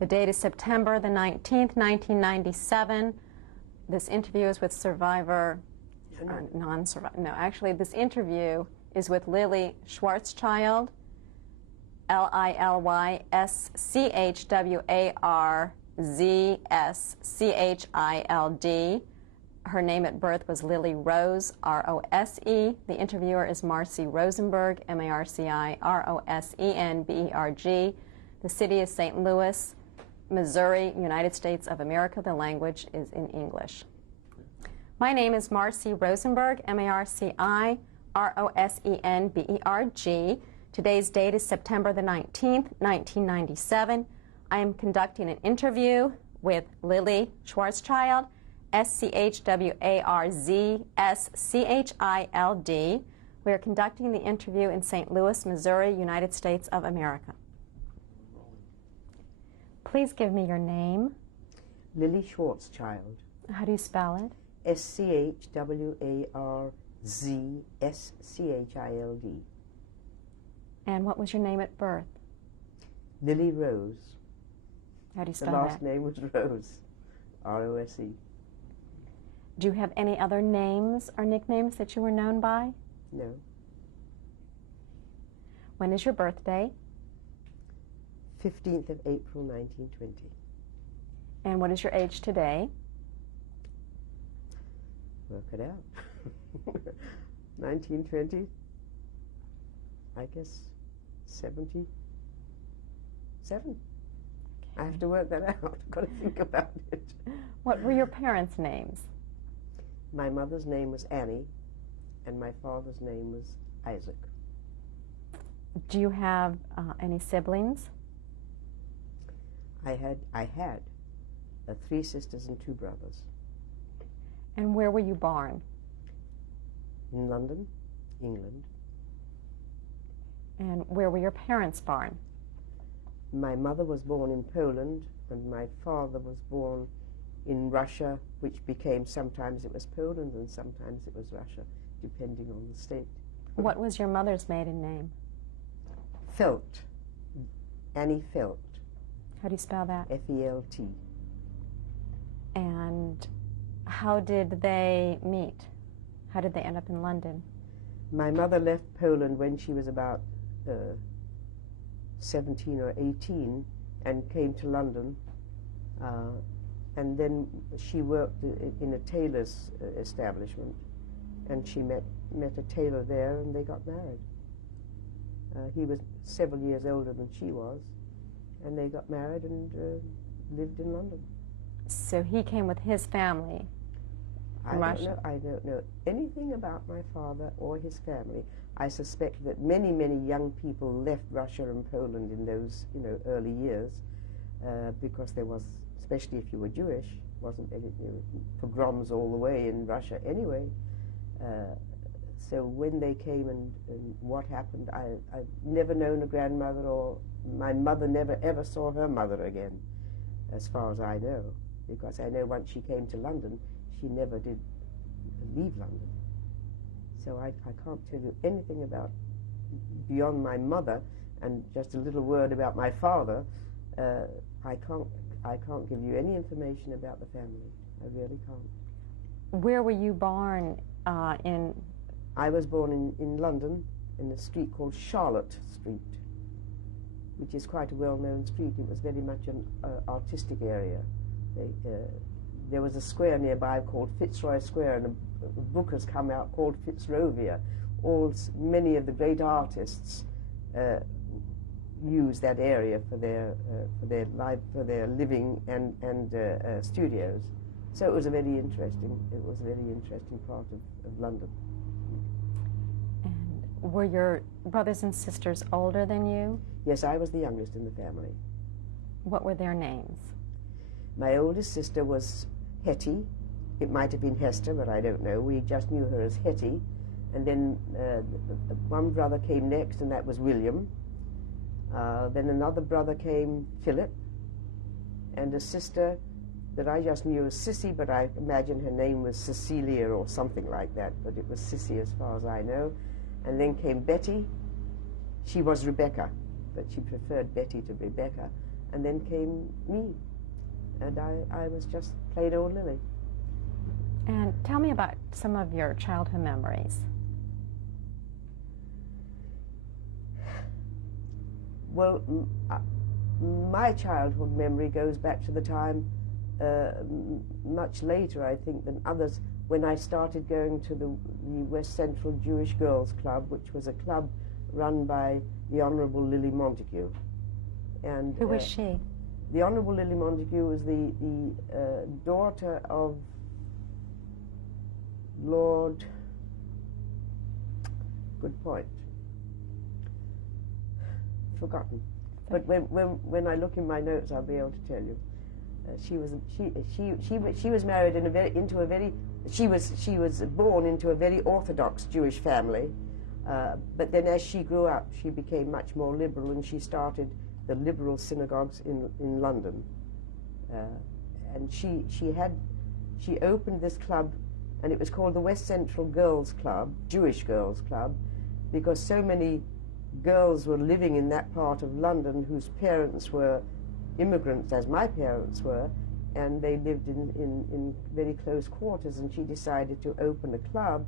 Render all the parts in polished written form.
The date is September the 19th, 1997. This interview is with survivor, non-survivor, no, actually this interview is with Lily Schwarzschild, Lillyschwarzschild. Her name at birth was Lily Rose, R-O-S-E. The interviewer is Marcy Rosenberg, M-A-R-C-I-R-O-S-E-N-B-E-R-G. The city is St. Louis, Missouri, United States of America. The language is in English. My name is Marcy Rosenberg, M-A-R-C-I-R-O-S-E-N-B-E-R-G. Today's date is September the 19th, 1997. I am conducting an interview with Lily Schwarzschild, S-C-H-W-A-R-Z-S-C-H-I-L-D. We are conducting the interview in St. Louis, Missouri, United States of America. Please give me your name. Lily Schwarzschild. How do you spell it? S-C-H-W-A-R-Z-S-C-H-I-L-D. And what was your name at birth? Lily Rose. How do you spell that? The last that? name was Rose. R-O-S-E. Do you have any other names or nicknames that you were known by? No. When is your birthday? 15th of April, 1920. And what is your age today? Work it out. 1920, I guess 77. Okay. I have to work that out. I've got to think about it. What were your parents' names? My mother's name was Annie, and my father's name was Isaac. Do you have any siblings? I had 3 sisters and 2 brothers. And where were you born? In London, England. And where were your parents born? My mother was born in Poland, and my father was born in Russia, which became, sometimes it was Poland and sometimes it was Russia, depending on the state. What was your mother's maiden name? Felt. Annie Felt. How do you spell that? F-E-L-T. And how did they meet? How did they end up in London? My mother left Poland when she was about 17 or 18 and came to London. And then she worked in a tailor's establishment, and she met a tailor there, and they got married. He was several years older than she was, and they got married and lived in London. So he came with his family from Russia? I don't know anything about my father or his family. I suspect that many, many young people left Russia and Poland in those, early years, because there was, especially if you were Jewish, wasn't any pogroms all the way in Russia anyway. So when they came and what happened, I've never known a grandmother, or my mother never ever saw her mother again, as far as I know, because I know once she came to London, she never did leave London. So I can't tell you anything about, beyond my mother, and just a little word about my father. I can't give you any information about the family. I really can't. Where were you born in? I was born in London, in a street called Charlotte Street, which is quite a well-known street. It was very much an artistic area. There was a square nearby called Fitzroy Square, and a book has come out called Fitzrovia. Many of the great artists use that area for their living and studios. So it was a very interesting part of London. And were your brothers and sisters older than you? Yes, I was the youngest in the family. What were their names? My oldest sister was Hetty. It might have been Hester, but I don't know. We just knew her as Hetty. And then one brother came next, and that was William. Then another brother came, Philip, and a sister that I just knew as Sissy, but I imagine her name was Cecilia or something like that, but it was Sissy as far as I know. And then came Betty. She was Rebecca, but she preferred Betty to Rebecca. and then came me, and I was just plain old Lily. And tell me about some of your childhood memories. Well, my childhood memory goes back to the time much later, I think, than others, when I started going to the West Central Jewish Girls Club, which was a club run by the Honourable Lily Montague. And who was she? The Honourable Lily Montague was the daughter of Lord... Good point. Forgotten. But when I look in my notes, I'll be able to tell you. She was married she was born into a very Orthodox Jewish family, but then as she grew up, she became much more liberal, and she started the liberal synagogues in London. And she opened this club, and it was called the West Central Girls Club, Jewish Girls Club, because so many girls were living in that part of London whose parents were immigrants, as my parents were, and they lived in very close quarters, and she decided to open a club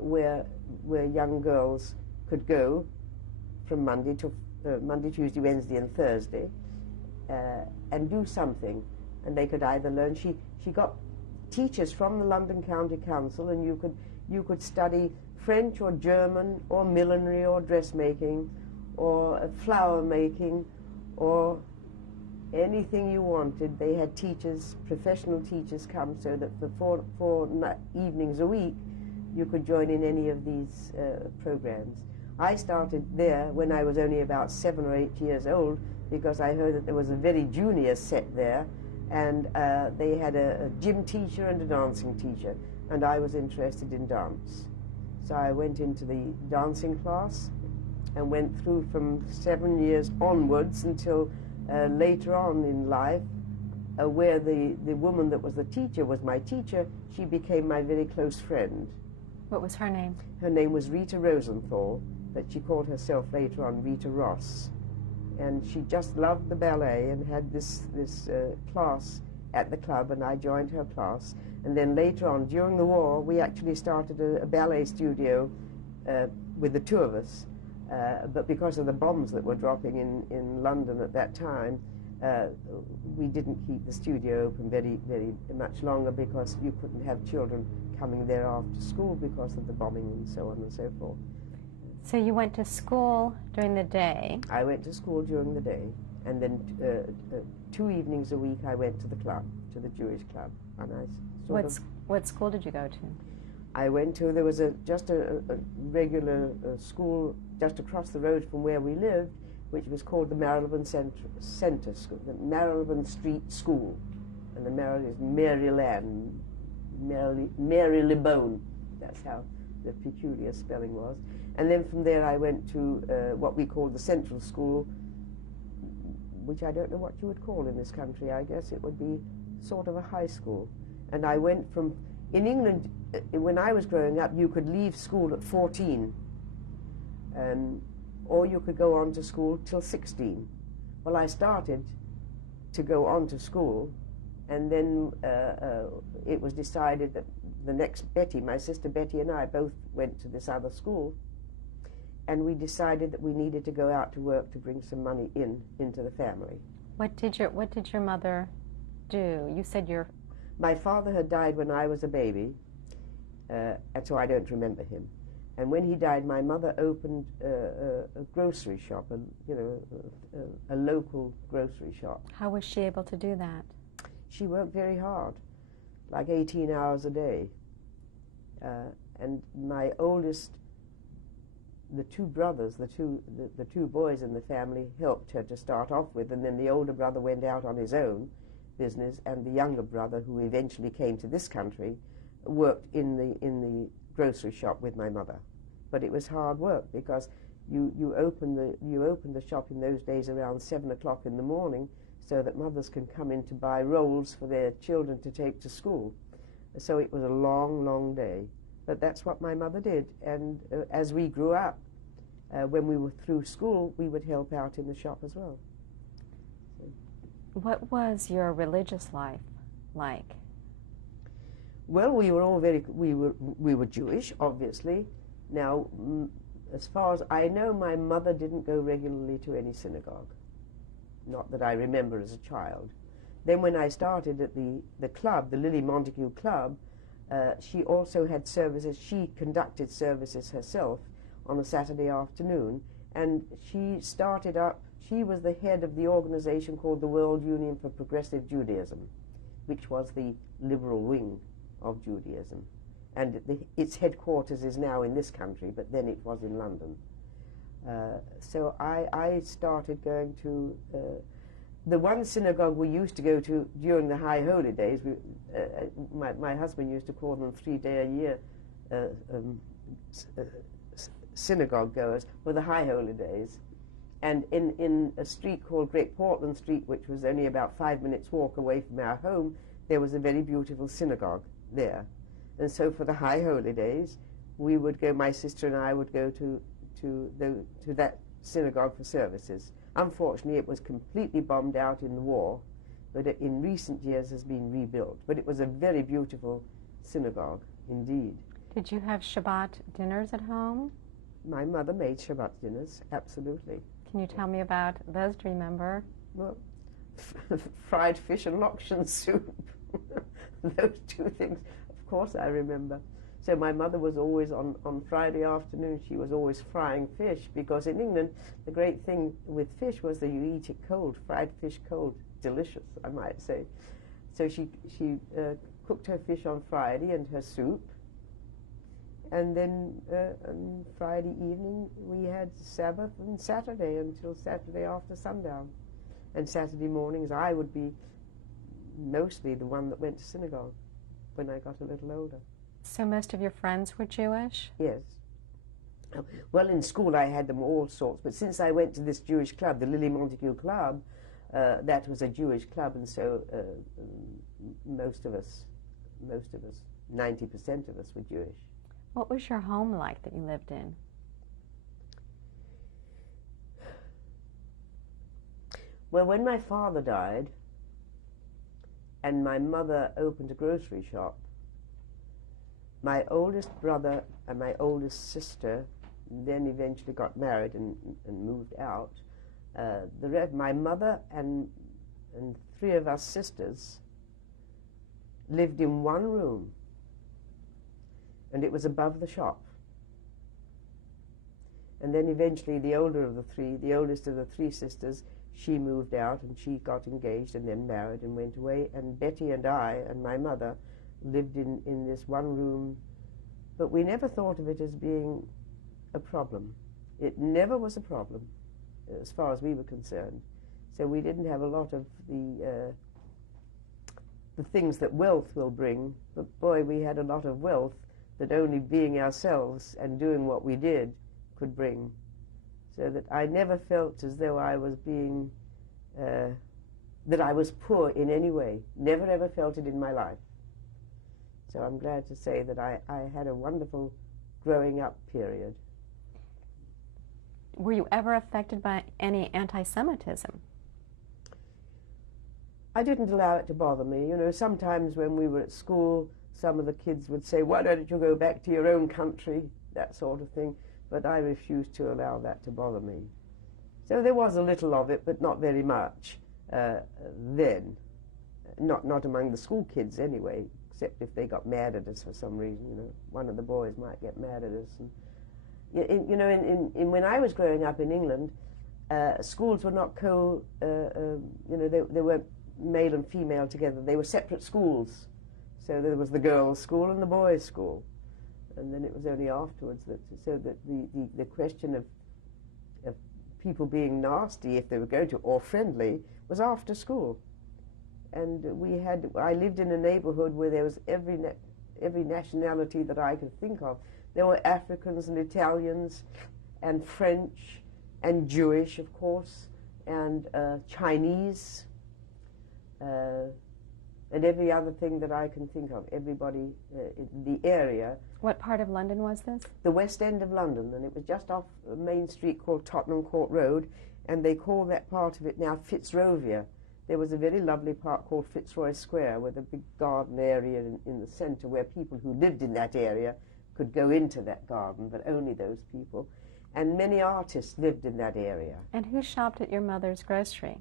where young girls could go from Monday, Tuesday, Wednesday, and Thursday and do something. And they could either learn, she got teachers from the London County Council, and you could study French or German or millinery or dressmaking or flower making or anything you wanted. They had teachers, professional teachers, come, so that for four evenings a week you could join in any of these programs. I started there when I was only about 7 or 8 years old, because I heard that there was a very junior set there, and they had a gym teacher and a dancing teacher, and I was interested in dance. So I went into the dancing class and went through from 7 years onwards until later on in life, where the woman that was the teacher was my teacher. She became my very close friend. What was her name? Her name was Rita Rosenthal, but she called herself later on Rita Ross. And she just loved the ballet and had this class at the club, and I joined her class. And then later on, during the war, we actually started a ballet studio with the two of us. But because of the bombs that were dropping in London at that time, we didn't keep the studio open very, very much longer, because you couldn't have children coming there after school because of the bombing and so on and so forth. So you went to school during the day? I went to school during the day, and then 2 evenings a week I went to the club, to the Jewish club. And what school did you go to? I went to, there was just a regular school just across the road from where we lived, which was called the Marylebone Center School, the Marylebone Street School. And the Marylebone is Maryland, Marylebone. That's how the peculiar spelling was. And then from there I went to what we called the Central School, which I don't know what you would call in this country. I guess it would be sort of a high school. And I went from, in England, when I was growing up, you could leave school at 14, or you could go on to school till 16. Well, I started to go on to school, and then it was decided that the next Betty, my sister Betty, and I both went to this other school, and we decided that we needed to go out to work to bring some money into the family. What did your mother do? You said my father had died when I was a baby, and so I don't remember him. And when he died, my mother opened a grocery shop, a local grocery shop. How was she able to do that? She worked very hard, like 18 hours a day. And my oldest, the two brothers, the two boys in the family helped her to start off with, and then the older brother went out on his own business, and the younger brother, who eventually came to this country, worked in the grocery shop with my mother. But it was hard work, because you open the shop in those days around 7 o'clock in the morning, so that mothers can come in to buy rolls for their children to take to school. So it was a long, long day. But that's what my mother did. And as we grew up, when we were through school, we would help out in the shop as well. What was your religious life like? Well, we were all we were Jewish, obviously. Now, as far as I know, my mother didn't go regularly to any synagogue. Not that I remember as a child. Then when I started at the club, the Lily Montague Club, she also had services. She conducted services herself on a Saturday afternoon, and she started up. She was the head of the organization called the World Union for Progressive Judaism, which was the liberal wing of Judaism. And its headquarters is now in this country, but then it was in London. So I started going to the one synagogue we used to go to during the High Holy Days. My husband used to call them 3-day-a-year synagogue goers, were the High Holy Days. And in a street called Great Portland Street, which was only about 5 minutes walk away from our home, there was a very beautiful synagogue there. And so for the High Holy Days, we would go, my sister and I would go to that synagogue for services. Unfortunately, it was completely bombed out in the war, but it, in recent years has been rebuilt. But it was a very beautiful synagogue indeed. Did you have Shabbat dinners at home? My mother made Shabbat dinners, absolutely. Can you tell me about those? Do you remember? Well, fried fish and lokshen soup. Those two things, of course I remember. So my mother was always, on Friday afternoon, she was always frying fish, because in England, the great thing with fish was that you eat it cold, fried fish cold, delicious, I might say. So she cooked her fish on Friday and her soup, and then on Friday evening we had Sabbath and Saturday until Saturday after sundown. And Saturday mornings I would be mostly the one that went to synagogue when I got a little older. So most of your friends were Jewish? Yes. Well, in school I had them all sorts, but since I went to this Jewish club, the Lily Montague Club, that was a Jewish club, and so most of us, 90% of us were Jewish. What was your home like that you lived in? Well, when my father died and my mother opened a grocery shop, my oldest brother and my oldest sister then eventually got married and moved out. My mother and 3 of us sisters lived in one room, and it was above the shop. And then eventually the oldest of the 3 sisters, she moved out and she got engaged and then married and went away, and Betty and I and my mother lived in this one room, but we never thought of it as being a problem. It never was a problem as far as we were concerned. So we didn't have a lot of the things that wealth will bring, but boy, we had a lot of wealth that only being ourselves and doing what we did could bring. So that I never felt as though I was being, that I was poor in any way. Never ever felt it in my life. So I'm glad to say that I had a wonderful growing up period. Were you ever affected by any anti-Semitism? I didn't allow it to bother me. You know, sometimes when we were at school, some of the kids would say, "Why don't you go back to your own country?" That sort of thing. But I refused to allow that to bother me. So there was a little of it, but not very much then. Not among the school kids anyway, except if they got mad at us for some reason. You know, one of the boys might get mad at us. And, when I was growing up in England, schools were not they weren't male and female together. They were separate schools. So there was the girls' school and the boys' school. And then it was only afterwards that the question of people being nasty, if they were going to, or friendly, was after school. And I lived in a neighborhood where there was every nationality that I could think of. There were Africans and Italians and French and Jewish, of course, and Chinese, and every other thing that I can think of. Everybody in the area. What part of London was this? The West End of London, and it was just off a main street called Tottenham Court Road, and they call that part of it now Fitzrovia, there was a very lovely park called Fitzroy Square with a big garden area in the centre where people who lived in that area could go into that garden, but only those people. And many artists lived in that area. And who shopped at your mother's grocery?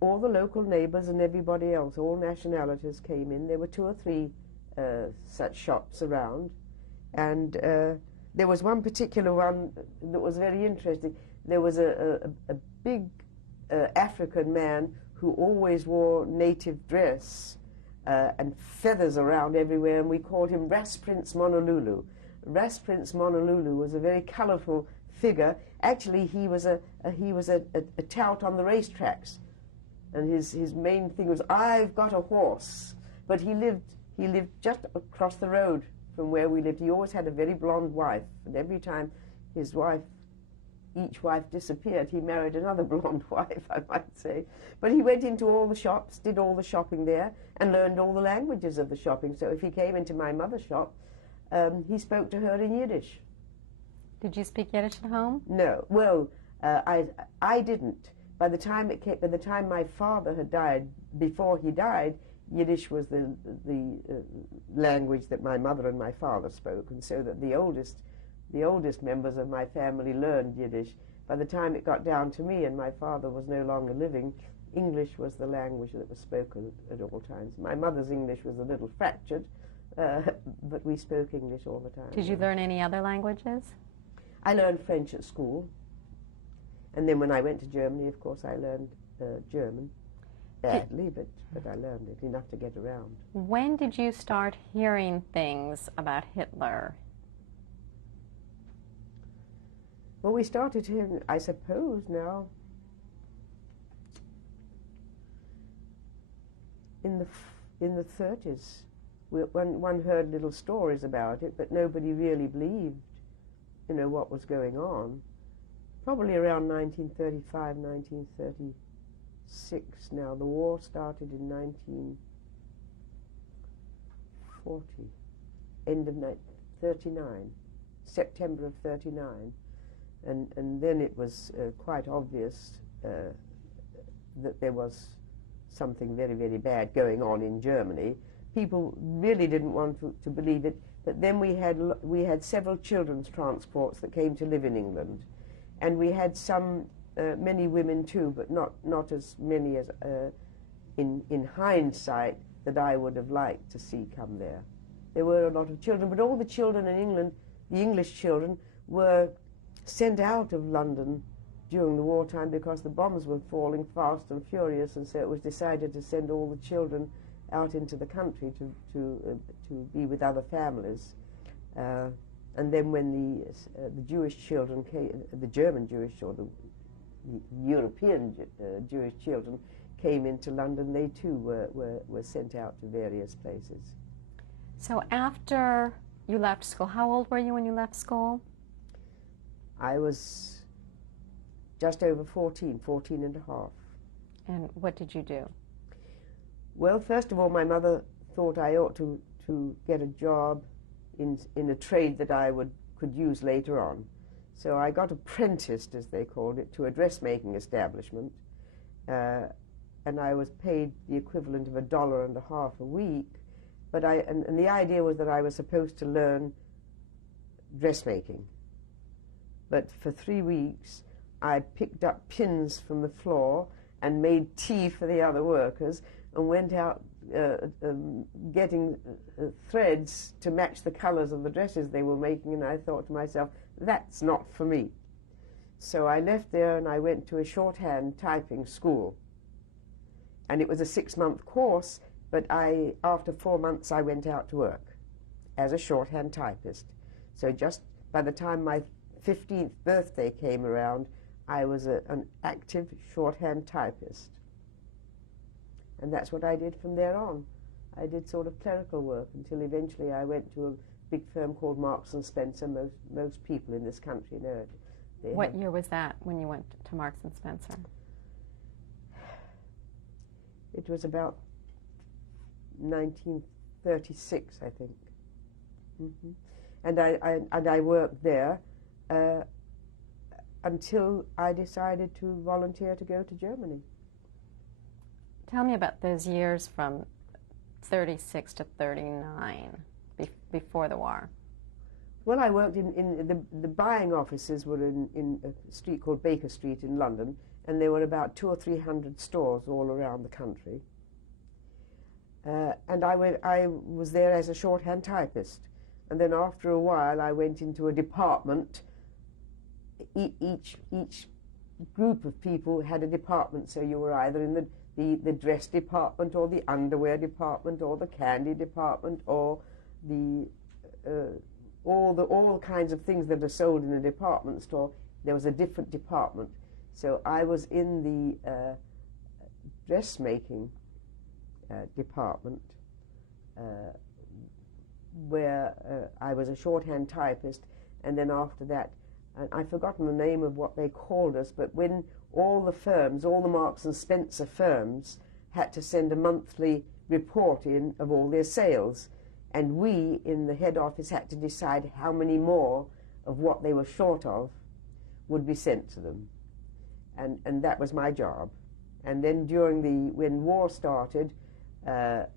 All the local neighbours and everybody else, all nationalities came in. There were 2 or 3 such shops around. And there was one particular one that was very interesting. There was a big African man who always wore native dress and feathers around everywhere, and we called him Ras Prince Monolulu. Ras Prince Monolulu was a very colourful figure. Actually, he was a tout on the racetracks, and his main thing was, "I've got a horse." But he lived just across the road from where we lived. He always had a very blonde wife, and every time each wife disappeared, he married another blonde wife, I might say. But he went into all the shops, did all the shopping there, and learned all the languages of the shopping. So if he came into my mother's shop, he spoke to her in Yiddish. Did you speak Yiddish at home? No. Well, I didn't. By the time my father had died, before he died, Yiddish was the language that my mother and my father spoke, and so that the oldest members of my family learned Yiddish. By the time it got down to me and my father was no longer living, English was the language that was spoken at all times. My mother's English was a little fractured, but we spoke English all the time. Did you learn any other languages? I learned French at school, and then when I went to Germany, of course, I learned German. Badly, but I learned it enough to get around. When did you start hearing things about Hitler? Well, we started hearing, I suppose, now in the 30s. One heard little stories about it, but nobody really believed, what was going on. Probably around 1935, 1936. Now, the war started in 1940, end of 39, September of 39. And then it was quite obvious that there was something very, very bad going on in Germany. People really didn't want to believe it, but then we had several children's transports that came to live in England, and we had many women too, but not as many as in hindsight that I would have liked to see come there. There were a lot of children, but all the children in England, the English children, were sent out of London during the wartime because the bombs were falling fast and furious, and so it was decided to send all the children out into the country to be with other families. And then when the Jewish children came, the German Jewish or the European Jewish children came into London, they too were sent out to various places. So after you left school, how old were you when you left school? I was just over 14 and a half. And what did you do? Well, first of all, my mother thought I ought to get a job in a trade that I could use later on. So I got apprenticed, as they called it, to a dressmaking establishment, and I was paid the equivalent of $1.50 a week. But and the idea was that I was supposed to learn dressmaking. But for 3 weeks, I picked up pins from the floor and made tea for the other workers, and went out getting threads to match the colors of the dresses they were making, and I thought to myself, that's not for me. So I left there and I went to a shorthand typing school. And it was a 6-month course, but after 4 months I went out to work as a shorthand typist. So just by the time my 15th birthday came around, I was an active shorthand typist. And that's what I did from there on. I did sort of clerical work until eventually I went to a big firm called Marks and Spencer. Most people in this country know it. What year was that when you went to Marks and Spencer? It was about 1936, I think. Mm-hmm. And I worked there until I decided to volunteer to go to Germany. Tell me about those years from 36 to 39, before the war. Well, I worked in the buying offices were in a street called Baker Street in London, and there were about 200 or 300 stores all around the country. And I was there as a shorthand typist. And then after a while, I went into a department. Each group of people had a department, so you were either in the dress department or the underwear department or the candy department or all kinds of things that are sold in a department store. There was a different department. So I was in the dressmaking department, where I was a shorthand typist, and then after that, I've forgotten the name of what they called us, but when all the firms, all the Marks and Spencer firms, had to send a monthly report in of all their sales, and we in the head office had to decide how many more of what they were short of would be sent to them. And that was my job. And then when war started, there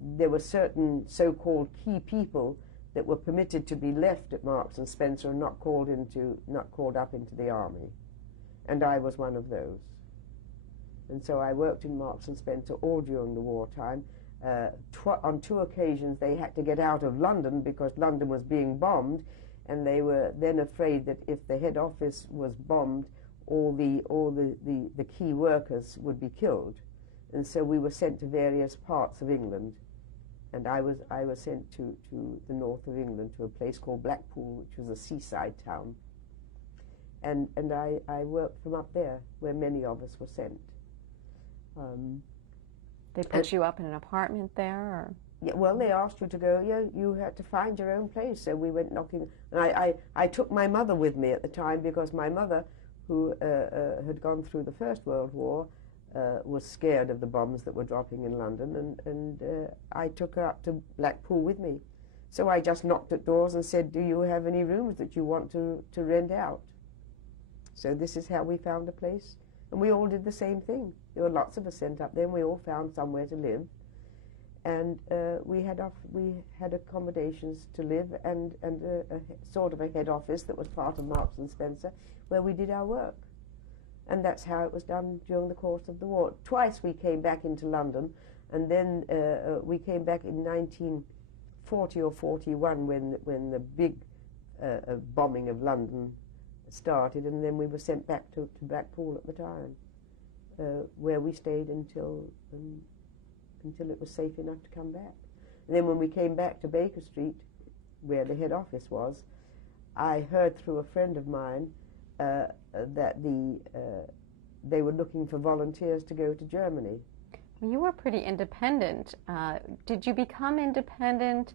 were certain so-called key people that were permitted to be left at Marks and Spencer and not called up into the army. And I was one of those. And so I worked in Marks and Spencer all during the wartime. On 2 occasions they had to get out of London because London was being bombed, and they were then afraid that if the head office was bombed, all the key workers would be killed. And so we were sent to various parts of England. And I was sent to the north of England, to a place called Blackpool, which was a seaside town. And I worked from up there, where many of us were sent. They put you up in an apartment there, or? Yeah, well, they asked you to go. Yeah, you had to find your own place. So we went knocking. And I took my mother with me at the time, because my mother, who had gone through the First World War, was scared of the bombs that were dropping in London, and I took her up to Blackpool with me. So I just knocked at doors and said, "Do you have any rooms that you want to rent out?" So this is how we found a place. And we all did the same thing. There were lots of us sent up there, and we all found somewhere to live. And we had accommodations to live, and a sort of a head office that was part of Marks and Spencer, where we did our work. And that's how it was done during the course of the war. Twice we came back into London, and then we came back in 1940 or 41 when the big bombing of London started, and then we were sent back to Blackpool at the time, where we stayed until it was safe enough to come back. And then when we came back to Baker Street, where the head office was, I heard through a friend of mine that they were looking for volunteers to go to Germany. Well, you were pretty independent. Did you become independent?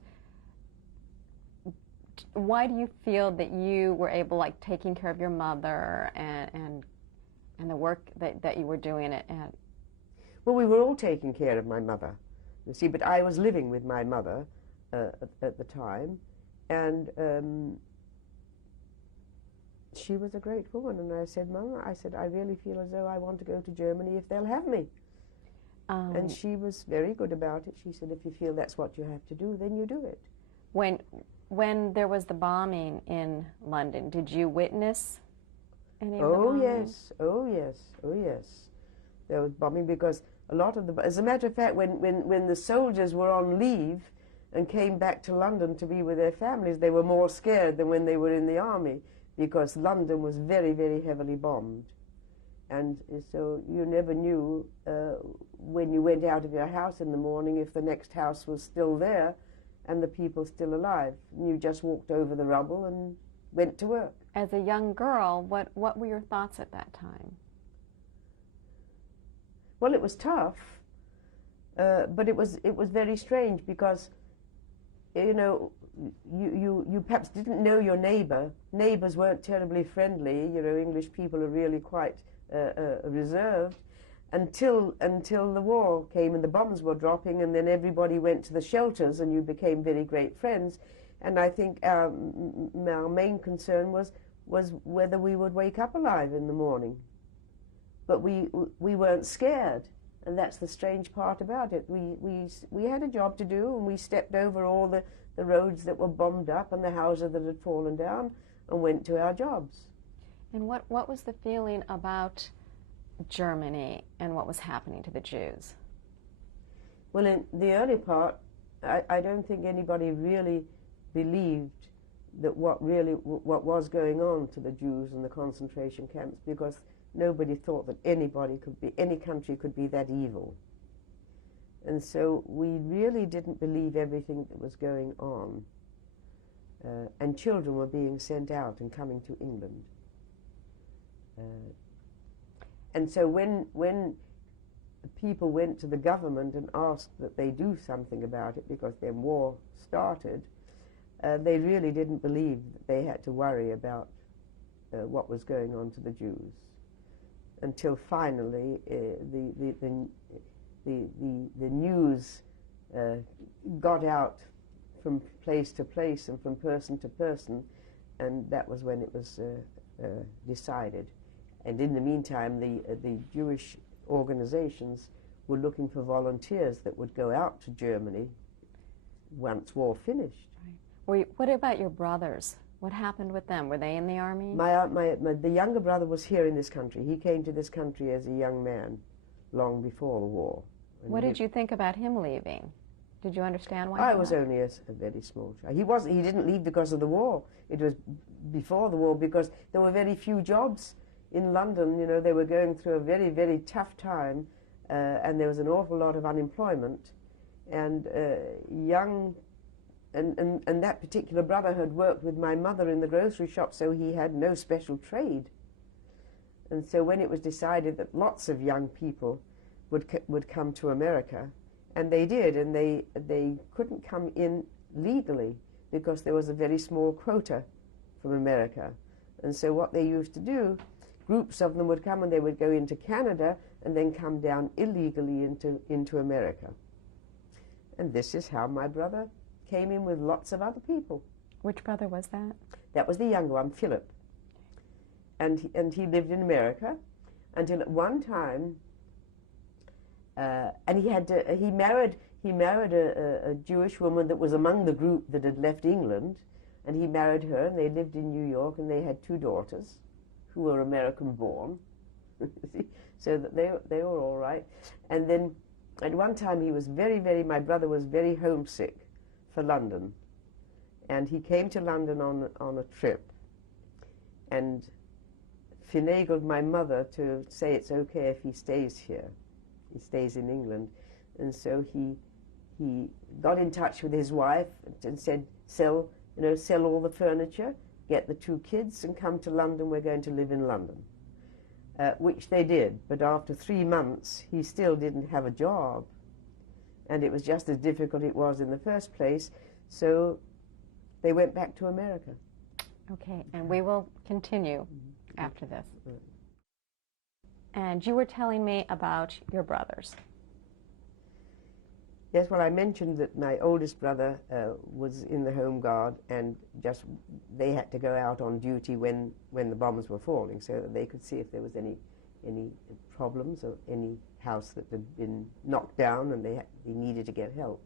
Why do you feel that you were able, like, taking care of your mother and the work that you were doing at? Well, we were all taking care of my mother, you see, but I was living with my mother at the time, and she was a great woman, and I said, "Mama," I said, "I really feel as though I want to go to Germany if they'll have me." And she was very good about it. She said, "If you feel that's what you have to do, then you do it." When there was the bombing in London, did you witness any of the bombing? Yes. Oh, yes. Oh, yes. There was bombing because a lot of as a matter of fact, when the soldiers were on leave and came back to London to be with their families, they were more scared than when they were in the army, because London was very, very heavily bombed. And so you never knew when you went out of your house in the morning if the next house was still there and the people still alive. You just walked over the rubble and went to work. As a young girl, what were your thoughts at that time? Well, it was tough, but it was very strange because, you know, you perhaps didn't know your neighbor. Neighbors weren't terribly friendly. You know, English people are really quite reserved until the war came and the bombs were dropping, and then everybody went to the shelters and you became very great friends. And I think our main concern was whether we would wake up alive in the morning. but we weren't scared, and that's the strange part about it. We had a job to do, and we stepped over all the roads that were bombed up and the houses that had fallen down and went to our jobs. And what was the feeling about Germany and what was happening to the Jews? Well, in the early part, I don't think anybody really believed that what was going on to the Jews in the concentration camps, because nobody thought that any country could be that evil. And so we really didn't believe everything that was going on. And children were being sent out and coming to England. And so when people went to the government and asked that they do something about it because their war started, they really didn't believe that they had to worry about what was going on to the Jews, until finally the news got out from place to place and from person to person, and that was when it was decided. And in the meantime, the Jewish organizations were looking for volunteers that would go out to Germany once war finished. Right. What about your brothers? What happened with them? Were they in the army? The younger brother was here in this country. He came to this country as a young man, long before the war. What did you think about him leaving? Did you understand why? I was only a very small child. He didn't leave because of the war. It was before the war, because there were very few jobs in London. You know, they were going through a very, very tough time, and there was an awful lot of unemployment. And and that particular brother had worked with my mother in the grocery shop, so he had no special trade. And so when it was decided that lots of young people would come to America, and they did, and they couldn't come in legally because there was a very small quota from America. And so what they used to do, groups of them would come and they would go into Canada and then come down illegally into America. And this is how my brother came in with lots of other people. Which brother was that? That was the younger one, Philip. And he lived in America until at one time, and he married a Jewish woman that was among the group that had left England, and he married her, and they lived in New York, and they had 2 daughters who were American born. So that they were all right. And then at one time he was my brother was very homesick for London, and he came to London on a trip and finagled my mother to say it's okay if he stays here. He stays in England. And so he got in touch with his wife and said, sell all the furniture, get the 2 kids and come to London, we're going to live in London. Which they did, but after 3 months he still didn't have a job, and it was just as difficult it was in the first place, so they went back to America. Okay, and we will continue after this. And you were telling me about your brothers. Yes, well, I mentioned that my oldest brother was in the Home Guard, and they had to go out on duty when the bombs were falling, so that they could see if there was any problems or any house that had been knocked down, and they needed to get help.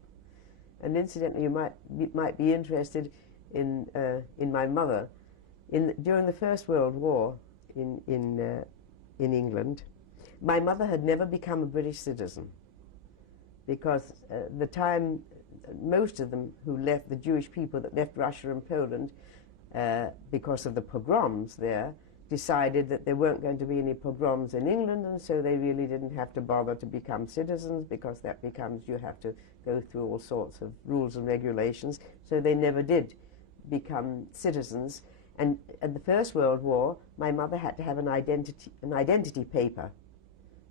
And incidentally, you might be interested in my mother. During the First World War in England, my mother had never become a British citizen, because the time most of them who left, the Jewish people that left Russia and Poland because of the pogroms there, decided that there weren't going to be any pogroms in England, and so they really didn't have to bother to become citizens, because that becomes, you have to go through all sorts of rules and regulations. So they never did become citizens. And at the First World War, my mother had to have an identity paper.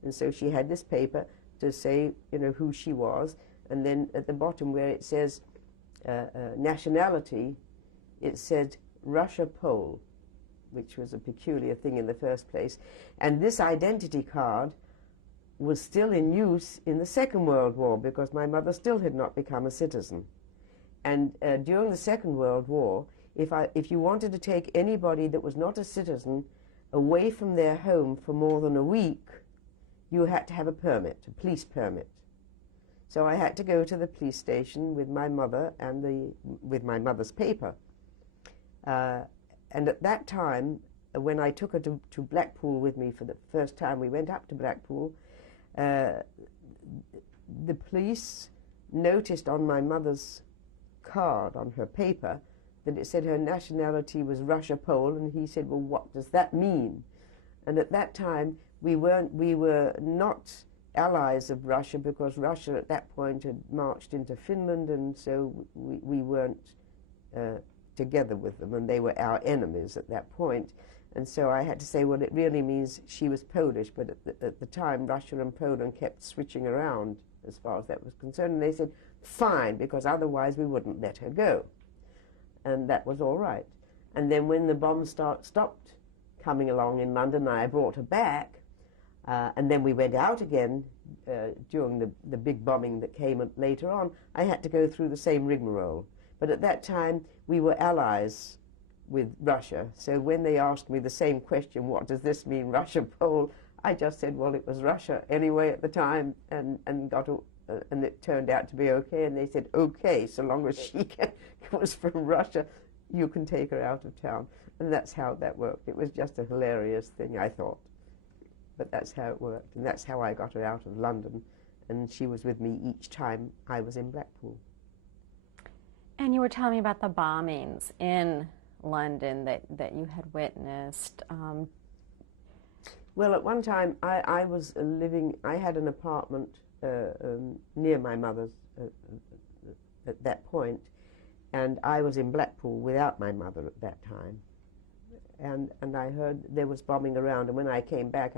And so she had this paper to say, who she was, and then at the bottom where it says nationality, it said Russia Pole, which was a peculiar thing in the first place. And this identity card was still in use in the Second World War, because my mother still had not become a citizen. And during the Second World War, if you wanted to take anybody that was not a citizen away from their home for more than a week, you had to have a permit, a police permit. So I had to go to the police station with my mother and with my mother's paper. And at that time, when I took her to Blackpool with me for the first time, we went up to Blackpool, the police noticed on my mother's card, on her paper, that it said her nationality was Russia-Pole, and he said, well, what does that mean? And at that time, we were not allies of Russia, because Russia at that point had marched into Finland, and so we weren't together with them, and they were our enemies at that point. And so I had to say, well, it really means she was Polish, but at the time, Russia and Poland kept switching around as far as that was concerned, and they said, fine, because otherwise we wouldn't let her go. And that was all right. And then when the bombs stopped coming along in London, I brought her back, and then we went out again during the big bombing that came later on. I had to go through the same rigmarole. But at that time, we were allies with Russia. So when they asked me the same question, what does this mean, Russia-Pole, I just said, well, it was Russia anyway at the time, and it turned out to be okay. And they said, okay, so long as she was from Russia, you can take her out of town. And that's how that worked. It was just a hilarious thing, I thought. But that's how it worked. And that's how I got her out of London. And she was with me each time I was in Blackpool. And you were telling me about the bombings in London that you had witnessed. Well, at one time, I was living, I had an apartment near my mother's at that point, and I was in Blackpool without my mother at that time. And I heard there was bombing around, and when I came back,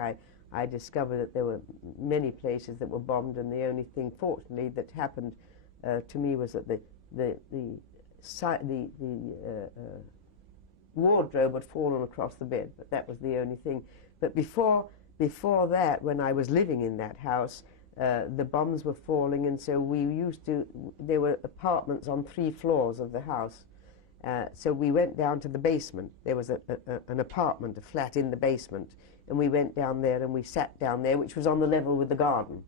I discovered that there were many places that were bombed, and the only thing, fortunately, that happened to me was that the wardrobe had fallen across the bed, but that was the only thing. But before that, when I was living in that house, the bombs were falling, and so there were apartments on 3 floors of the house. So we went down to the basement. There was an apartment, a flat in the basement, and we went down there and we sat down there, which was on the level with the garden.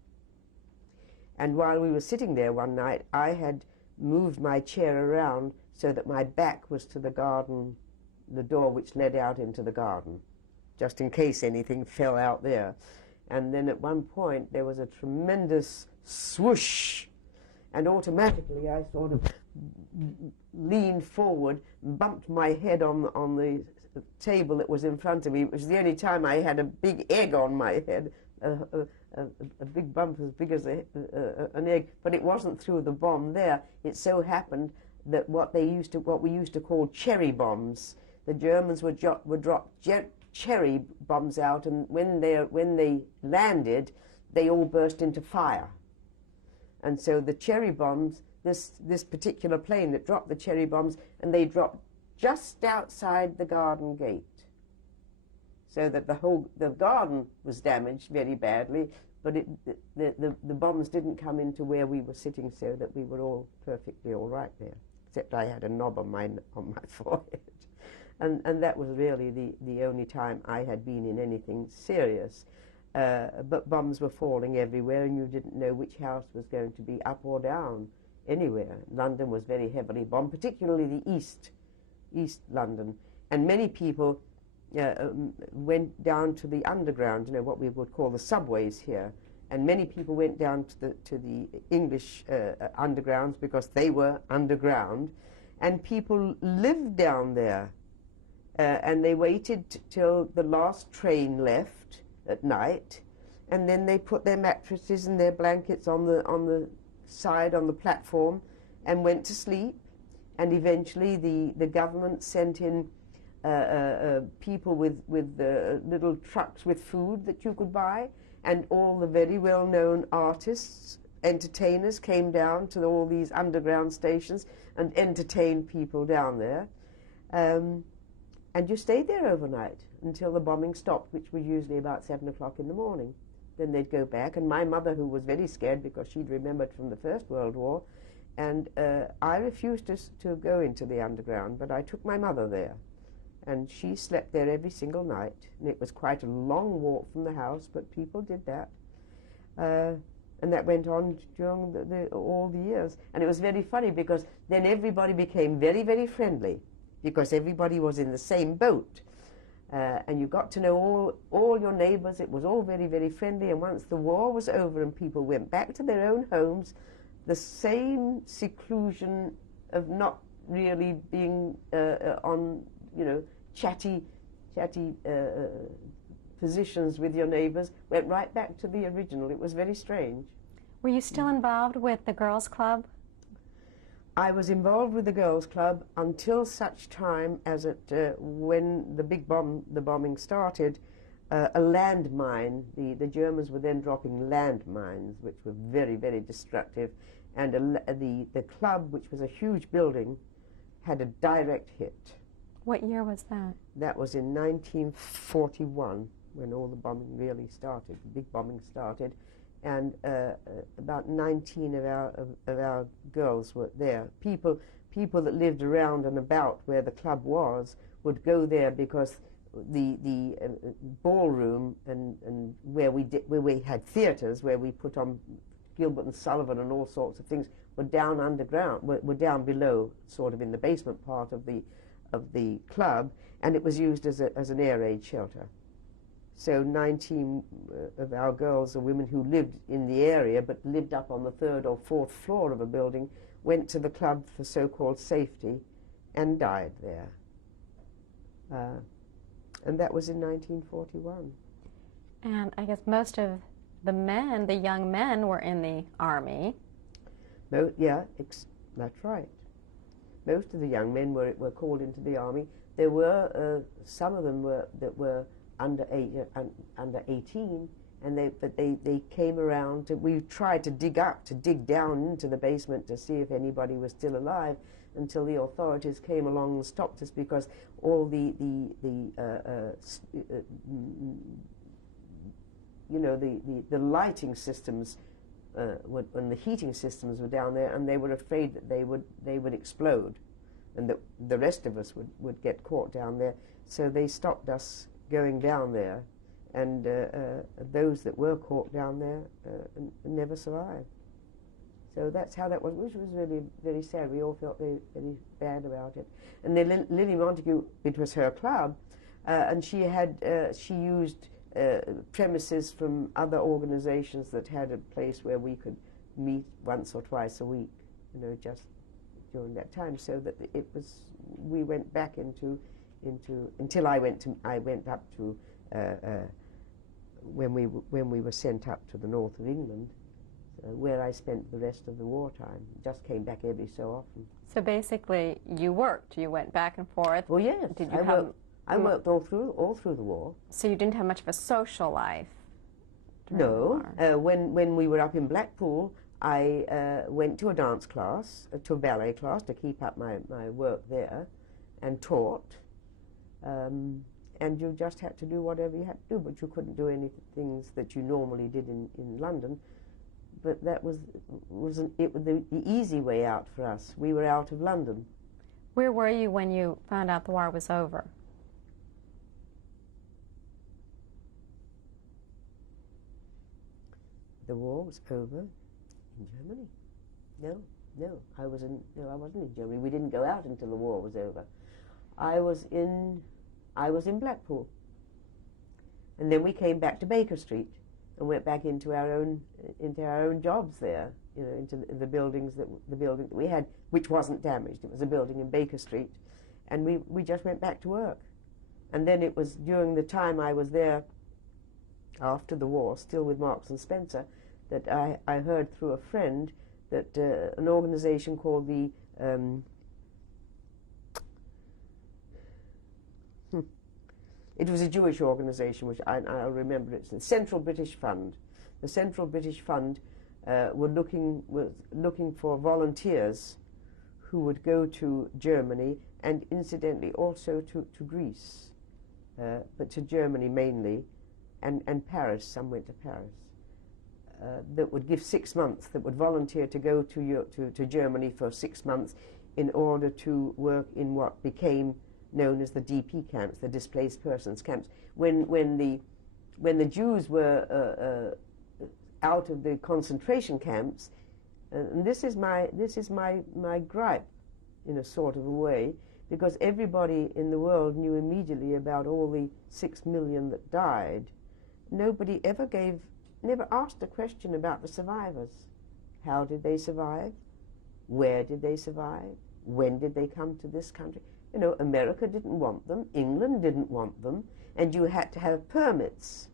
And while we were sitting there one night, I had moved my chair around so that my back was to the garden, the door which led out into the garden, just in case anything fell out there. And then at one point there was a tremendous swoosh, and automatically I sort of leaned forward, bumped my head on the table that was in front of me. It was the only time I had a big egg on my head, a big bump as big as an egg, but it wasn't through the bomb there. It so happened that what we used to call cherry bombs, the Germans would drop cherry bombs out, and when they landed, they all burst into fire. And so the cherry bombs, this particular plane that dropped the cherry bombs, and they dropped just outside the garden gate, so that the garden was damaged very badly, but the bombs didn't come into where we were sitting, so that we were all perfectly all right there, except I had a knob on my forehead. And that was really the only time I had been in anything serious. But bombs were falling everywhere, and you didn't know which house was going to be up or down anywhere. London was very heavily bombed, particularly the East London. And many people went down to the underground, what we would call the subways here. And many people went down to the English undergrounds, because they were underground. And people lived down there. And they waited till the last train left at night, and then they put their mattresses and their blankets on the side, on the platform, and went to sleep. And eventually the government sent in people with little trucks with food that you could buy, and all the very well-known artists, entertainers, came down to all these underground stations and entertained people down there. And you stayed there overnight until the bombing stopped, which was usually about 7 o'clock in the morning. Then they'd go back, and my mother, who was very scared because she'd remembered from the First World War, and I refused to go into the underground, but I took my mother there. And she slept there every single night, and it was quite a long walk from the house, but people did that. And that went on during all the years. And it was very funny because then everybody became very, very friendly because everybody was in the same boat. And you got to know all your neighbours. It was all very, very friendly. And once the war was over and people went back to their own homes, the same seclusion of not really being on, chatty positions with your neighbours went right back to the original. It was very strange. Were you still involved with the girls' club? I was involved with the girls' club until such time as when the bombing started, a landmine. The Germans were then dropping landmines, which were very, very destructive, and the club, which was a huge building, had a direct hit. What year was that? That was in 1941, when all the bombing really started, the big bombing started. And about 19 of our girls were there. People that lived around and about where the club was would go there because the ballroom and where we had theatres, where we put on Gilbert and Sullivan and all sorts of things, were down underground, were down below, sort of in the basement part of the club, and it was used as an air raid shelter. So 19 of our girls, or women who lived in the area but lived up on the 3rd or 4th floor of a building, went to the club for so-called safety and died there. And that was in 1941. And I guess most of the young men were in the army. Yeah, that's right. Most of the young men were called into the army. There were some of them that were under 18, and they came around. We tried to dig down into the basement to see if anybody was still alive, until the authorities came along and stopped us, because all the lighting systems and the heating systems were down there, and they were afraid that they would explode, and that the rest of us would get caught down there. So they stopped us going down there, and those that were caught down there never survived. So that's how that was, which was really very sad. We all felt very, very bad about it. And then Lily Montague, it was her club, and she used premises from other organizations that had a place where we could meet once or twice a week, just during that time. So that we went back into until I went up to when we were sent up to the north of England, where I spent the rest of the wartime. Just came back every so often. So basically, you worked. You went back and forth. Well, yes. I worked all through the war. So you didn't have much of a social life. No. When we were up in Blackpool, I went to a dance class, to a ballet class, to keep up my work there, and taught. And you just had to do whatever you had to do, but you couldn't do any things that you normally did in London. But that was the easy way out for us. We were out of London. Where were you when you found out the war was over? The war was over in Germany. No, I wasn't in Germany. We didn't go out until the war was over. I was in Blackpool, and then we came back to Baker Street and went back into our own jobs there, into the building that we had, which wasn't damaged. It was a building in Baker Street, and we just went back to work. And then it was during the time I was there, after the war, still with Marks and Spencer, that I heard through a friend that an organization called the it was a Jewish organization, which I'll remember. It's the Central British Fund. The Central British Fund was looking for volunteers who would go to Germany, and incidentally also to Greece, but to Germany mainly, and Paris. Some went to Paris. That would give 6 months. That would volunteer to go to Germany for 6 months in order to work in what became known as the DP camps, the displaced persons camps. When the Jews were out of the concentration camps, and this is my gripe, in a sort of a way, because everybody in the world knew immediately about all the 6 million that died. Nobody never asked a question about the survivors. How did they survive? Where did they survive? When did they come to this country? You know, America didn't want them, England didn't want them, and you had to have permits.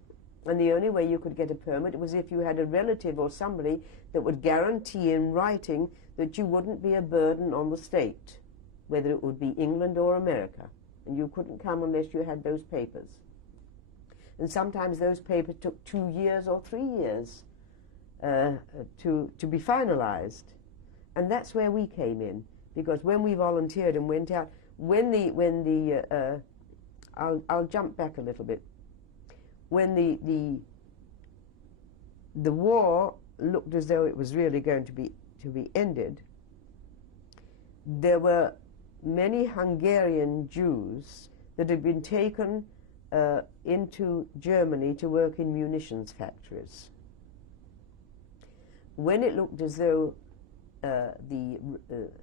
And the only way you could get a permit was if you had a relative or somebody that would guarantee in writing that you wouldn't be a burden on the state, whether it would be England or America. And you couldn't come unless you had those papers. And sometimes those papers took 2 years or 3 years to be finalized. And that's where we came in, because when we volunteered and went out, I'll jump back a little bit. When the war looked as though it was really going to be ended, there were many Hungarian Jews that had been taken into Germany to work in munitions factories. When it looked as though the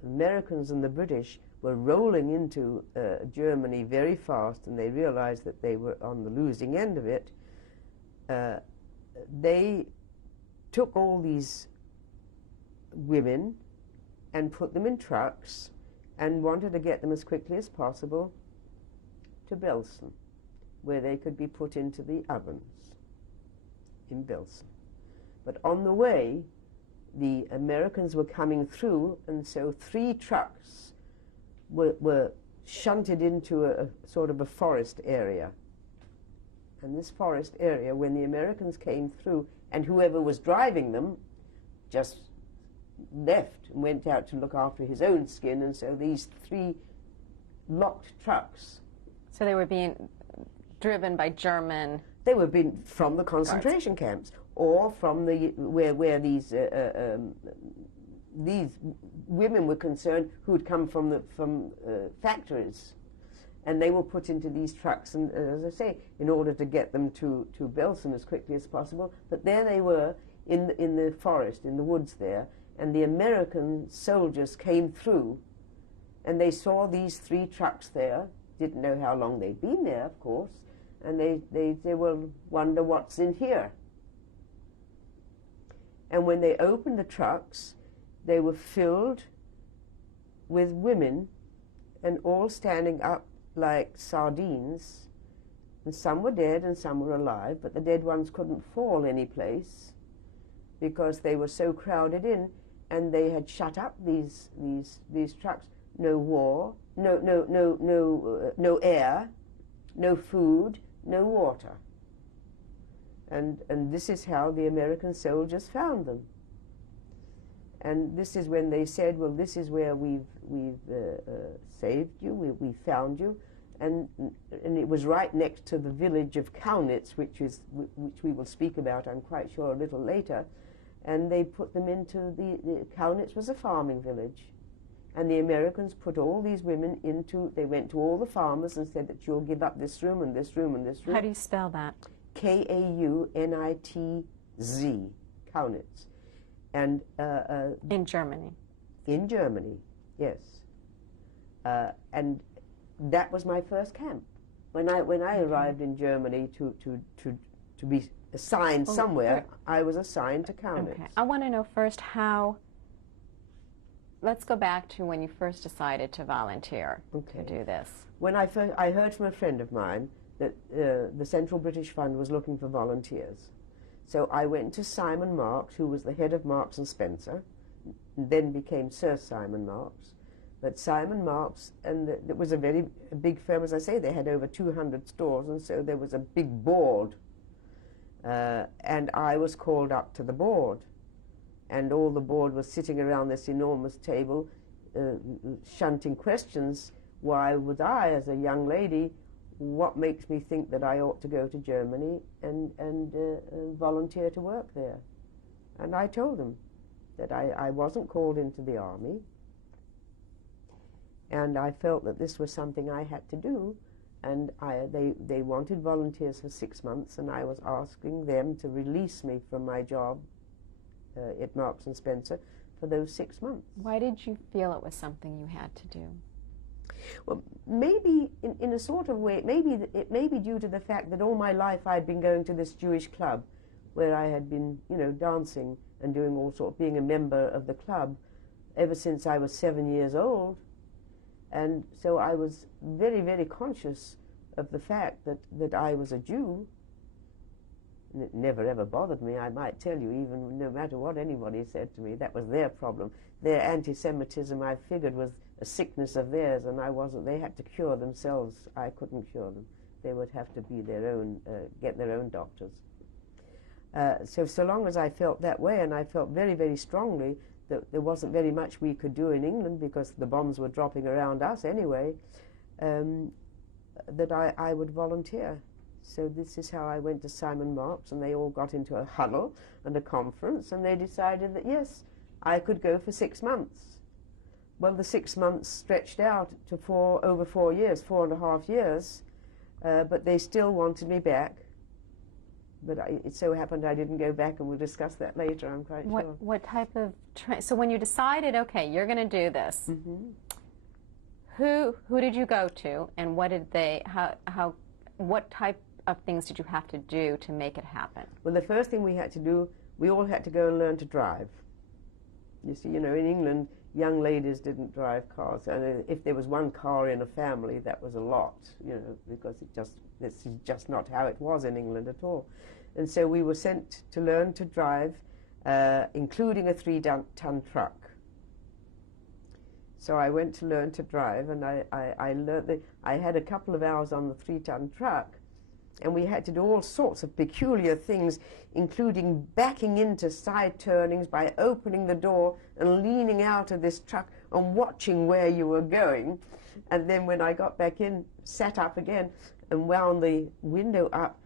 Americans and the British were rolling into Germany very fast, and they realized that they were on the losing end of it, they took all these women and put them in trucks and wanted to get them as quickly as possible to Belsen, where they could be put into the ovens in Belsen. But on the way, the Americans were coming through, and so 3 trucks were shunted into a sort of a forest area. And this forest area, when the Americans came through, and whoever was driving them just left and went out to look after his own skin, and so these 3 locked trucks. So they were being driven by German... They were being from the concentration camps, or from the where these women were concerned who had come from factories, and they were put into these trucks, and as I say, in order to get them to Belsen as quickly as possible. But there they were in the forest, in the woods there, and the American soldiers came through, and they saw these 3 trucks there, didn't know how long they'd been there, of course, and they will wonder what's in here. And when they opened the trucks, they were filled with women, and all standing up like sardines, and some were dead and some were alive, but the dead ones couldn't fall any place because they were so crowded in, and they had shut up these trucks. No war, no air, no food, no water. And this is how the American soldiers found them. And this is when they said, well, this is where we've saved you, we found you. And it was right next to the village of Kaunitz, which we will speak about, I'm quite sure, a little later. And they put them into Kaunitz was a farming village. And the Americans put all these women they went to all the farmers and said that you'll give up this room and this room and this room. How do you spell that? Kaunitz, Kaunitz. And in Germany. In Germany, yes. And that was my first camp. When I arrived in Germany to be assigned somewhere, I was assigned to Kaunitz. Okay. I want to know first how. Let's go back to when you first decided to volunteer to do this. When I heard from a friend of mine that the Central British Fund was looking for volunteers. So I went to Simon Marks, who was the head of Marks and Spencer, and then became Sir Simon Marks. But Simon Marks, and it was a very big firm, as I say, they had over 200 stores, and so there was a big board. And I was called up to the board. And all the board was sitting around this enormous table, shunting questions. Why would I, as a young lady, what makes me think that I ought to go to Germany and volunteer to work there? And I told them that I wasn't called into the army, And I felt that this was something I had to do, and they wanted volunteers for 6 months, and I was asking them to release me from my job at Marks and Spencer for those 6 months. Why did you feel it was something you had to do? Well, maybe in a sort of way, it may be due to the fact that all my life I'd been going to this Jewish club where I had been, you know, dancing and doing all sorts, being a member of the club ever since I was 7 years old. And so I was very, very conscious of the fact that I was a Jew. And it never ever bothered me, I might tell you, even no matter what anybody said to me. That was their problem. Their anti-Semitism, I figured, was a sickness of theirs, and I wasn't. They had to cure themselves. I couldn't cure them. They would have to be their own, get their own doctors. So long as I felt that way, and I felt very, very strongly that there wasn't very much we could do in England because the bombs were dropping around us anyway, that I would volunteer. So this is how I went to Simon Marks, and they all got into a huddle and a conference, and they decided that, yes, I could go for 6 months. Well, the 6 months stretched out to over 4 years, 4.5 years, but they still wanted me back. But it so happened I didn't go back, and we'll discuss that later, I'm quite sure. What type of so when you decided, okay, you're going to do this, who did you go to, and what did they, what type of things did you have to do to make it happen? Well, the first thing we had to do, we all had to go and learn to drive. You see, you know, in England, young ladies didn't drive cars, and if there was one car in a family, that was a lot, you know, because this is just not how it was in England at all. And so we were sent to learn to drive, including a 3-ton truck. So I went to learn to drive, and I learned that I had a couple of hours on the 3-ton truck, and we had to do all sorts of peculiar things, including backing into side turnings by opening the door and leaning out of this truck and watching where you were going. And then when I got back in, sat up again and wound the window up,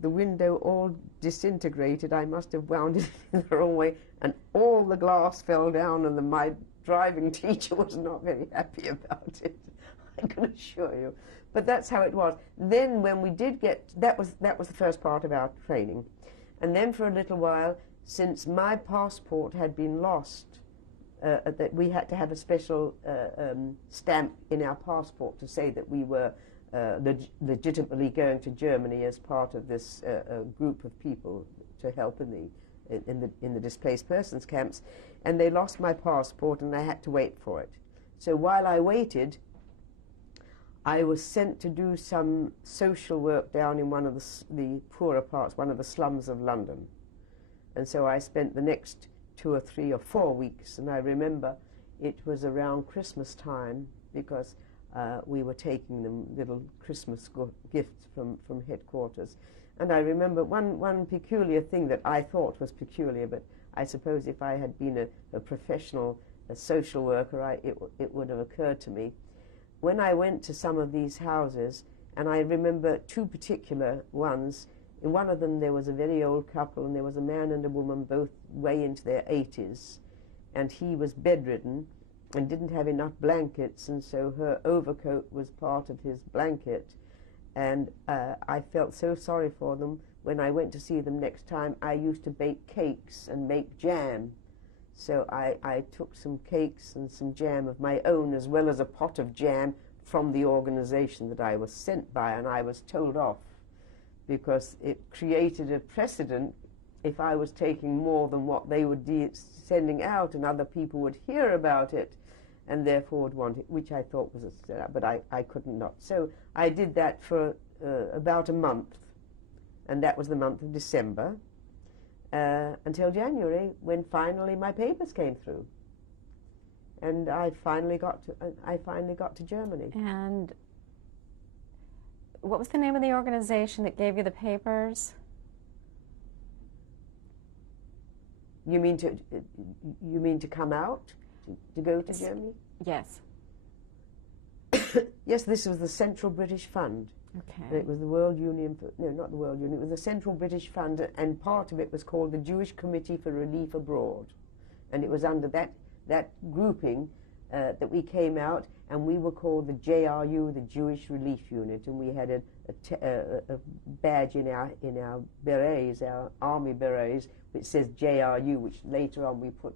the window all disintegrated. I must have wound it in the wrong way, and all the glass fell down, and my driving teacher was not very happy about it, I can assure you. But that's how it was. Then when we did get, that was the first part of our training. And then for a little while, since my passport had been lost, that we had to have a special stamp in our passport to say that we were legitimately going to Germany as part of this group of people to help in the displaced persons camps. And they lost my passport, and I had to wait for it. So while I waited, I was sent to do some social work down in one of the poorer parts, one of the slums of London. And so I spent the next 2 or 3 or 4 weeks, and I remember it was around Christmas time, because we were taking them little Christmas gifts from headquarters. And I remember one peculiar thing that I thought was peculiar, but I suppose if I had been a professional social worker, it would have occurred to me. When I went to some of these houses, and I remember 2 particular ones, in one of them there was a very old couple, and there was a man and a woman, both way into their 80s, and he was bedridden and didn't have enough blankets, and so her overcoat was part of his blanket. And I felt so sorry for them. When I went to see them next time, I used to bake cakes and make jam. So I took some cakes and some jam of my own, as well as a pot of jam from the organization that I was sent by, and I was told off because it created a precedent. If I was taking more than what they would be sending out, and other people would hear about it and therefore would want it, which I thought was a setup, but I couldn't not. So I did that for about a month, and that was the month of December, until January, when finally my papers came through, and I finally got to Germany. And what was the name of the organization that gave you the papers? You mean to come out, to go to Germany? Yes. Yes, this was the Central British Fund. Okay. It was the World Union, no, not the World Union, it was the Central British Fund, and part of it was called the Jewish Committee for Relief Abroad. And it was under that grouping that we came out, and we were called the JRU, the Jewish Relief Unit, and we had a badge in our berets, our army berets, which says JRU, which later on we put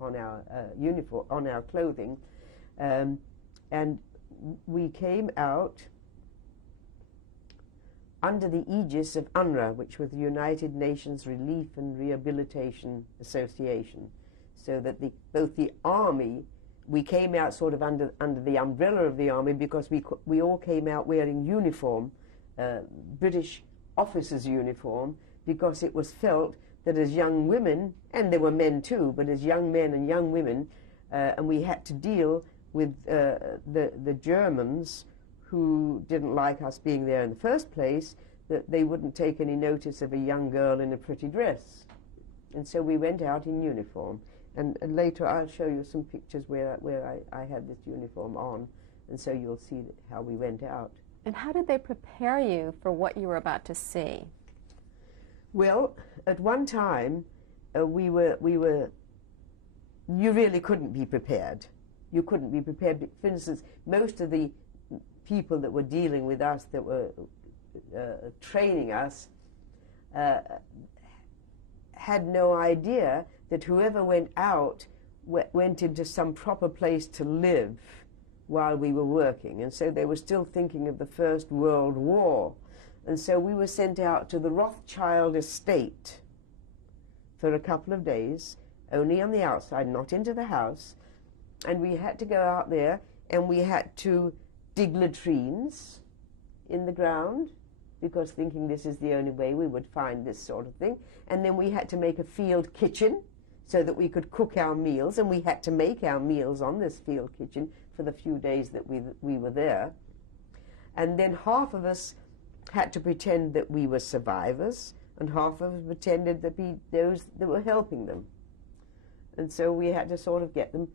on our uniform, on our clothing, and we came out under the aegis of UNRWA, which was the United Nations Relief and Rehabilitation Association, so that both the army, we came out sort of under the umbrella of the army, because we all came out wearing uniform, British officers' uniform, because it was felt that as young women, and there were men too, but as young men and young women, and we had to deal with the Germans, who didn't like us being there in the first place, that they wouldn't take any notice of a young girl in a pretty dress. And so we went out in uniform. And later I'll show you some pictures where I had this uniform on, and so you'll see how we went out. And how did they prepare you for what you were about to see? Well, at one time, you really couldn't be prepared. You couldn't be prepared. For instance, most of the people that were dealing with us, that were training us, had no idea that whoever went out went into some proper place to live while we were working. And so they were still thinking of the First World War. And so we were sent out to the Rothschild estate for a couple of days, only on the outside, not into the house. And we had to go out there, and we had to dig latrines in the ground, because thinking this is the only way we would find this sort of thing. And then we had to make a field kitchen so that we could cook our meals, and we had to make our meals on this field kitchen for the few days that we were there. And then half of us had to pretend that we were survivors, and half of us pretended to be those that were helping them. And so we had to sort of get them,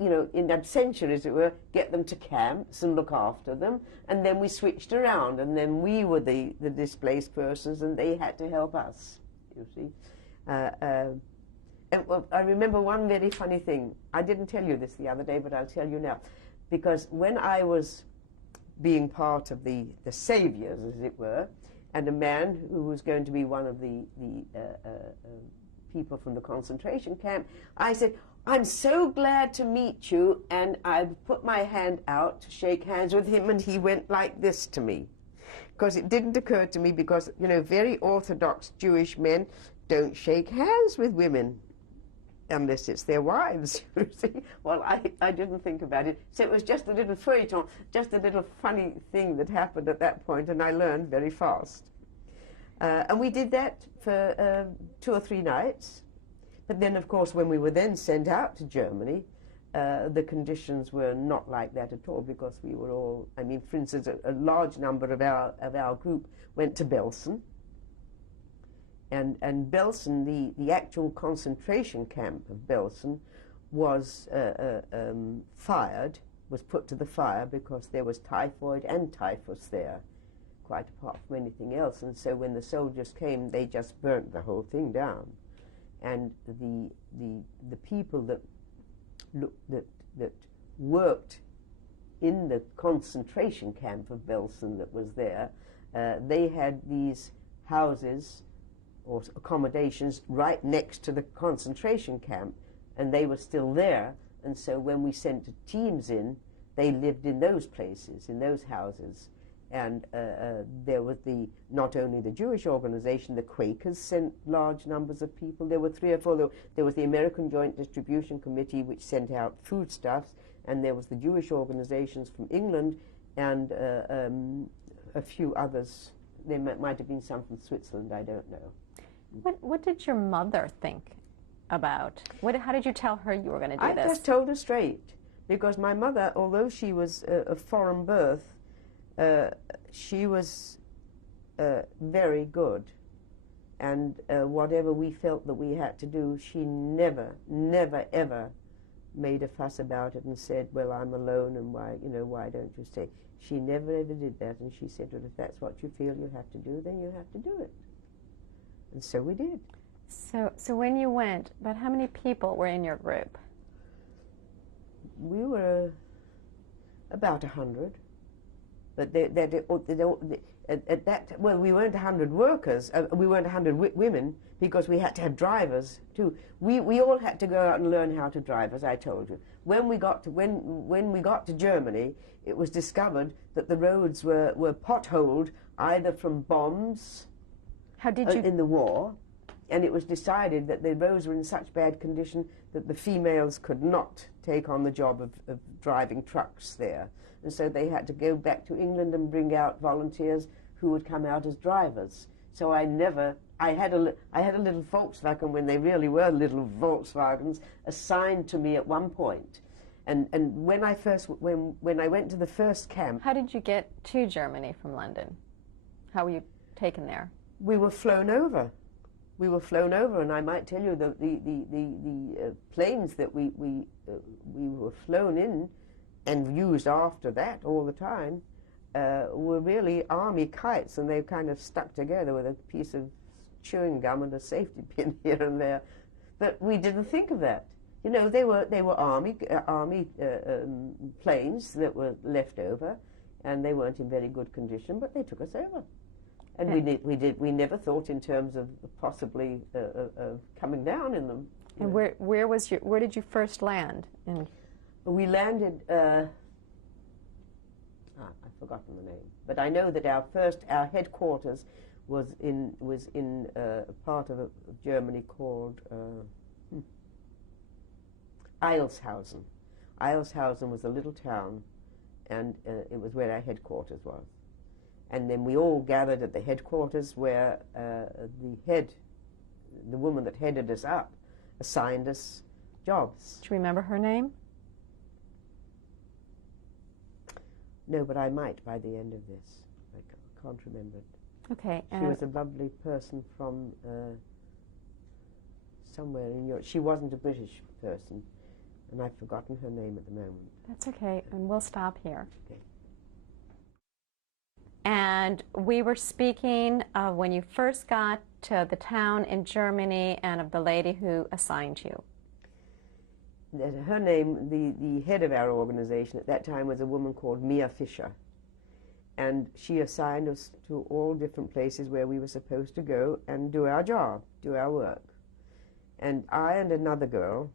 you know, in absentia, as it were, get them to camps and look after them, and then we switched around, and then we were the displaced persons, and they had to help us, you see. And well, I remember one very funny thing. I didn't tell you this the other day, but I'll tell you now. Because when I was being part of the saviors, as it were, and a man who was going to be one of the people from the concentration camp, I said, "I'm so glad to meet you," and I put my hand out to shake hands with him, and he went like this to me. Because it didn't occur to me, because, you know, very Orthodox Jewish men don't shake hands with women unless it's their wives, you see. Well, I didn't think about it. So it was just a little feuilleton, just a little funny thing that happened at that point, and I learned very fast. And we did that for 2 or 3 nights. But then, of course, when we were then sent out to Germany, the conditions were not like that at all, because we were all, I mean, for instance, a large number of our group went to Belsen. And Belsen, the actual concentration camp of Belsen, was fired, was put to the fire, because there was typhoid and typhus there, quite apart from anything else. And so when the soldiers came, they just burnt the whole thing down. And the people that worked in the concentration camp of Belsen that was there, they had these houses or accommodations right next to the concentration camp, and they were still there. And so when we sent teams in, they lived in those places, in those houses. And there was not only the Jewish organization, the Quakers sent large numbers of people. There were 3 or 4. There was the American Joint Distribution Committee, which sent out foodstuffs, and there was the Jewish organizations from England, and a few others. There might have been some from Switzerland, I don't know. What did your mother think about? How did you tell her you were going to do this? I just told her straight, because my mother, although she was a foreign birth, she was very good, and whatever we felt that we had to do, she never, ever made a fuss about it and said, "Well, I'm alone, and why don't you stay?" She never ever did that, and she said, "Well, if that's what you feel you have to do, then you have to do it." And so we did. So when you went, about how many people were in your group? We were about 100. But at that, well, we weren't 100 workers, we weren't 100 women, because we had to have drivers too. We all had to go out and learn how to drive, as I told you. When we got to Germany, it was discovered that the roads were potholed either from bombs in the war, and it was decided that the roads were in such bad condition that the females could not take on the job of driving trucks there. And so they had to go back to England and bring out volunteers who would come out as drivers. So I had a little Volkswagen, when they really were little Volkswagens, assigned to me at one point. And when I went to the first camp... How did you get to Germany from London? How were you taken there? We were flown over. We were flown over, and I might tell you the planes that we were flown in and used after that all the time were really army kites, and they kind of stuck together with a piece of chewing gum and a safety pin here and there. But we didn't think of that. You know, they were army planes that were left over, and they weren't in very good condition, but they took us over. And we never thought in terms of possibly coming down in them. And where did you first land? We landed. I've forgotten the name, but I know that our headquarters was in a part of Germany called Eilshausen. Eilshausen was a little town, and it was where our headquarters was. And then we all gathered at the headquarters, where the woman that headed us up, assigned us jobs. Do you remember her name? No, but I might by the end of this. I can't remember it. Okay. She was a lovely person from somewhere in Europe. She wasn't a British person, and I've forgotten her name at the moment. That's okay, and we'll stop here. Okay. And we were speaking of when you first got to the town in Germany and of the lady who assigned you. Her name, the head of our organization at that time, was a woman called Mia Fischer. And she assigned us to all different places where we were supposed to go and do our job, do our work. And I and another girl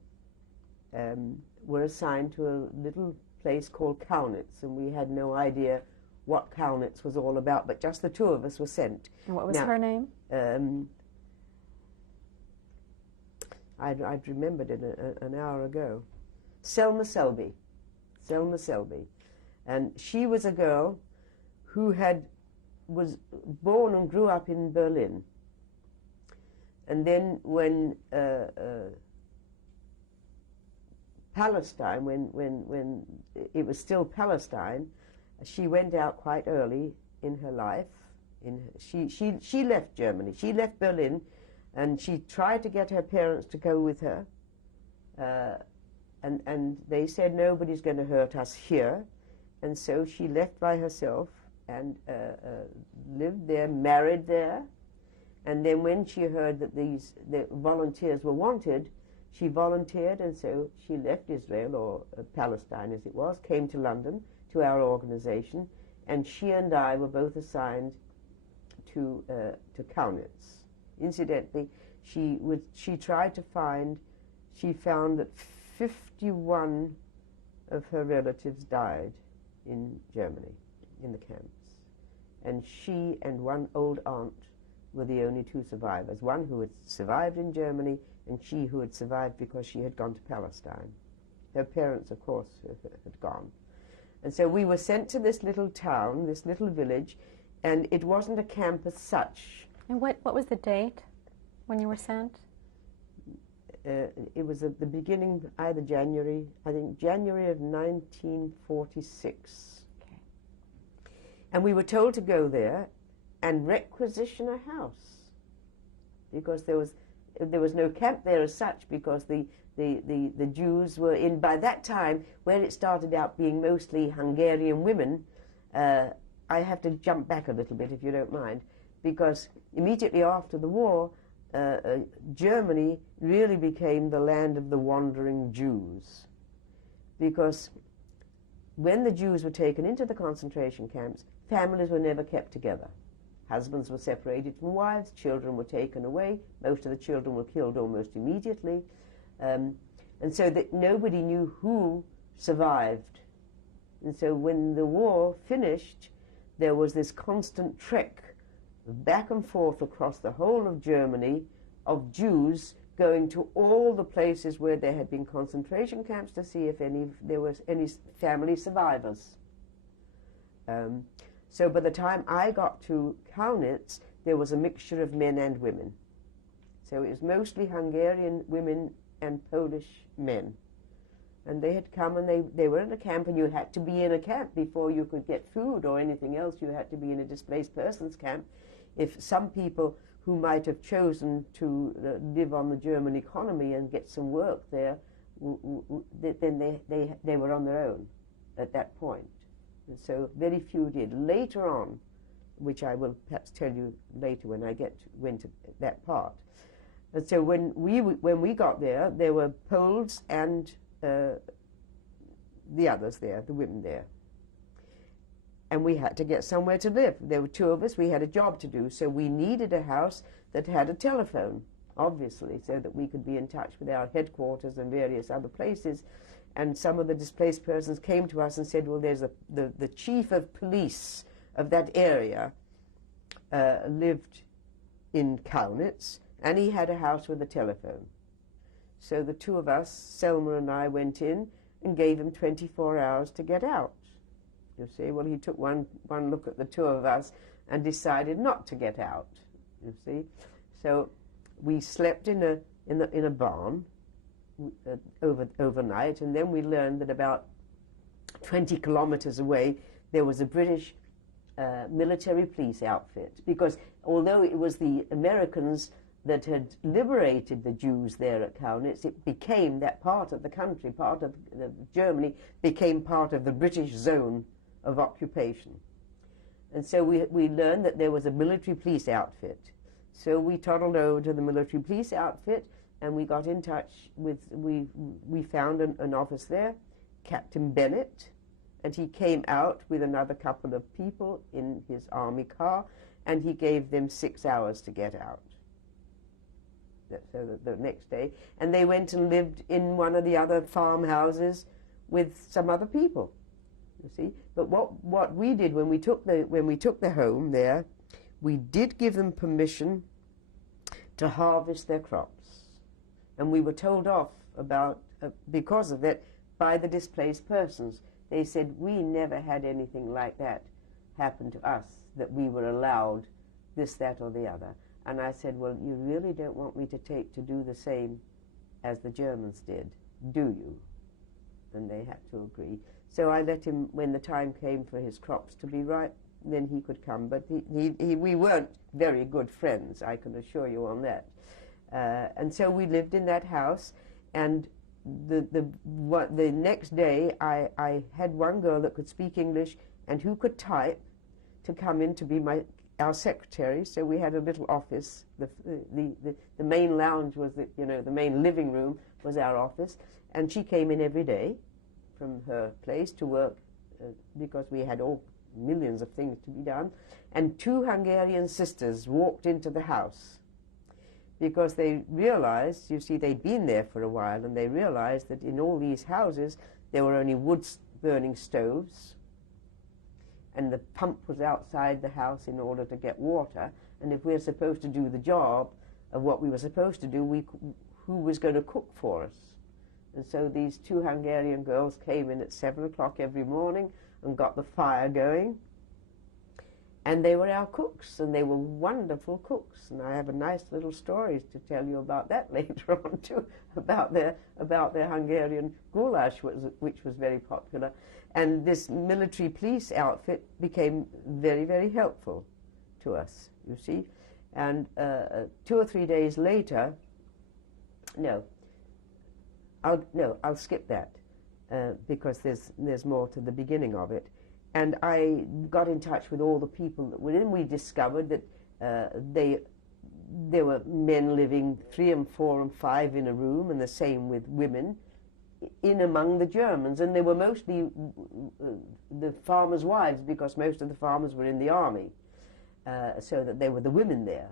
were assigned to a little place called Kaunitz, and we had no idea what Kaunitz was all about, but just the two of us were sent. And what was her name? I'd remembered it an hour ago. Selma Selby. Selma Selby. And she was a girl who was born and grew up in Berlin. And then when Palestine, when it was still Palestine, she went out quite early in her life. She left Germany. She left Berlin, and she tried to get her parents to go with her. And they said, nobody's going to hurt us here. And so she left by herself and lived there, married there. And then when she heard that the volunteers were wanted, she volunteered, and so she left Israel, or Palestine as it was, came to London, to our organization, and she and I were both assigned to Kaunitz. Incidentally, she tried to find, she found that 51 of her relatives died in Germany, in the camps. And she and one old aunt were the only two survivors, one who had survived in Germany and she who had survived because she had gone to Palestine. Her parents, of course, had gone. And so we were sent to this little town, this little village, and it wasn't a camp as such. And what was the date when you were sent? It was at the beginning, either January, I think January of 1946. Okay. And we were told to go there and requisition a house, because there was no camp there as such, because the Jews were in, by that time, where it started out being mostly Hungarian women. I have to jump back a little bit, if you don't mind, because immediately after the war, Germany really became the land of the wandering Jews, because when the Jews were taken into the concentration camps, families were never kept together. Husbands were separated from wives, children were taken away, most of the children were killed almost immediately, and so that nobody knew who survived. And so when the war finished, there was this constant trek back and forth across the whole of Germany of Jews going to all the places where there had been concentration camps to see if there was any family survivors. So by the time I got to Kaunitz, there was a mixture of men and women. So it was mostly Hungarian women and Polish men. And they had come and they were in a camp, and you had to be in a camp before you could get food or anything else. You had to be in a displaced persons camp. If some people who might have chosen to live on the German economy and get some work there, then they were on their own at that point. And so very few did. Later on, which I will perhaps tell you later when I went to that part. And so when we got there, there were Poles and the others there, the women there. And we had to get somewhere to live. There were two of us. We had a job to do, so we needed a house that had a telephone, obviously, so that we could be in touch with our headquarters and various other places. And some of the displaced persons came to us and said, well, there's the chief of police of that area lived in Kaunitz, and he had a house with a telephone. So the two of us, Selma and I, went in and gave him 24 hours to get out. You see, well, he took one look at the two of us and decided not to get out, you see. So we slept in a barn overnight, and then we learned that about 20 kilometers away there was a British military police outfit, because although it was the Americans that had liberated the Jews there at Kaunitz, it became that part of the country, part of Germany, became part of the British zone of occupation. And so we learned that there was a military police outfit. So we toddled over to the military police outfit, and we got in touch with, we found an office there, Captain Bennett, and he came out with another couple of people in his army car, and he gave them 6 hours to get out. So the next day, and they went and lived in one of the other farmhouses with some other people, you see. But what we did when we took the home there, we did give them permission to harvest their crops, and we were told off about because of that by the displaced persons. They said we never had anything like that happen to us, that we were allowed this, that, or the other. And I said, well, you really don't want me to do the same as the Germans did, do you? And they had to agree. So I let him, when the time came for his crops to be ripe, then he could come. But we weren't very good friends, I can assure you on that. And so we lived in that house, and the next day I had one girl that could speak English and who could type to come in to be our secretary. So we had a little office. The main lounge was the main living room was our office, and she came in every day from her place to work because we had all millions of things to be done. And two Hungarian sisters walked into the house because they realized, you see, they'd been there for a while, and they realized that in all these houses there were only wood-burning stoves, and the pump was outside the house in order to get water. And if we're supposed to do the job of what we were supposed to do, who was going to cook for us? And so these two Hungarian girls came in at 7 o'clock every morning and got the fire going. And they were our cooks, and they were wonderful cooks. And I have a nice little story to tell you about that later on too, about their Hungarian goulash, which was very popular. And this military police outfit became very, very helpful to us, you see. And 2 or 3 days later, I'll skip that because there's more to the beginning of it. And I got in touch with all the people that were in. We discovered that there were men living 3 and 4 and 5 in a room, and the same with women in among the Germans, and they were mostly the farmers' wives, because most of the farmers were in the army, so that they were the women there.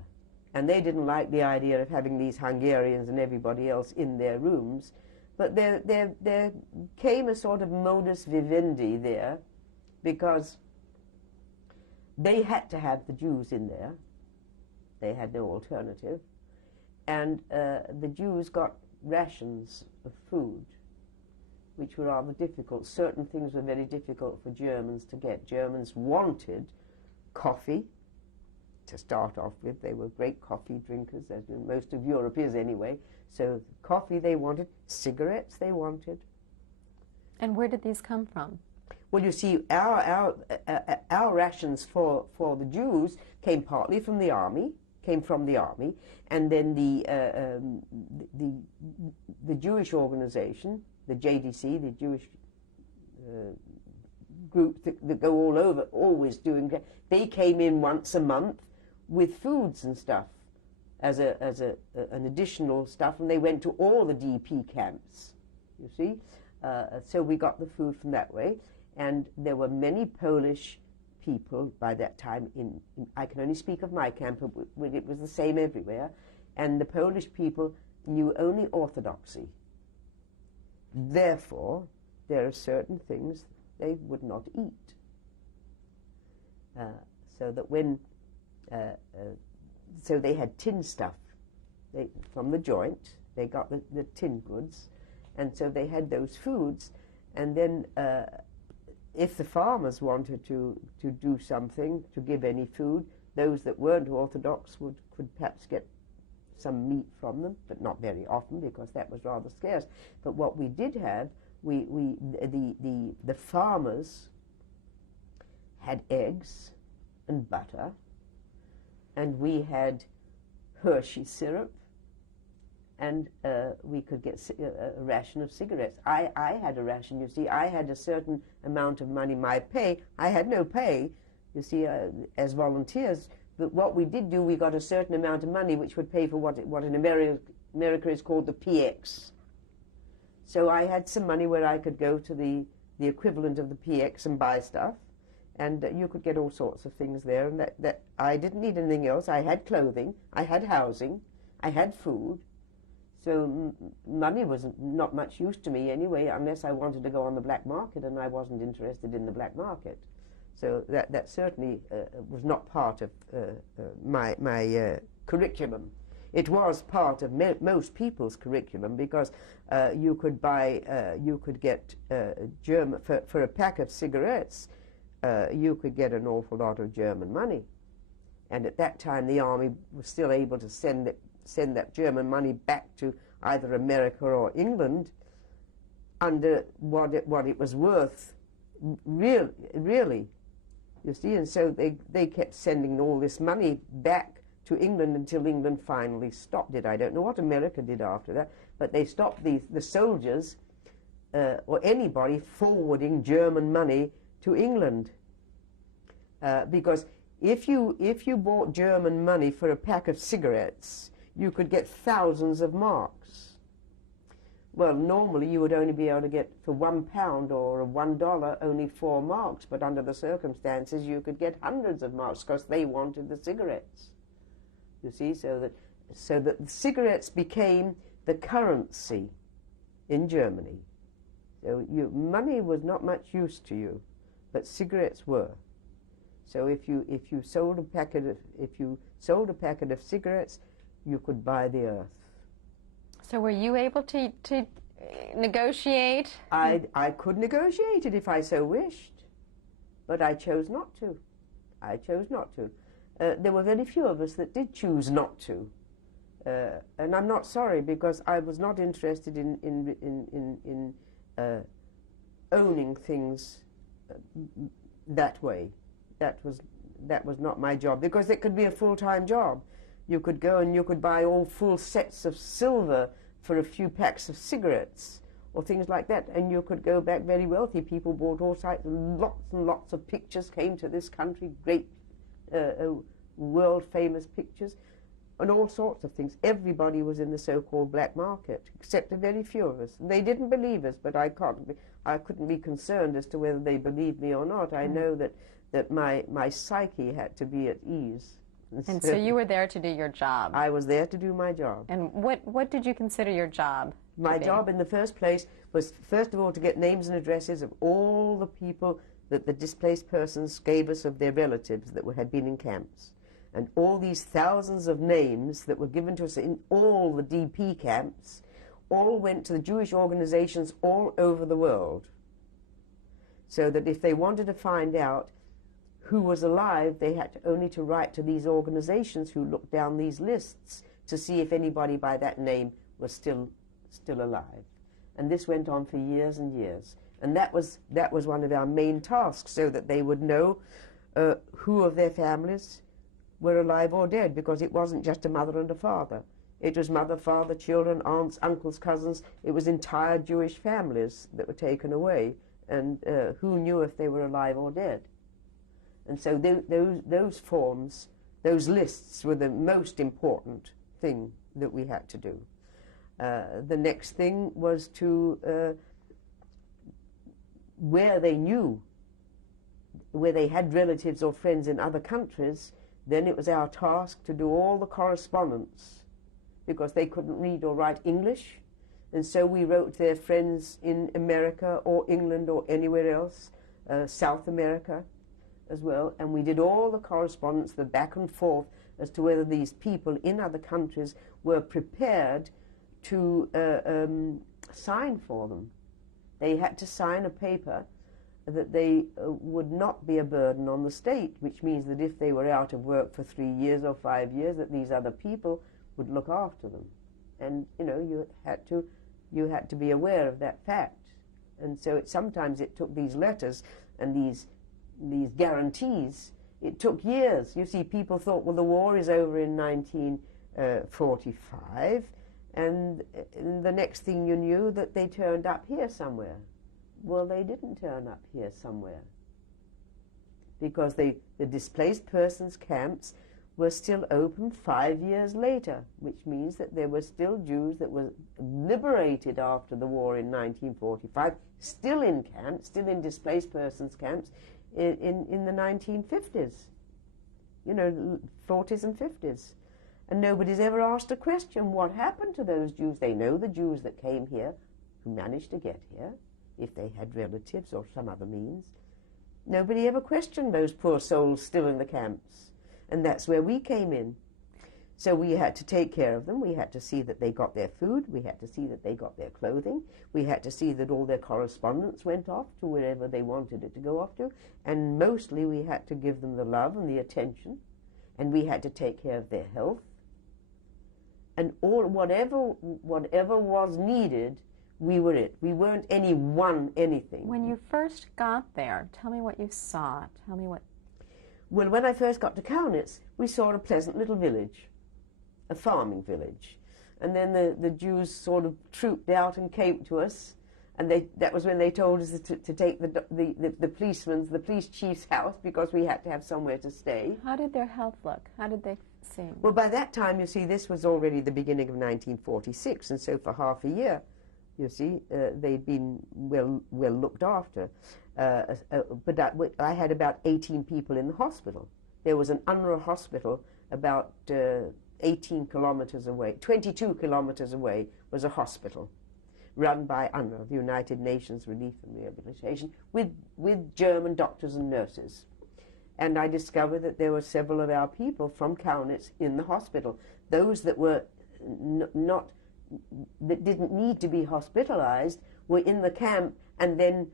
And they didn't like the idea of having these Hungarians and everybody else in their rooms. But there came a sort of modus vivendi there, because they had to have the Jews in there. They had no alternative. And the Jews got rations of food, which were rather difficult. Certain things were very difficult for Germans to get. Germans wanted coffee to start off with. They were great coffee drinkers, as most of Europe is anyway. So coffee they wanted, cigarettes they wanted. And where did these come from? Well, you see, our rations for the Jews came partly from the army, and then the Jewish organization, the JDC, the Jewish group that go all over, always doing, they came in once a month with foods and stuff as an additional stuff, and they went to all the DP camps, you see. So we got the food from that way, and there were many Polish people by that time I can only speak of my camp, but it was the same everywhere, and the Polish people knew only orthodoxy. Therefore, there are certain things they would not eat. So that when, so they had tin stuff from the joint, they got the tin goods, and so they had those foods, and then if the farmers wanted to do something, to give any food, those that weren't Orthodox could perhaps get some meat from them, but not very often, because that was rather scarce. But what we did have, the farmers had eggs and butter, and we had Hershey syrup, and we could get a ration of cigarettes. I had a ration, you see. I had a certain amount of money, my pay. I had no pay, you see, as volunteers. But what we did do, we got a certain amount of money which would pay for what in America is called the PX. So I had some money where I could go to the equivalent of the PX and buy stuff. And you could get all sorts of things there. And that I didn't need anything else. I had clothing, I had housing, I had food. So money was not much use to me anyway, unless I wanted to go on the black market, and I wasn't interested in the black market. So that certainly was not part of my curriculum. It was part of most people's curriculum, because you could get German, for a pack of cigarettes, you could get an awful lot of German money. And at that time the army was still able to send that German money back to either America or England under what it was worth, really, you see. And so they kept sending all this money back to England until England finally stopped it. I don't know what America did after that, but they stopped the soldiers or anybody forwarding German money to England, because if you bought German money for a pack of cigarettes, you could get thousands of marks. Well, normally you would only be able to get, for £1 or $1, only 4 marks, but under the circumstances you could get hundreds of marks, because they wanted the cigarettes. You see, so that the cigarettes became the currency in Germany. So money was not much use to you, but cigarettes were. So if you sold a packet of cigarettes, you could buy the earth. So were you able to negotiate? I could negotiate it if I so wished, but I chose not to. There were very few of us that did choose not to, and I'm not sorry, because I was not interested in owning things that way. That was not my job, because it could be a full-time job. You could go and you could buy all full sets of silver for a few packs of cigarettes or things like that, and you could go back very wealthy. People bought all sorts, lots and lots of pictures came to this country, great world-famous pictures. and all sorts of things. Everybody was in the so-called black market, except a very few of us. They didn't believe us, but I couldn't be concerned as to whether they believed me or not. I know that my psyche had to be at ease. And so you were there to do your job. I was there to do my job. And what did you consider your job? My job in the first place was, first of all, to get names and addresses of all the people that the displaced persons gave us of their relatives that had been in camps. And all these thousands of names that were given to us in all the DP camps all went to the Jewish organizations all over the world. So that if they wanted to find out who was alive, they had only to write to these organizations who looked down these lists to see if anybody by that name was still alive. And this went on for years and years. And that was one of our main tasks, so that they would know who of their families were alive or dead, because it wasn't just a mother and a father. It was mother, father, children, aunts, uncles, cousins. It was entire Jewish families that were taken away, and who knew if they were alive or dead. And so those forms, those lists, were the most important thing that we had to do. The next thing was to, where they knew, where they had relatives or friends in other countries, then it was our task to do all the correspondence, because they couldn't read or write English, and so we wrote their friends in America or England or anywhere else, South America as well, and we did all the correspondence, the back and forth, as to whether these people in other countries were prepared to sign for them. They had to sign a paper that they would not be a burden on the state, which means that if they were out of work for 3 years or 5 years, that these other people would look after them. And, you know, you had to be aware of that fact. And so sometimes it took these letters and these guarantees, it took years. You see, people thought, well, the war is over in 1945, and the next thing you knew, that they turned up here somewhere. Well, they didn't turn up here somewhere, because the displaced persons camps were still open 5 years later, which means that there were still Jews that were liberated after the war in 1945, still in camps, still in displaced persons camps in the 1950s, you know, 40s and 50s. And nobody's ever asked a question, what happened to those Jews? They know the Jews that came here, who managed to get here, if they had relatives or some other means. Nobody ever questioned those poor souls still in the camps. And that's where we came in. So we had to take care of them. We had to see that they got their food. We had to see that they got their clothing. We had to see that all their correspondence went off to wherever they wanted it to go off to. And mostly we had to give them the love and the attention. And we had to take care of their health. And whatever was needed, we were it. We weren't any one anything. When you first got there, tell me what you saw. Tell me what... Well, when I first got to Kaunitz, we saw a pleasant little village, a farming village. And then the Jews sort of trooped out and came to us, and that was when they told us to take the police chief's house, because we had to have somewhere to stay. How did their health look? How did they seem? Well, by that time, you see, this was already the beginning of 1946, and so for half a year, you see, they'd been well looked after. But I had about 18 people in the hospital. There was an UNRWA hospital about 18 kilometers away. 22 kilometers away was a hospital run by UNRWA, the United Nations Relief and Rehabilitation, with German doctors and nurses. And I discovered that there were several of our people from Kaunitz in the hospital. Those that were that didn't need to be hospitalized were in the camp, and then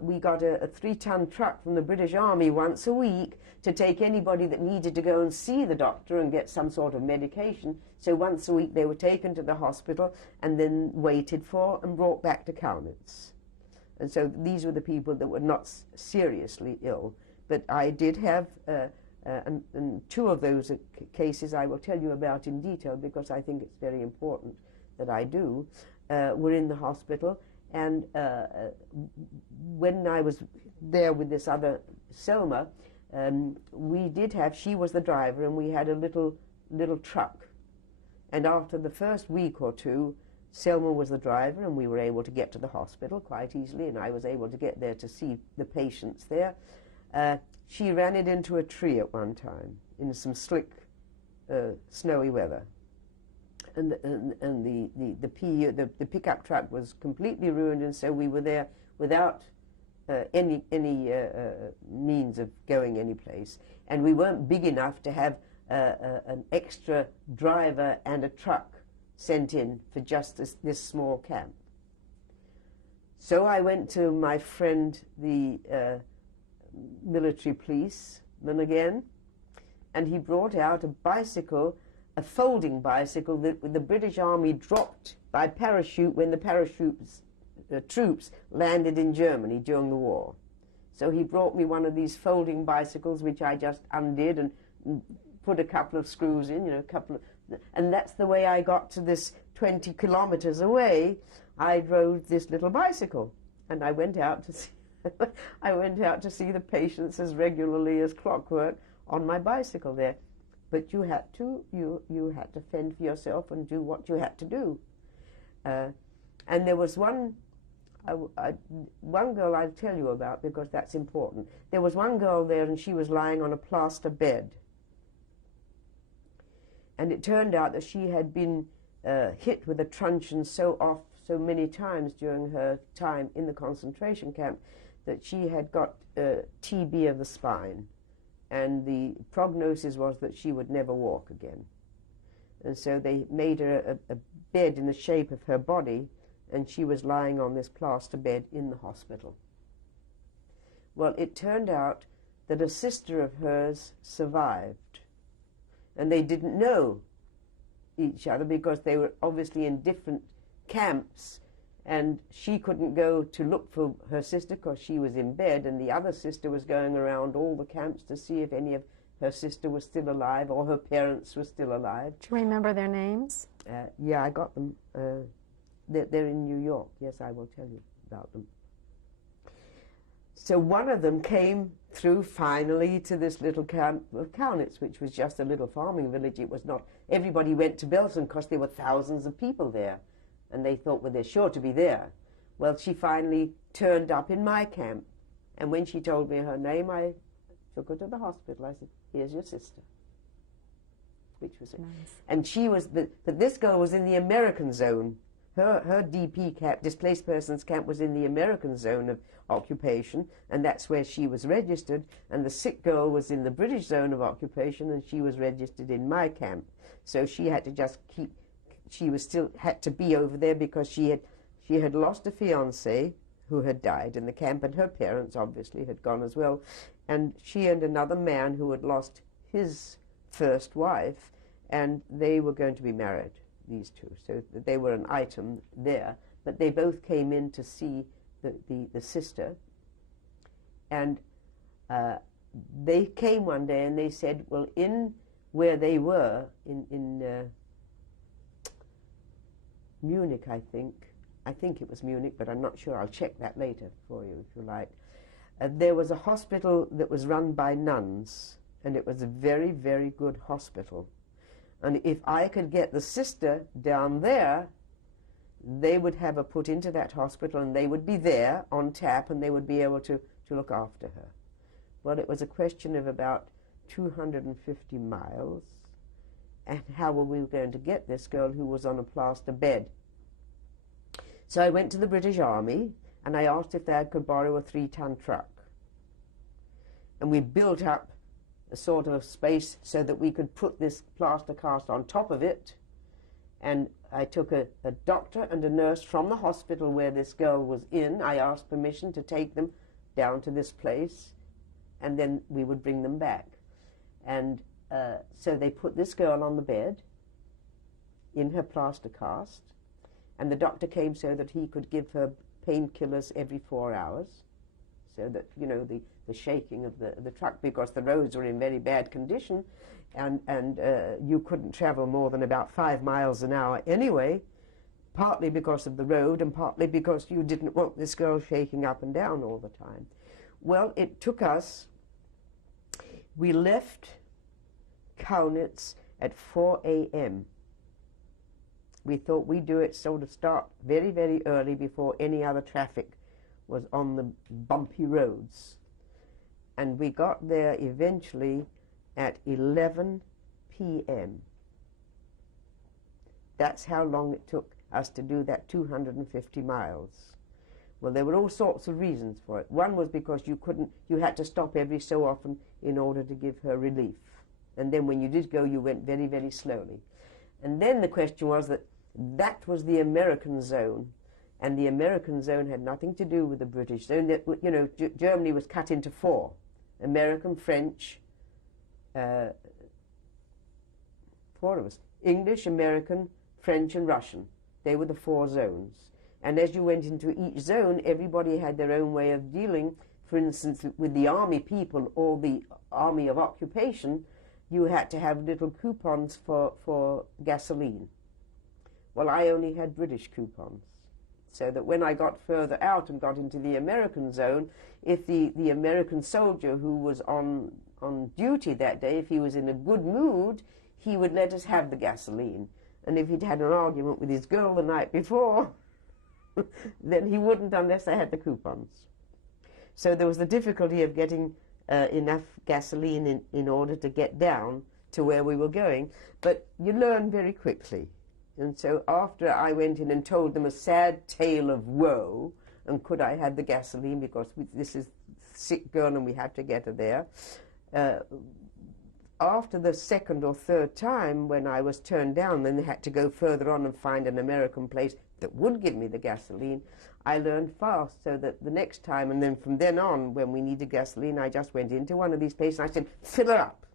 we got a 3-ton truck from the British Army once a week to take anybody that needed to go and see the doctor and get some sort of medication. So once a week they were taken to the hospital and then waited for and brought back to Kaunitz. And so these were the people that were not seriously ill. But I did have, and 2 of those cases I will tell you about in detail, because I think it's very important that I do, were in the hospital. And when I was there with this other Selma, we did have, she was the driver, and we had a little truck And after the first week or two, Selma was the driver, and we were able to get to the hospital quite easily, and I was able to get there to see the patients there. She ran it into a tree at one time in some slick, snowy weather. And the pickup truck was completely ruined, and so we were there without any means of going any place. And we weren't big enough to have an extra driver and a truck sent in for just this small camp. So I went to my friend, the military policeman again, and he brought out a bicycle, a folding bicycle that the British Army dropped by parachute when the troops landed in Germany during the war. So he brought me one of these folding bicycles, which I just undid and put a couple of screws in, and that's the way I got to this 20 kilometers away. I drove this little bicycle, and I went out to see I went out to see the patients as regularly as clockwork on my bicycle there. But you had to fend for yourself and do what you had to do. And there was one girl I'll tell you about, because that's important. There was one girl there, and she was lying on a plaster bed. And it turned out that she had been hit with a truncheon so many times during her time in the concentration camp that she had got TB of the spine. And the prognosis was that she would never walk again. And so they made her a bed in the shape of her body, and she was lying on this plaster bed in the hospital. Well, it turned out that a sister of hers survived, and they didn't know each other because they were obviously in different camps, and she couldn't go to look for her sister because she was in bed, and the other sister was going around all the camps to see if any of her sister was still alive or her parents were still alive. Do you remember their names? Yeah, I got them. They're in New York. Yes, I will tell you about them. So one of them came through finally to this little camp of Kaunitz, which was just a little farming village. It was not, everybody went to Belsen because there were thousands of people there. And they thought, well, they're sure to be there. Well, she finally turned up in my camp. And when she told me her name, I took her to the hospital. I said, here's your sister. Which was it. Nice. And she was, but this girl was in the American zone. Her DP camp, displaced persons camp, was in the American zone of occupation, and that's where she was registered. And the sick girl was in the British zone of occupation, and she was registered in my camp. So she had to just keep, she was still had to be over there because she had lost a fiancé who had died in the camp, and her parents obviously had gone as well. And she and another man who had lost his first wife, and they were going to be married, these two. So they were an item there, but they both came in to see the sister. And they came one day and they said, well, in where they were, in Munich, I think it was Munich, but I'm not sure. I'll check that later for you, if you like. There was a hospital that was run by nuns, and it was a very, very good hospital. And if I could get the sister down there, they would have her put into that hospital, and they would be there on tap, and they would be able to look after her. Well, it was a question of about 250 miles, and how were we going to get this girl who was on a plaster bed? So I went to the British Army, and I asked if they could borrow a 3-ton truck. And we built up a sort of space so that we could put this plaster cast on top of it. And I took a doctor and a nurse from the hospital where this girl was in. I asked permission to take them down to this place, and then we would bring them back. And so they put this girl on the bed in her plaster cast, and the doctor came so that he could give her painkillers every 4 hours, so that, you know, the shaking of the truck, because the roads were in very bad condition, and you couldn't travel more than about 5 miles an hour anyway, partly because of the road and partly because you didn't want this girl shaking up and down all the time. Well, it took us, we left Kaunitz at 4 a.m. We thought we'd do it sort of start very, very early before any other traffic was on the bumpy roads. And we got there eventually at 11 p.m. That's how long it took us to do that 250 miles. Well, there were all sorts of reasons for it. One was because you had to stop every so often in order to give her relief. And then when you did go, you went very, very slowly. And then the question was that was the American zone. And the American zone had nothing to do with the British zone. That, you know, Germany was cut into four: American, French, four of us: English, American, French, and Russian. They were the four zones. And as you went into each zone, everybody had their own way of dealing. For instance, with the army people or the army of occupation, you had to have little coupons for gasoline. Well, I only had British coupons. So that when I got further out and got into the American zone, if the American soldier who was on duty that day, if he was in a good mood, he would let us have the gasoline. And if he'd had an argument with his girl the night before, then he wouldn't unless I had the coupons. So there was the difficulty of getting enough gasoline in order to get down to where we were going. But you learn very quickly. And so after I went in and told them a sad tale of woe, and could I have the gasoline because this is a sick girl and we have to get her there, after the second or third time when I was turned down, then they had to go further on and find an American place that would give me the gasoline, I learned fast, so that the next time, and then from then on, when we needed gasoline, I just went into one of these places and I said, fill her up,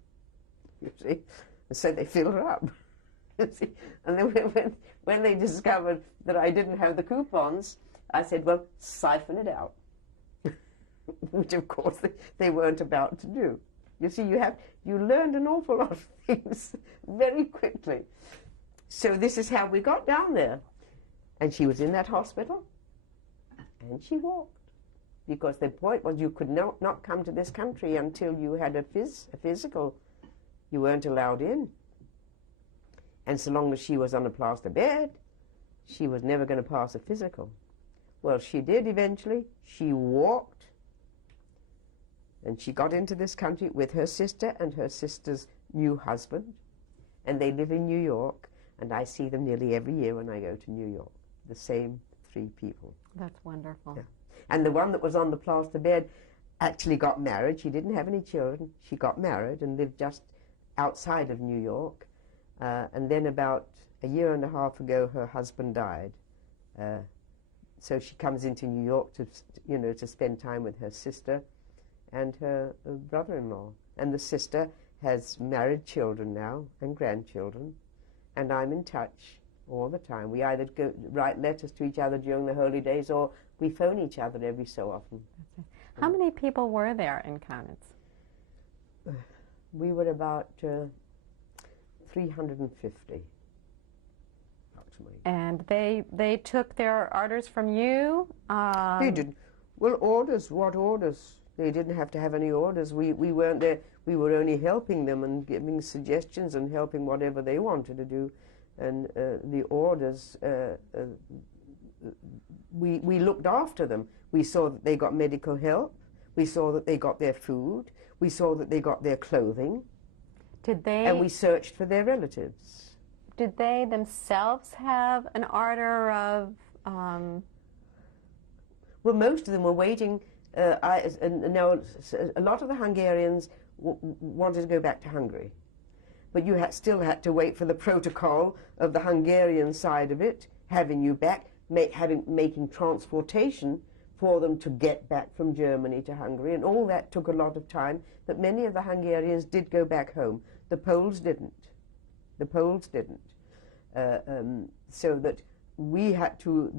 you see. And so they filled her up. You see? And then when they discovered that I didn't have the coupons, I said, well, siphon it out, which of course they weren't about to do. You see, you learned an awful lot of things very quickly. So this is how we got down there. And she was in that hospital, and she walked. Because the point was you could not come to this country until you had a physical. You weren't allowed in. And so long as she was on a plaster bed, she was never going to pass a physical. Well, she did eventually. She walked. And she got into this country with her sister and her sister's new husband. And they live in New York. And I see them nearly every year when I go to New York. The same three people. That's wonderful. Yeah. And the one that was on the plaster bed actually got married. She didn't have any children. She got married and lived just outside of New York. And then about a year and a half ago, her husband died. So she comes into New York to spend time with her sister and her brother-in-law. And the sister has married children now and grandchildren. And I'm in touch all the time. We either write letters to each other during the holy days, or we phone each other every so often. How many people were there in Kaunitz? We were about 350, approximately. And they took their orders from you? They didn't. Well, orders, what orders? They didn't have to have any orders. We weren't there. We were only helping them and giving suggestions and helping whatever they wanted to do. And the orders, we looked after them. We saw that they got medical help. We saw that they got their food. We saw that they got their clothing. Did they? And we searched for their relatives. Did they themselves have an order of? Well, most of them were waiting. Now, a lot of the Hungarians wanted to go back to Hungary. But you still had to wait for the protocol of the Hungarian side of it, having you back, making transportation for them to get back from Germany to Hungary, and all that took a lot of time. But many of the Hungarians did go back home. The Poles didn't. The Poles didn't. So that we had to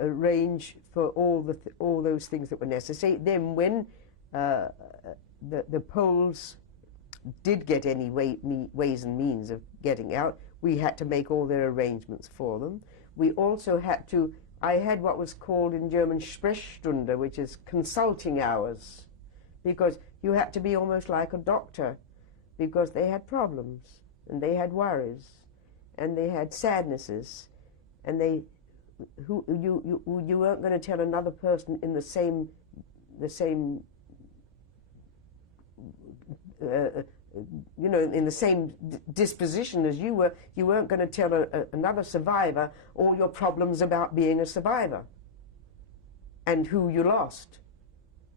arrange for all those things that were necessary. Then when the Poles did get any ways and means of getting out, we had to make all their arrangements for them. We also had to, I had what was called in German Sprechstunde, which is consulting hours, because you had to be almost like a doctor, because they had problems, and they had worries, and they had sadnesses, and you weren't going to tell another person in the same in the same disposition as you were. You weren't going to tell another survivor all your problems about being a survivor, and who you lost,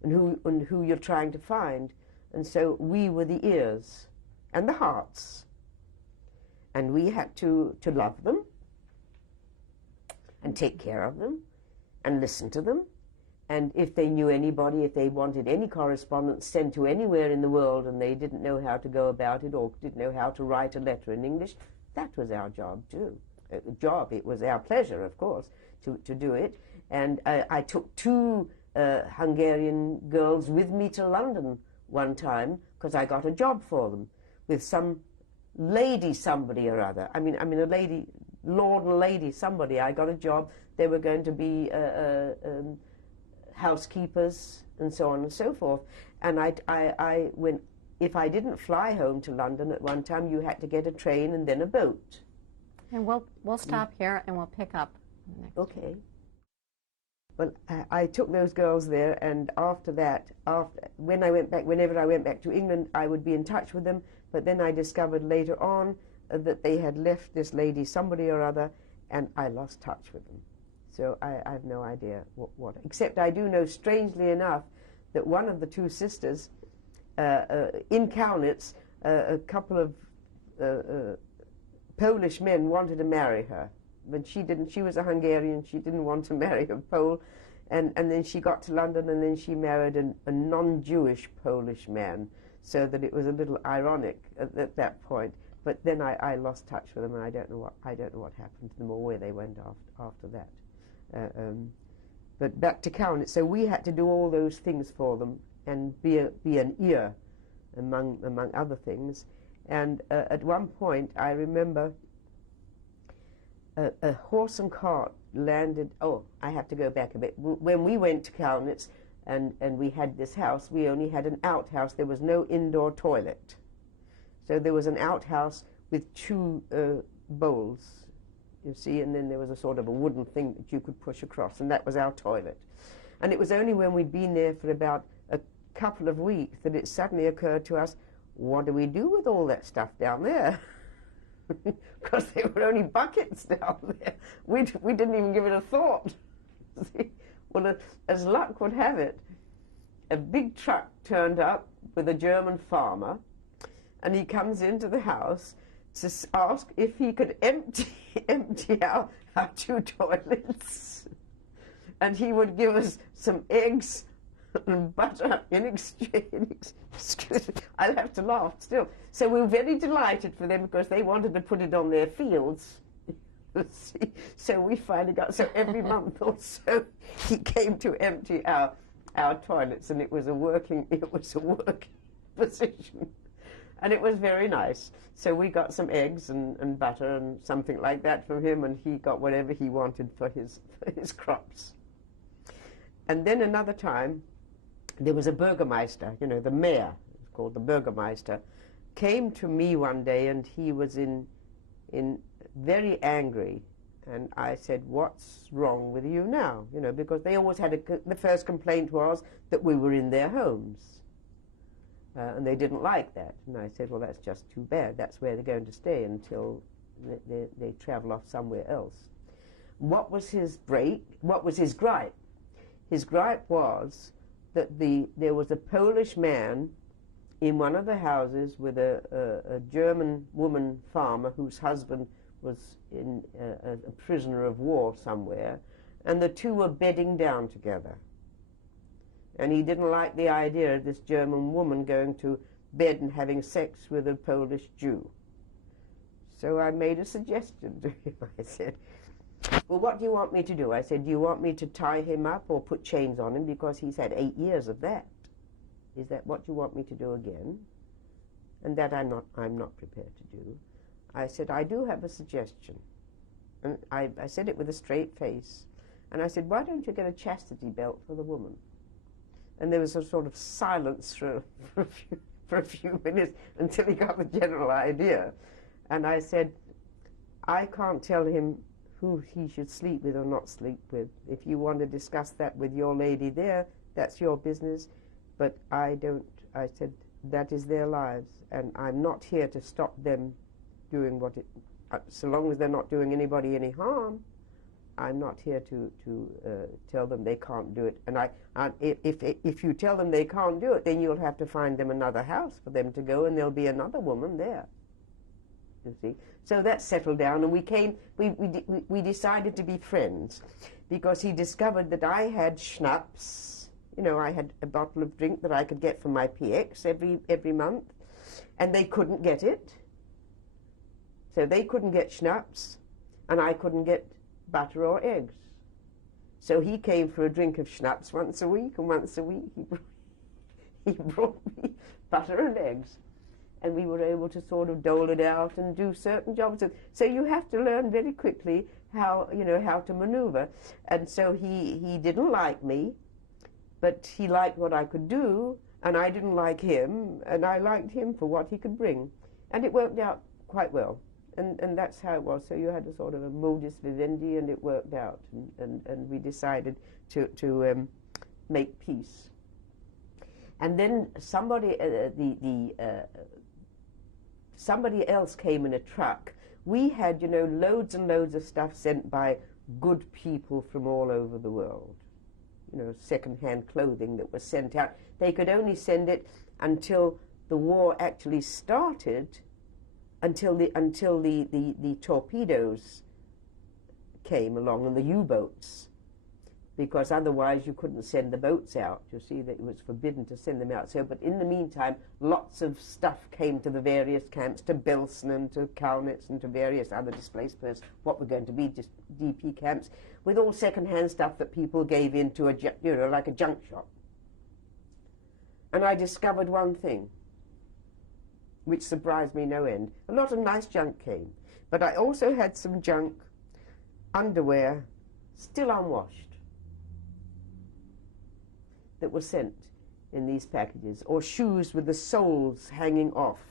and who you're trying to find. And so we were the ears and the hearts, and we had to love them and take care of them and listen to them. And if they knew anybody, if they wanted any correspondence sent to anywhere in the world and they didn't know how to go about it or didn't know how to write a letter in English, that was our job too. It was our pleasure, of course, to do it. And I took 2 Hungarian girls with me to London one time because I got a job for them with some lady somebody or other. I mean a lady, lord and lady somebody. I got a job. They were going to be housekeepers and so on and so forth. And I went, if I didn't fly home to London at one time, you had to get a train and then a boat. And we'll stop here and we'll pick up next. Okay. Well, I took those girls there, and after that, whenever I went back to England, I would be in touch with them. But then I discovered later on that they had left this lady, somebody or other, and I lost touch with them. So I have no idea what. Except I do know, strangely enough, that one of the 2 sisters in Kaunitz, a couple of Polish men wanted to marry her. But she didn't. She was a Hungarian. She didn't want to marry a Pole. And then she got to London, and then she married a non-Jewish Polish man, so that it was a little ironic at that point. But then I lost touch with them, and I don't know what happened to them or where they went after that. But back to Kaunitz. So we had to do all those things for them and be an ear, among other things. And at one point, I remember a horse and cart landed. Oh, I have to go back a bit. When we went to Kaunitz and we had this house, we only had an outhouse. There was no indoor toilet. So there was an outhouse with 2 bowls, you see, and then there was a sort of a wooden thing that you could push across, and that was our toilet. And it was only when we'd been there for about a couple of weeks that it suddenly occurred to us, what do we do with all that stuff down there? Because there were only buckets down there. We didn't even give it a thought. See? Well, as luck would have it, a big truck turned up with a German farmer, and he comes into the house to ask if he could empty out our 2 toilets. And he would give us some eggs and butter in exchange. Excuse me, I'll have to laugh still. So we were very delighted for them because they wanted to put it on their fields. See? So we finally got, so every month or so he came to empty our toilets, and it was a working position. And it was very nice. So we got some eggs and butter and something like that from him, and he got whatever he wanted for his crops. And then another time, there was a Bürgermeister, the mayor, it's called the Bürgermeister, came to me one day, and he was in very angry. And I said, what's wrong with you now? Because they always had the first complaint was that we were in their homes. And they didn't like that. And I said, well, that's just too bad. That's where they're going to stay until they travel off somewhere else. What was his gripe? His gripe was that there was a Polish man in one of the houses with a German woman farmer whose husband was a prisoner of war somewhere, and the 2 were bedding down together. And he didn't like the idea of this German woman going to bed and having sex with a Polish Jew. So I made a suggestion to him. I said, well, what do you want me to do? I said, do you want me to tie him up or put chains on him, because he's had 8 years of that? Is that what you want me to do again? And that I'm not prepared to do. I said, I do have a suggestion. And I said it with a straight face. And I said, why don't you get a chastity belt for the woman? And there was a sort of silence for a few minutes until he got the general idea. And I said, I can't tell him who he should sleep with or not sleep with. If you want to discuss that with your lady there, that's your business. But I don't, I said, that is their lives, and I'm not here to stop them doing what it, so long as they're not doing anybody any harm, I'm not here to tell them they can't do it. And if you tell them they can't do it, then you'll have to find them another house for them to go, and there'll be another woman there. You see, so that settled down, and we decided to be friends, because he discovered that I had schnapps. You know, I had a bottle of drink that I could get from my PX every month, and they couldn't get it. So they couldn't get schnapps, and I couldn't get butter or eggs. So he came for a drink of schnapps once a week, and once a week he brought me butter and eggs. And we were able to sort of dole it out and do certain jobs. So you have to learn very quickly how, you know, how to maneuver. And so he didn't like me, but he liked what I could do, and I didn't like him, and I liked him for what he could bring. And it worked out quite well. And that's how it was. So you had a sort of a modus vivendi, and it worked out. And we decided to make peace. And then somebody, somebody else came in a truck. We had, you know, loads and loads of stuff sent by good people from all over the world. You know, second-hand clothing that was sent out. They could only send it until the war actually started, until the torpedoes came along and the U-boats, because otherwise you couldn't send the boats out. You see, that it was forbidden to send them out. So, but in the meantime, lots of stuff came to the various camps, to Belsen and to Kaunitz and to various other displaced persons, what were going to be just DP camps, with all second-hand stuff that people gave into a, you know, like a junk shop. And I discovered one thing, which surprised me no end. A lot of nice junk came, but I also had some junk, underwear, still unwashed, that were sent in these packages, or shoes with the soles hanging off.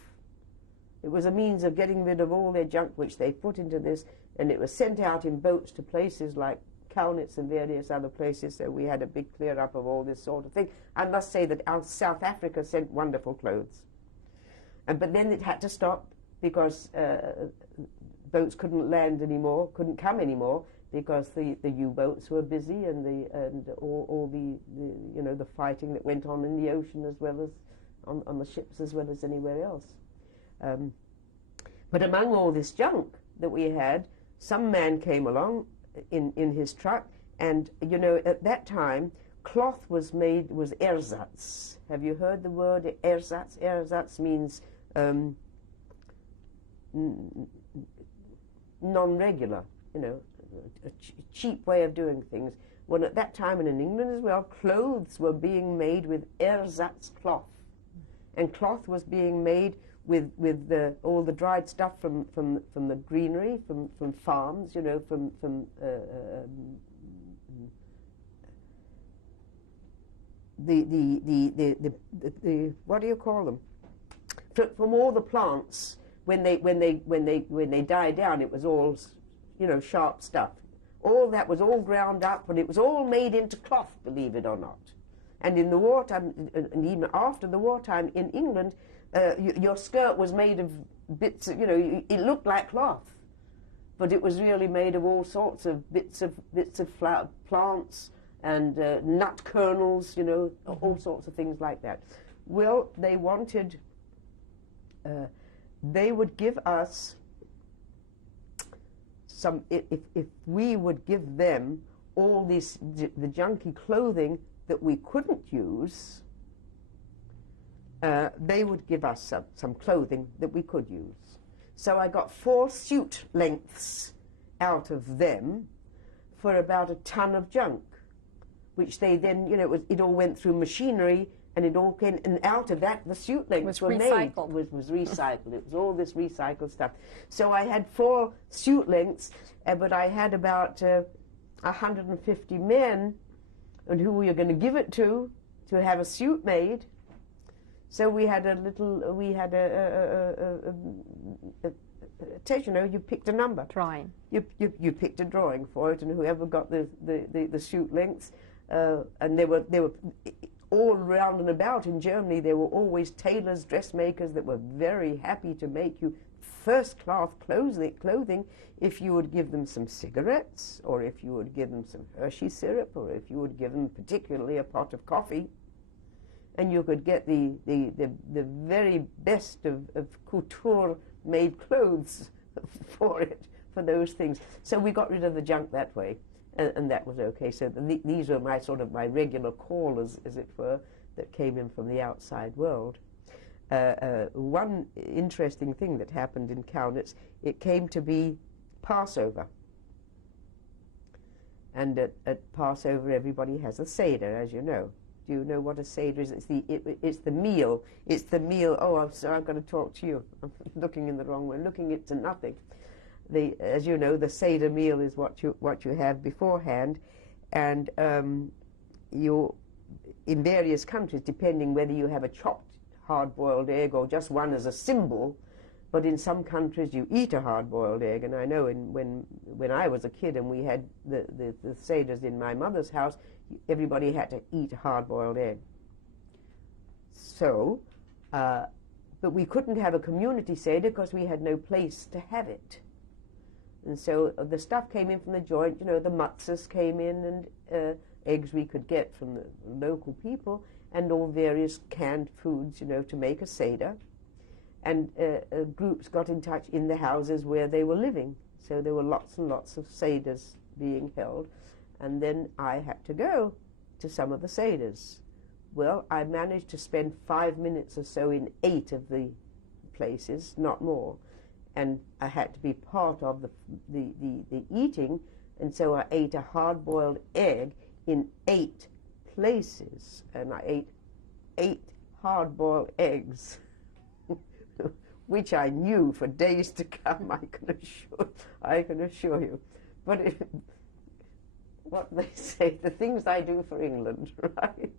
It was a means of getting rid of all their junk which they put into this, and it was sent out in boats to places like Kaunitz and various other places, so we had a big clear-up of all this sort of thing. I must say that South Africa sent wonderful clothes. But then it had to stop, because boats couldn't land anymore, couldn't come anymore, because the U-boats were busy, and all the you know, the fighting that went on in the ocean as well as on the ships as well as anywhere else. But among all this junk that we had, some man came along in his truck, and you know, at that time cloth was ersatz. Have you heard the word ersatz? Ersatz means non-regular, you know, a cheap way of doing things. When at that time, and in England as well, clothes were being made with ersatz cloth, and cloth was being made with all the dried stuff from the greenery, from farms, you know, from the what do you call them? From all the plants, when they died down, it was all, you know, sharp stuff. All that was all ground up, and it was all made into cloth, believe it or not. And in the wartime, and even after the wartime in England, your skirt was made of bits of, you know, it looked like cloth, but it was really made of all sorts of bits of flower, plants and nut kernels, you know, all sorts of things like that. Well, they wanted. They would give us some, if we would give them all this, the junky clothing that we couldn't use, they would give us some clothing that we could use. So I got 4 suit lengths out of them for about a ton of junk, which they then, you know, it all went through machinery, and it all came, and out of that, the suit lengths were recycled. made. Was recycled. It was all this recycled stuff. So I had 4 suit lengths, but I had about 150 men, and who were you going to give it to have a suit made? So we had a test, you know, you picked a number. Drawing. You picked a drawing for it, and whoever got the shoot lengths, and they were all round and about in Germany. There were always tailors, dressmakers that were very happy to make you first-class clothing if you would give them some cigarettes, or if you would give them some Hershey syrup, or if you would give them particularly a pot of coffee. And you could get the very best of couture-made clothes for those things. So we got rid of the junk that way, and that was okay. So these were my regular callers, as it were, that came in from the outside world. One interesting thing that happened in Kaunitz, it came to be Passover. And at Passover, everybody has a Seder, as you know. Do you know what a Seder is? It's the meal. It's the meal. Oh, I'm sorry, I've got to talk to you. I'm looking in the wrong way, looking into nothing. As you know, the Seder meal is what you have beforehand, and in various countries, depending whether you have a chopped hard-boiled egg or just one as a symbol, but in some countries you eat a hard-boiled egg. And I know when I was a kid and we had the Seders in my mother's house, everybody had to eat a hard-boiled egg. So, but we couldn't have a community Seder because we had no place to have it. And so the stuff came in from the joint, you know, the matzahs came in, and eggs we could get from the local people, and all various canned foods, you know, to make a Seder. And groups got in touch in the houses where they were living. So there were lots and lots of Seders being held. And then I had to go to some of the Seders. Well, I managed to spend 5 minutes or so in 8 of the places, not more. And I had to be part of the eating, and so I ate a hard-boiled egg in 8 places, and I ate 8 hard-boiled eggs, which I knew for days to come, I can assure you. But what they say, the things I do for England, right?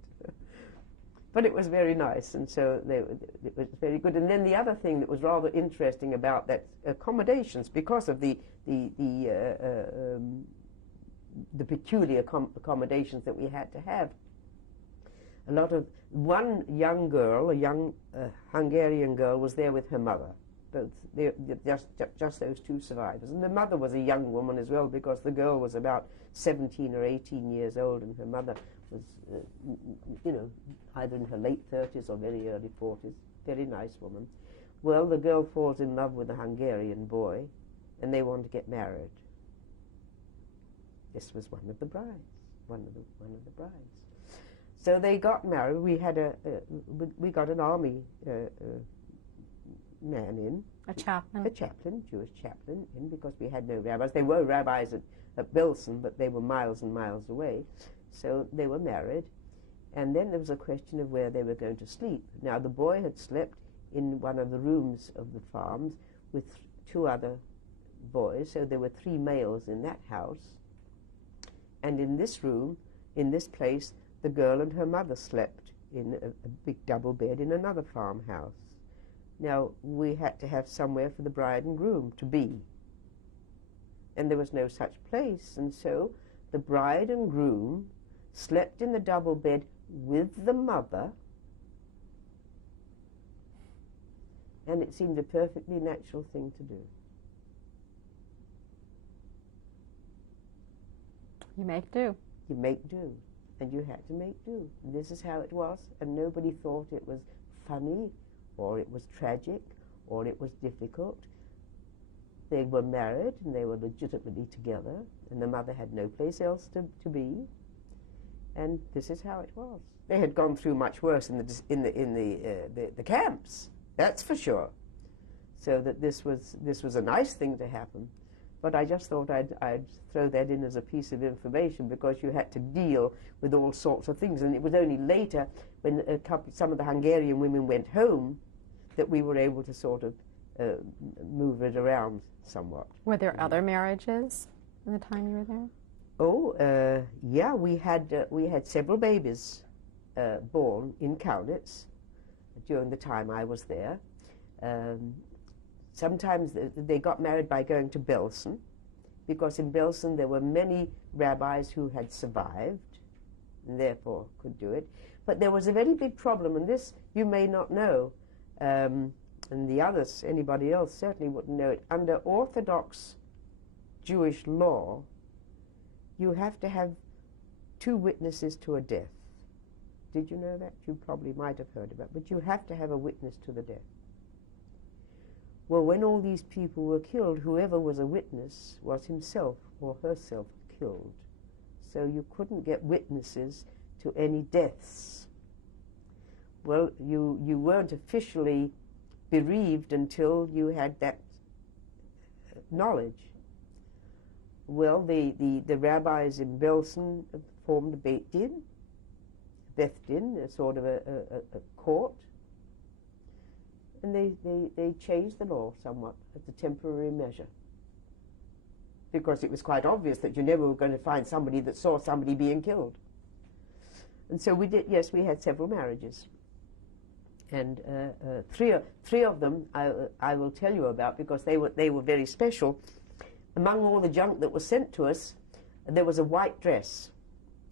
But it was very nice, and so it was very good. And then the other thing that was rather interesting about that accommodations, because of the peculiar accommodations that we had to have, a lot of one young girl, a young Hungarian girl, was there with her mother. Just those 2 survivors, and the mother was a young woman as well, because the girl was about 17 or 18 years old, and her mother was, you know, either in her late 30s or very early 40s. Very nice woman. Well, the girl falls in love with a Hungarian boy, and they want to get married. This was one of the brides, one of the brides. So they got married. We had we got an army man in. A chaplain. A chaplain, Jewish chaplain, in, because we had no rabbis. There were rabbis at Bilson, but they were miles and miles away. So they were married. And then there was a question of where they were going to sleep. Now, the boy had slept in one of the rooms of the farms with 2 other boys, so there were 3 males in that house. And in this room, in this place, the girl and her mother slept in a big double bed in another farmhouse. Now, we had to have somewhere for the bride and groom to be. And there was no such place, and so the bride and groom slept in the double bed with the mother, and it seemed a perfectly natural thing to do. You make do. You make do, and you had to make do. This is how it was, and nobody thought it was funny, or it was tragic, or it was difficult. They were married, and they were legitimately together, and the mother had no place else to be, and this is how it was. They had gone through much worse in the camps, that's for sure. So that this was a nice thing to happen. But I just thought I'd throw that in as a piece of information, because you had to deal with all sorts of things. And it was only later, when some of the Hungarian women went home, that we were able to sort of move it around somewhat. Were there other marriages in the time you were there? Oh, yeah, we had several babies born in Kaunitz during the time I was there. sometimes they got married by going to Belsen, because in Belsen there were many rabbis who had survived and therefore could do it. But there was a very big problem, and this you may not know, and the others, anybody else certainly wouldn't know it. Under Orthodox Jewish law, you have to have 2 witnesses to a death. Did you know that? You probably might have heard about it, but you have to have a witness to the death. Well, when all these people were killed, whoever was a witness was himself or herself killed. So you couldn't get witnesses to any deaths. Well, you weren't officially bereaved until you had that knowledge. Well, the rabbis in Belsen formed a Beit Din, a sort of a court, and they changed the law somewhat as a temporary measure, because it was quite obvious that you never were going to find somebody that saw somebody being killed. And so we did, yes, we had several marriages. And three of them I will tell you about, because they were very special. Among all the junk that was sent to us, there was a white dress,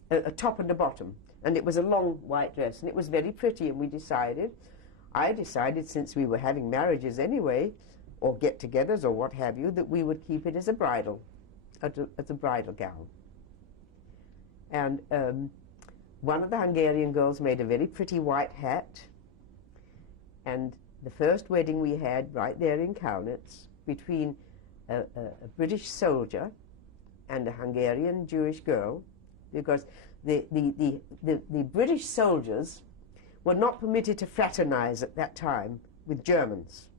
a top and a bottom, and it was a long white dress, and it was very pretty, and I decided, since we were having marriages anyway, or get-togethers or what have you, that we would keep it as a bridal, as a bridal gown. And one of the Hungarian girls made a very pretty white hat, and the first wedding we had right there in Kaunitz, between a British soldier and a Hungarian Jewish girl, because the British soldiers were not permitted to fraternize at that time with Germans.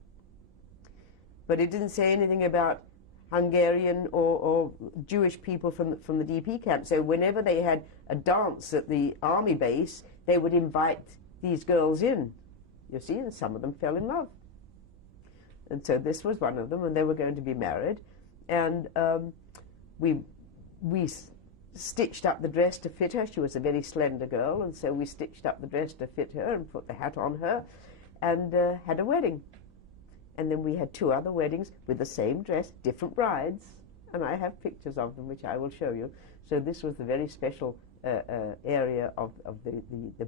But it didn't say anything about Hungarian or Jewish people from the DP camp. So whenever they had a dance at the army base, they would invite these girls in, you see, and some of them fell in love. And so this was one of them, and they were going to be married. And we stitched up the dress to fit her. She was a very slender girl, and so we stitched up the dress to fit her and put the hat on her and had a wedding. And then we had 2 other weddings with the same dress, different brides, and I have pictures of them which I will show you. So this was the very special area of the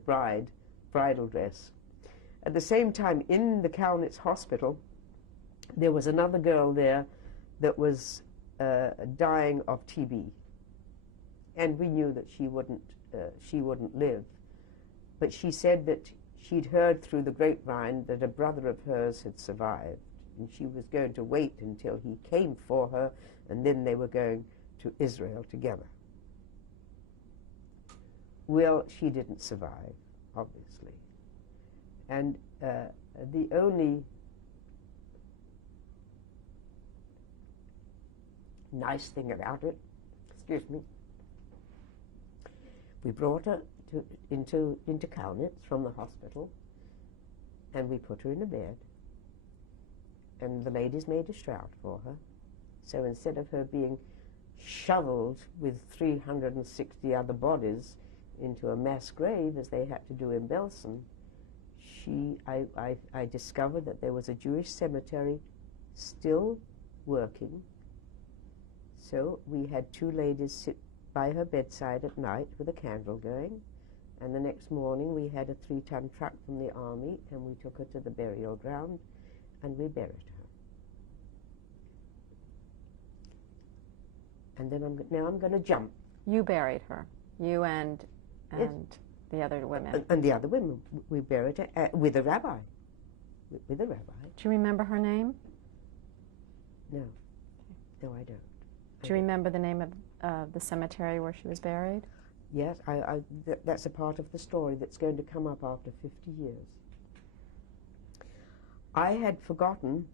bridal dress. At the same time, in the Kaunitz hospital, there was another girl there that was dying of TB, and we knew that she wouldn't live. But she said that she'd heard through the grapevine that a brother of hers had survived, and she was going to wait until he came for her, and then they were going to Israel together. Well, she didn't survive, obviously. And the only nice thing about it, excuse me, we brought her into Kaunitz from the hospital, and we put her in a bed, and the ladies made a shroud for her. So instead of her being shoveled with 360 other bodies into a mass grave, as they had to do in Belsen, I discovered that there was a Jewish cemetery still working. So we had 2 ladies sit by her bedside at night with a candle going, and the next morning we had a 3-ton truck from the army, and we took her to the burial ground, and we buried her. And then now I'm going to jump. You buried her, you and yes. The other women. And the other women, we buried her with a rabbi. With a rabbi. Do you remember her name? No. No, I don't. Do you remember the name of the cemetery where she was buried? Yes, that's a part of the story that's going to come up after 50 years. I had forgotten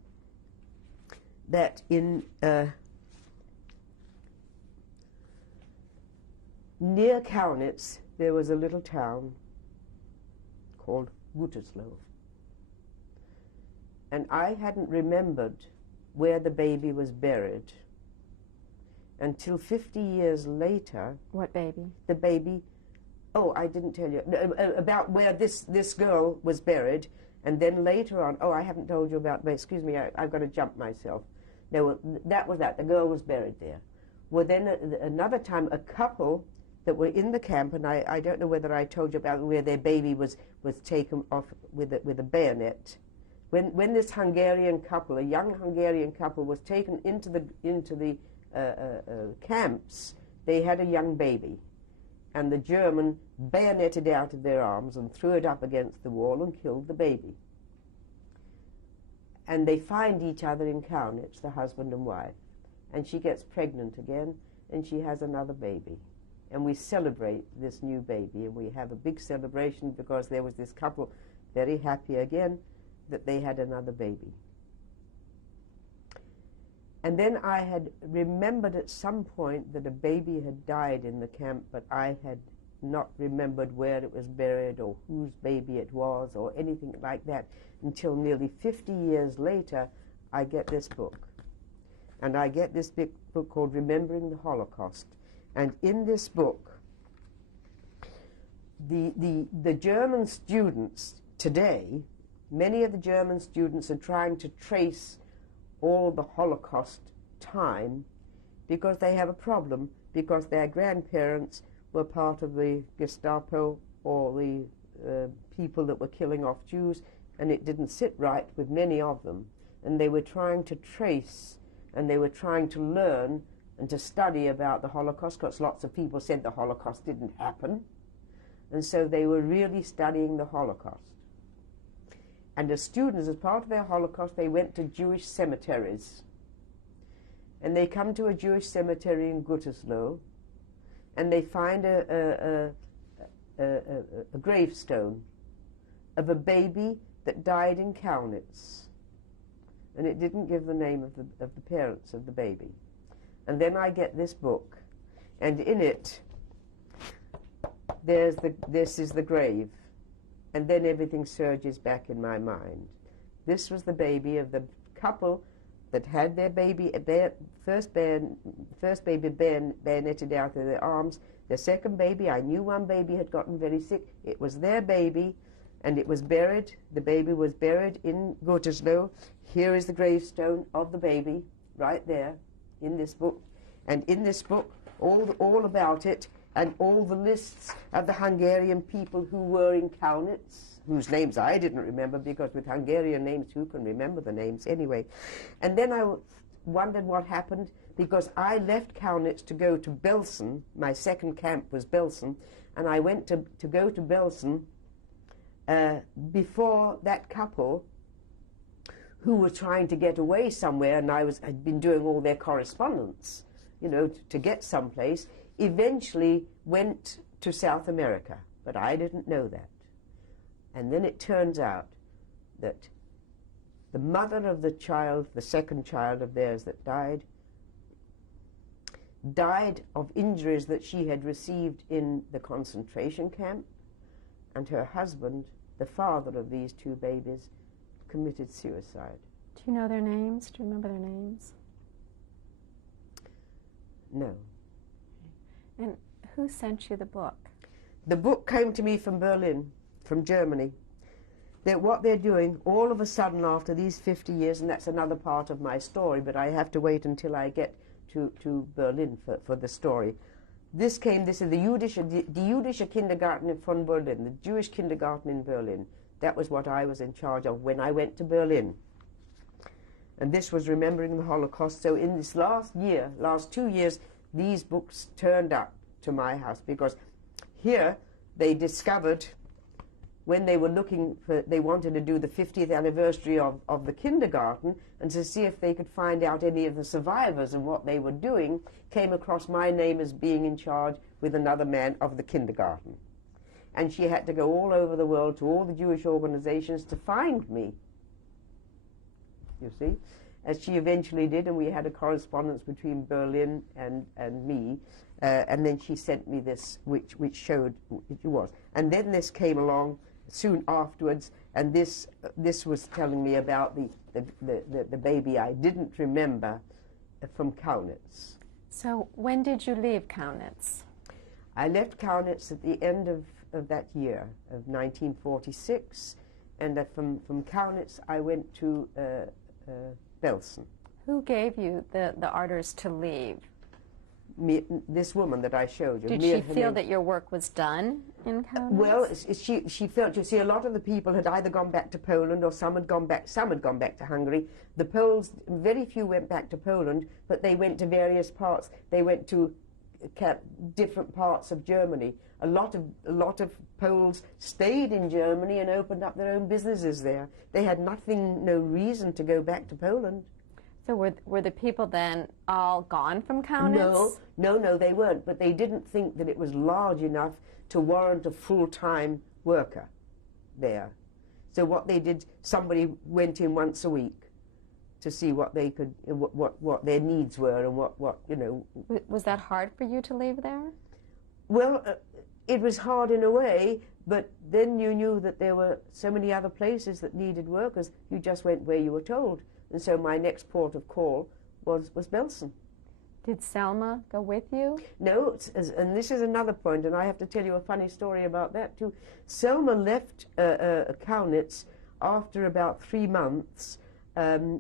that in near Kaunitz there was a little town called Gütersloh. And I hadn't remembered where the baby was buried until 50 years later. What baby? The baby, oh, I didn't tell you, about where this girl was buried, And then later on, oh, I haven't told you about, but excuse me, I've got to jump myself. No, that was that. The girl was buried there. Well, then another time, a couple that were in the camp, and I don't know whether I told you about where their baby was taken off with a bayonet. When this Hungarian couple, a young Hungarian couple, was taken into the camps, they had a young baby. And the German bayoneted out of their arms and threw it up against the wall and killed the baby. And they find each other in Kaunitz, the husband and wife. And she gets pregnant again, and she has another baby. And we celebrate this new baby, and we have a big celebration because there was this couple very happy again that they had another baby. And then I had remembered at some point that a baby had died in the camp, but I had not remembered where it was buried or whose baby it was or anything like that until nearly 50 years later I get this book. And I get this big book called Remembering the Holocaust. And in this book, the German students today, many of the German students are trying to trace all the Holocaust time because they have a problem, because their grandparents were part of the Gestapo or the people that were killing off Jews, and it didn't sit right with many of them. And they were trying to trace, and they were trying to learn and to study about the Holocaust, because lots of people said the Holocaust didn't happen. And so they were really studying the Holocaust. And as students, as part of their Holocaust, they went to Jewish cemeteries. And they come to a Jewish cemetery in Gütersloh, and they find a gravestone of a baby that died in Kaunitz. And it didn't give the name of the parents of the baby. And then I get this book, and in it, this is the grave. And then everything surges back in my mind. This was the baby of the couple that had their baby, first baby bayoneted out of their arms. The second baby, I knew one baby had gotten very sick. It was their baby, and it was buried. The baby was buried in Gütersloh. Here is the gravestone of the baby, right there, in this book. And in this book, all about it, and all the lists of the Hungarian people who were in Kaunitz, whose names I didn't remember, because with Hungarian names, who can remember the names anyway? And then I wondered what happened, because I left Kaunitz to go to Belsen. My second camp was Belsen, and I went to go to Belsen before that couple who were trying to get away somewhere, and had been doing all their correspondence, you know, to get someplace, eventually went to South America, but I didn't know that. And then it turns out that the mother of the child, the second child of theirs that died of injuries that she had received in the concentration camp, and her husband, the father of these two babies, committed suicide. Do you know their names? Do you remember their names? No. And who sent you the book? The book came to me from Berlin, from Germany. What they're doing, all of a sudden after these 50 years, and that's another part of my story, but I have to wait until I get to Berlin for the story. This is the Jüdische Kindergarten von Berlin, the Jewish kindergarten in Berlin. That was what I was in charge of when I went to Berlin. And this was Remembering the Holocaust. So in this last 2 years, these books turned up to my house, because here they discovered, when they were looking for, they wanted to do the 50th anniversary of the kindergarten, and to see if they could find out any of the survivors and what they were doing, came across my name as being in charge with another man of the kindergarten. And she had to go all over the world to all the Jewish organizations to find me, you see, as she eventually did, and we had a correspondence between Berlin and me, and then she sent me this, which showed who it was. And then this came along soon afterwards, and this was telling me about the baby I didn't remember from Kaunitz. So when did you leave Kaunitz? I left Kaunitz at the end of that year, of 1946, and from Kaunitz I went to Belsen. Who gave you the orders to leave? This woman that I showed you. Did she feel that your work was done in Kaunitz? Well, she felt, you see, a lot of the people had either gone back to Poland or some had gone back to Hungary. The Poles, very few went back to Poland, but they went to various parts. They went to different parts of Germany. A lot of Poles stayed in Germany and opened up their own businesses there. They had no reason to go back to Poland. So were the people then all gone from Kaunitz? No, they weren't. But they didn't think that it was large enough to warrant a full-time worker there. So what they did, somebody went in once a week to see what they could, what their needs were, and what you know. Was that hard for you to leave there? Well, it was hard in a way, but then you knew that there were so many other places that needed workers. You just went where you were told. And so my next port of call was Belsen. Did Selma go with you? No, and this is another point, and I have to tell you a funny story about that too. Selma left Kaunitz after about 3 months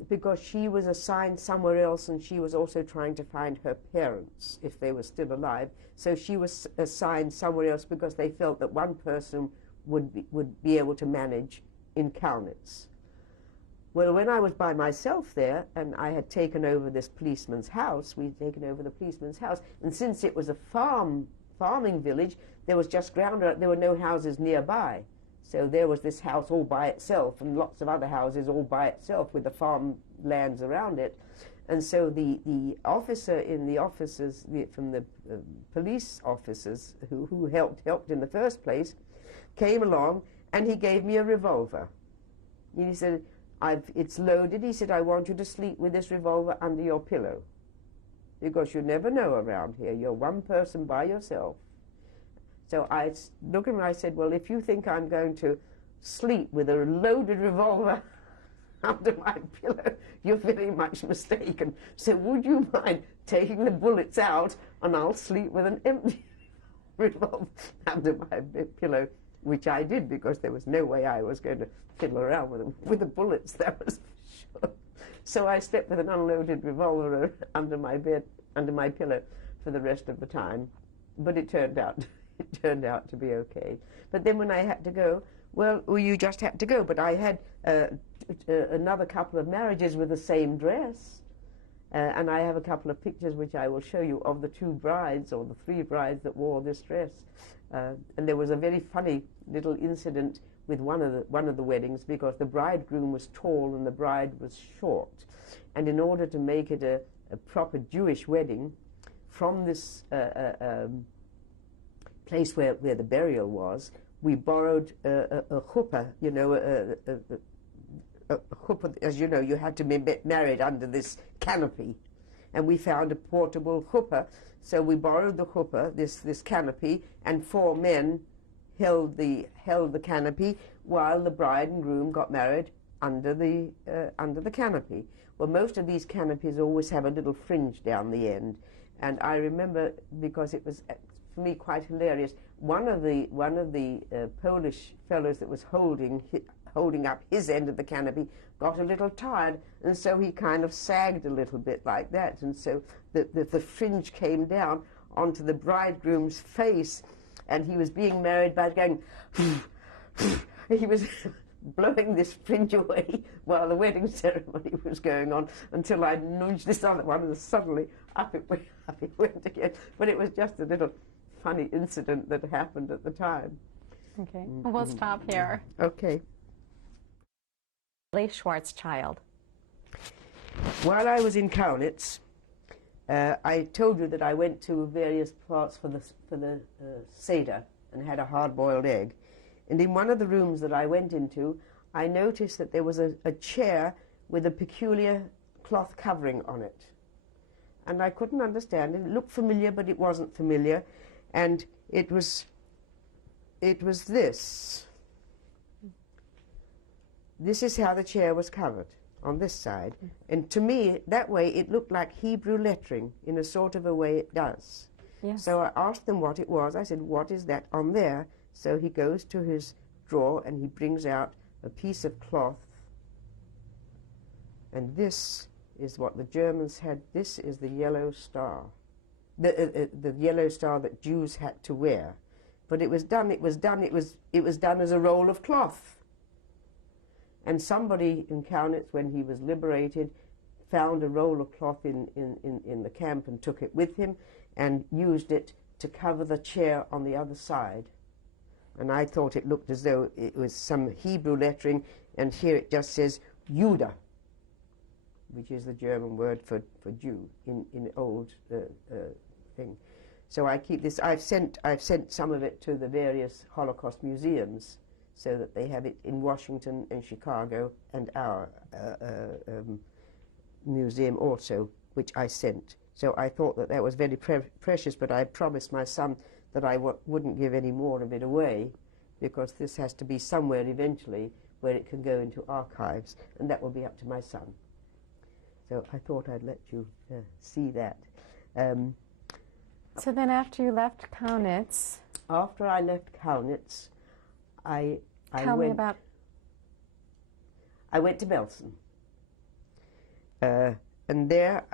because she was assigned somewhere else, and she was also trying to find her parents, if they were still alive. So she was assigned somewhere else because they felt that one person would be able to manage in Kaunitz. Well, when I was by myself there, and I had taken over this policeman's house, we'd taken over the policeman's house, and since it was a farming village, there was just ground, there were no houses nearby. So there was this house all by itself, and lots of other houses all by itself with the farm lands around it. And so the officer in the offices, from the police officers who helped in the first place, came along, and he gave me a revolver. And he said, it's loaded. He said, I want you to sleep with this revolver under your pillow, because you never know around here. You're one person by yourself. So I looked at him and I said, well, if you think I'm going to sleep with a loaded revolver under my pillow, you're very much mistaken. So would you mind taking the bullets out, and I'll sleep with an empty revolver under my pillow? Which I did, because there was no way I was going to fiddle around with the bullets, that was for sure. So I slept with an unloaded revolver under my bed, under my pillow, for the rest of the time. But it turned out to be okay. But then when I had to go, well, you just had to go. But I had another couple of marriages with the same dress. And I have a couple of pictures which I will show you of the 2 brides, or the 3 brides that wore this dress. And there was a very funny little incident with one of the weddings, because the bridegroom was tall and the bride was short. And in order to make it a proper Jewish wedding, from this place where the burial was, we borrowed a chuppah, you know, a chuppah, as you know, you had to be married under this canopy. And we found a portable chuppah, so we borrowed the chuppah, this canopy, and 4 men held the canopy while the bride and groom got married under the canopy. Well, most of these canopies always have a little fringe down the end, and I remember, because it was for me quite hilarious, one of the Polish fellows that was holding up his end of the canopy got a little tired, and so he kind of sagged a little bit like that, and so the fringe came down onto the bridegroom's face, and he was being married by going, he was blowing this fringe away while the wedding ceremony was going on, until I nudged this other one, and suddenly up it went again. But it was just a little funny incident that happened at the time. Okay, well, we'll stop here. Okay. Lily Schwarzschild. While I was in Kaunitz, I told you that I went to various parts for the Seder and had a hard-boiled egg. And in one of the rooms that I went into, I noticed that there was a chair with a peculiar cloth covering on it. And I couldn't understand it. It looked familiar, but it wasn't familiar. And it was this. This is how the chair was covered, on this side. And to me, that way, it looked like Hebrew lettering, in a sort of a way it does. Yes. So I asked them what it was. I said, what is that on there? So he goes to his drawer and he brings out a piece of cloth, and this is what the Germans had. This is the yellow star, the yellow star that Jews had to wear. But it was done as a roll of cloth. And somebody in Kaunitz, when he was liberated, found a roll of cloth in the camp and took it with him and used it to cover the chair on the other side. And I thought it looked as though it was some Hebrew lettering, and here it just says Juda, which is the German word for Jew in old thing. So I keep this. I've sent some of it to the various Holocaust museums, so that they have it in Washington and Chicago, and our museum also, which I sent. So I thought that was very precious, but I promised my son that I wouldn't give any more of it away, because this has to be somewhere eventually where it can go into archives, and that will be up to my son. So I thought I'd let you see that. So then after you left Kaunitz... After I left Kaunitz, I went to Belsen. And there,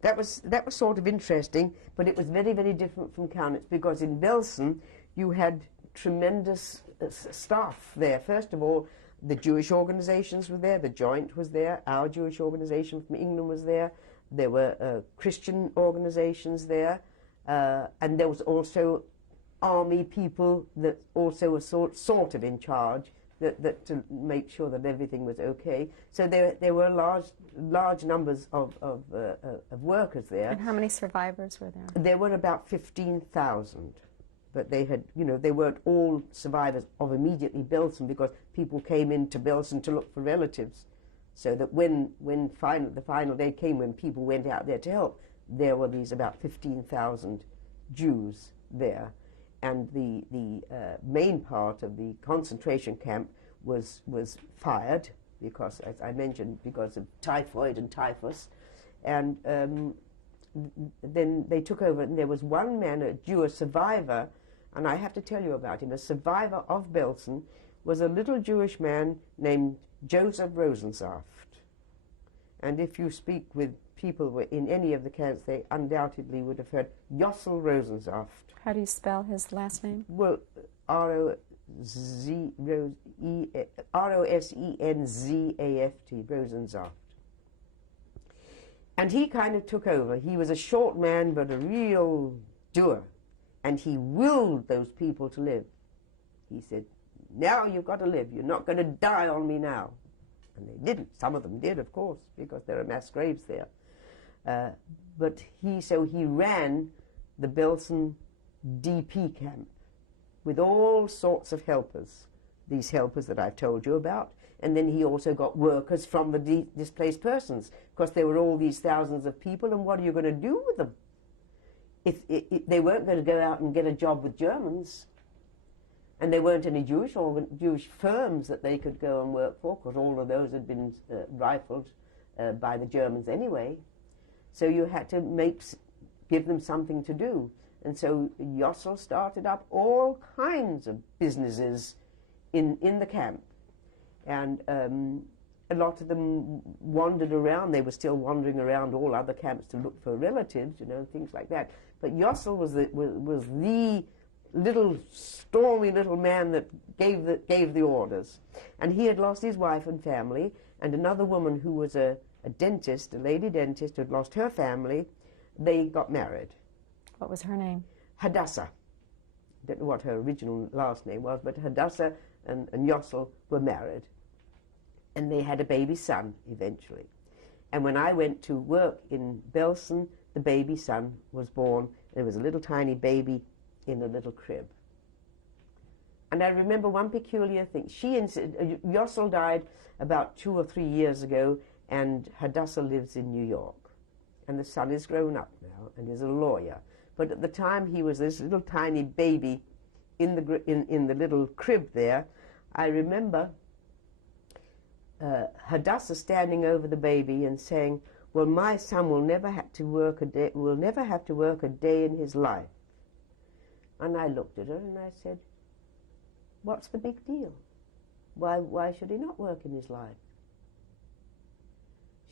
that was sort of interesting, but it was very, very different from Kaunitz, because in Belsen you had tremendous staff there. First of all, the Jewish organizations were there, the Joint was there, our Jewish organization from England was there, there were Christian organizations there, and there was also army people that also were sort of in charge, that to make sure that everything was okay. So there were large numbers of workers there. And how many survivors were there? There were about 15,000, but they weren't all survivors of immediately Belsen, because people came into Belsen to look for relatives. So that when the final day came, when people went out there to help, there were these about 15,000 Jews there. And the main part of the concentration camp was fired, because, as I mentioned, because of typhoid and typhus. And then they took over, and there was one man, a Jew, a survivor, and I have to tell you about him. A survivor of Belsen was a little Jewish man named Joseph Rosensaft. And if you speak with people in any of the camps, they undoubtedly would have heard Yossel Rosensaft. How do you spell his last name? Well, R-O-S-E-N-Z-A-F-T, Rosensaft. And he kind of took over. He was a short man, but a real doer. And he willed those people to live. He said, now you've got to live. You're not going to die on me now. And they didn't. Some of them did, of course, because there are mass graves there. But he ran the Belsen DP camp with all sorts of helpers, these helpers that I've told you about. And then he also got workers from the displaced persons, because there were all these thousands of people, and what are you going to do with them? If they weren't going to go out and get a job with Germans, and there weren't any Jewish firms that they could go and work for, because all of those had been rifled by the Germans anyway. So you had to give them something to do. And so Yossel started up all kinds of businesses in the camp. And a lot of them wandered around. They were still wandering around all other camps to look for relatives, things like that. But Yossel was the little stormy little man that gave the orders. And he had lost his wife and family, and another woman who was a dentist, a lady dentist, who had lost her family. They got married. What was her name? Hadassah. I don't know what her original last name was, but Hadassah and Yossel were married. And they had a baby son eventually. And when I went to work in Belsen, the baby son was born. There was a little tiny baby in a little crib. And I remember one peculiar thing. Yossel died about 2 or 3 years ago, and Hadassah lives in New York. And the son is grown up now and is a lawyer. But at the time he was this little tiny baby in the little crib there, I remember Hadassah standing over the baby and saying, well, my son will never have to work a day in his life. And I looked at her and I said, what's the big deal? Why should he not work in his life?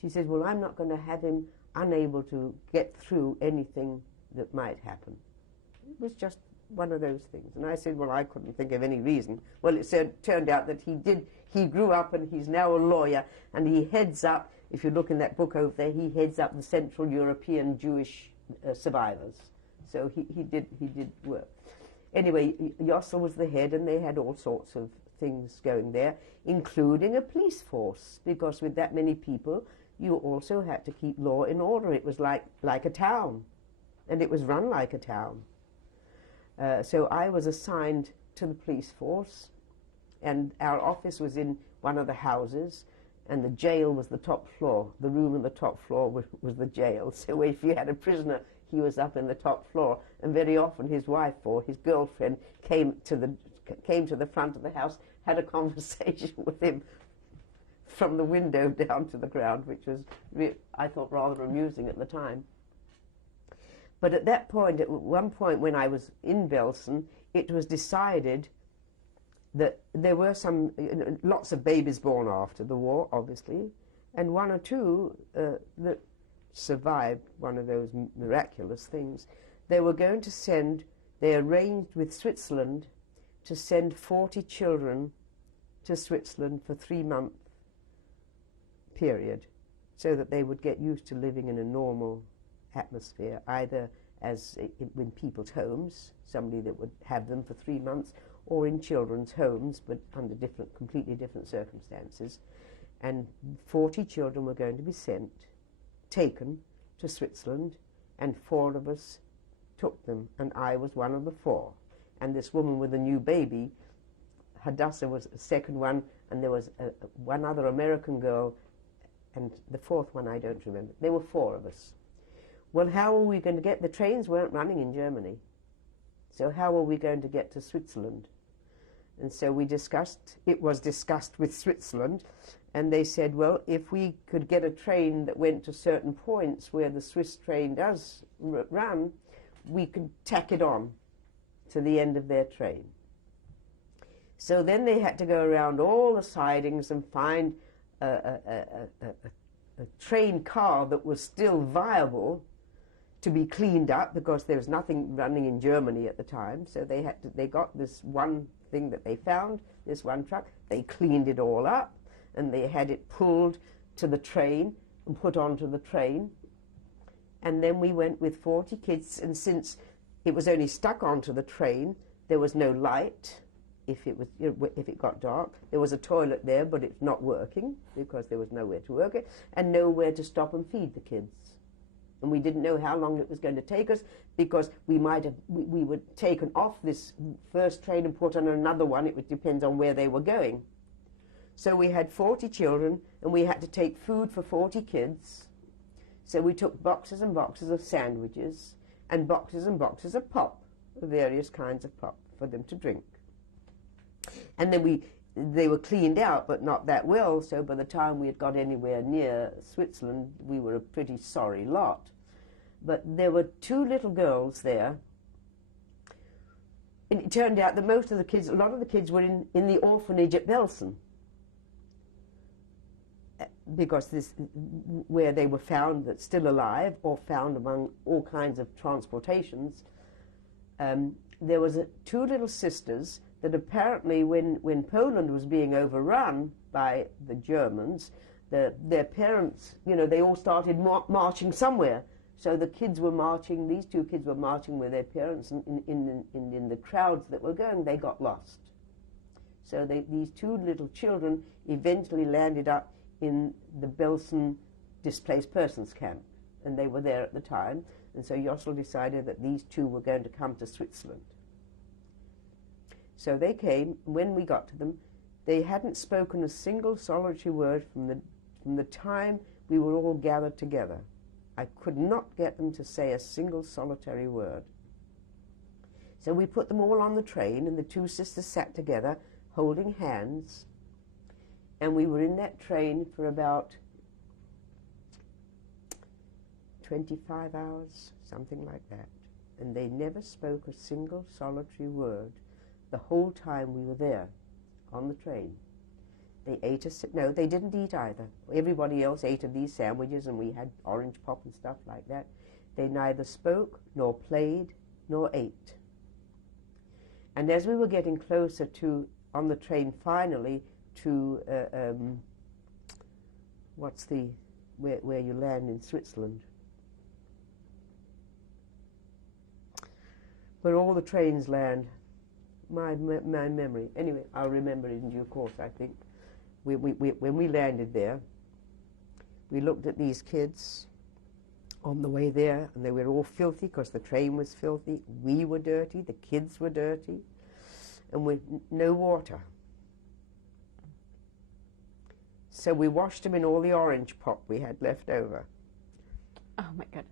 She says, well, I'm not going to have him unable to get through anything that might happen. It was just one of those things. And I said, well, I couldn't think of any reason. Well, it turned out that he grew up and he's now a lawyer, and he heads up, if you look in that book over there, he heads up the Central European Jewish survivors. So he did work. Anyway, Yossel was the head, and they had all sorts of things going there, including a police force, because with that many people, you also had to keep law in order. It was like a town, and it was run like a town. So I was assigned to the police force, and our office was in one of the houses, and the jail was the top floor. The room on the top floor was the jail. So if you had a prisoner, he was up in the top floor, and very often his wife or his girlfriend came to the front of the house, had a conversation with him from the window down to the ground, which was, I thought, rather amusing at the time. But at that point, at one point when I was in Belsen, it was decided that there were lots of babies born after the war, obviously, and one or two that survived one of those miraculous things. They were going to they arranged with Switzerland to send 40 children to Switzerland for 3-month period, so that they would get used to living in a normal atmosphere, either in people's homes, somebody that would have them for 3 months, or in children's homes, but under completely different circumstances. And 40 children were going to be taken to Switzerland, and 4 of us took them, and I was one of the 4. And this woman with a new baby, Hadassah, was the second one, and there was one other American girl, and the 4th one I don't remember. There were 4 of us. Well, how were we going to get, the trains weren't running in Germany, so how were we going to get to Switzerland? And so it was discussed with Switzerland, and they said, well, if we could get a train that went to certain points where the Swiss train does run, we could tack it on to the end of their train. So then they had to go around all the sidings and find a train car that was still viable to be cleaned up, because there was nothing running in Germany at the time. So they got this one thing that they found, this one truck. They cleaned it all up, and they had it pulled to the train and put onto the train. And then we went with 40 kids, and since it was only stuck onto the train, there was no light. If it got dark, there was a toilet there, but it's not working because there was nowhere to work it, and nowhere to stop and feed the kids. And we didn't know how long it was going to take us, because we were taken off this first train and put on another one. It depends on where they were going. So we had 40 children, and we had to take food for 40 kids. So we took boxes and boxes of sandwiches and boxes of pop, various kinds of pop, for them to drink. And then they were cleaned out, but not that well, so by the time we had got anywhere near Switzerland, we were a pretty sorry lot. But there were 2 little girls there, and it turned out that a lot of the kids were in the orphanage at Belsen, because where they were found that still alive, or found among all kinds of transportations. There was 2 little sisters that apparently when Poland was being overrun by the Germans, their parents, they all started marching somewhere. So the kids were marching, these 2 kids were marching with their parents, and in the crowds that were going, they got lost. So these 2 little children eventually landed up in the Belsen displaced persons camp, and they were there at the time. And so Yossel decided that these 2 were going to come to Switzerland. So they came. When we got to them, they hadn't spoken a single solitary word from the time we were all gathered together. I could not get them to say a single solitary word. So we put them all on the train, and the 2 sisters sat together, holding hands, and we were in that train for about 25 hours, something like that. And they never spoke a single solitary word the whole time we were there on the train. They ate no, they didn't eat either. Everybody else ate of these sandwiches, and we had orange pop and stuff like that. They neither spoke, nor played, nor ate. And as we were getting closer to, on the train finally, to, what's the, where you land in Switzerland? Where all the trains land. My memory. Anyway, I'll remember it in due course, I think. When we landed there, we looked at these kids on the way there, and they were all filthy because the train was filthy. We were dirty, the kids were dirty, and with no water. So we washed them in all the orange pop we had left over. Oh my goodness.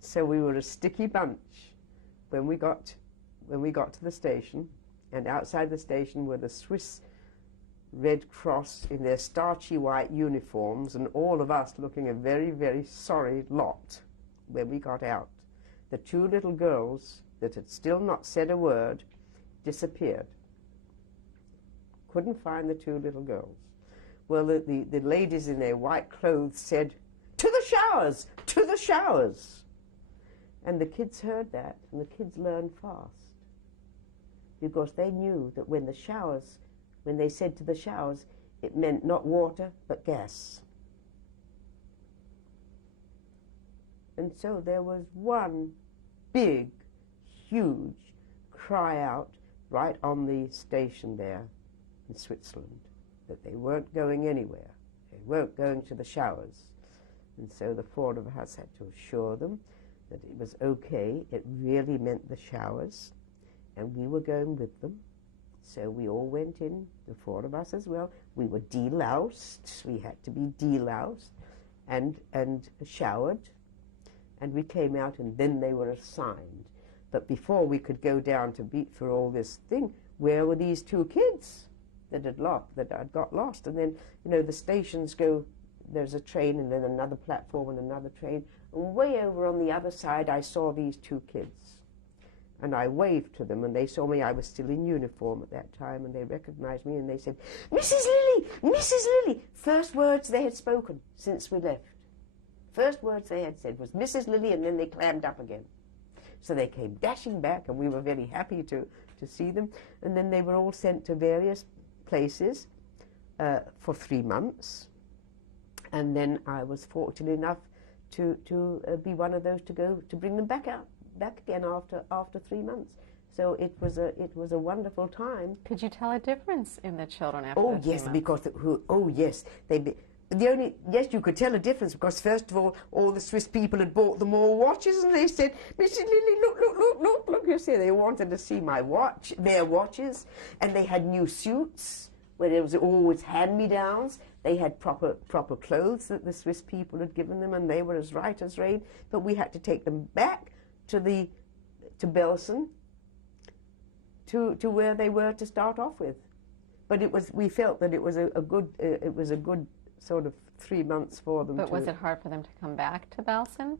So we were a sticky bunch when we got to the station, and outside the station were the Swiss Red Cross in their starchy white uniforms, and all of us looking a very, very sorry lot when we got out. The two little girls that had still not said a word disappeared. Couldn't find the two little girls. Well, the ladies in their white clothes said, "To the showers! To the showers!" And the kids heard that, and the kids learned fast, because they knew that when they said to the showers, it meant not water, but gas. And so there was one big, huge cry out right on the station there in Switzerland, that they weren't going anywhere. They weren't going to the showers. And so the four of us had to assure them that it was okay, it really meant the showers, and we were going with them. So we all went in, the four of us as well. We were deloused, we had to be deloused, and showered, and we came out, and then they were assigned. But before we could go down to beat for all this thing, where were these two kids that had got lost? And then, you know, the stations go, there's a train and then another platform and another train. And way over on the other side, I saw these two kids. And I waved to them, and they saw me. I was still in uniform at that time, and they recognized me, and they said, "Mrs. Lilly! Mrs. Lilly!" First words they had spoken since we left. First words they had said was Mrs. Lilly, and then they clammed up again. So they came dashing back, and we were very happy to see them. And then they were all sent to various places for 3 months. And then I was fortunate enough to be one of those to bring them back again after 3 months. So it was a wonderful time. Could you tell a difference in the children after Oh the 3 yes, months? because yes, you could tell a difference, because first of all the Swiss people had bought them all watches, and they said, "Mrs. Lilly, look, you see," they wanted to see their watches, and they had new suits where there was always hand-me-downs. They had proper clothes that the Swiss people had given them, and they were as right as rain. But we had to take them back to Belsen, to where they were to start off with. But we felt that it was a good sort of 3 months for them. But was it hard for them to come back to Belsen?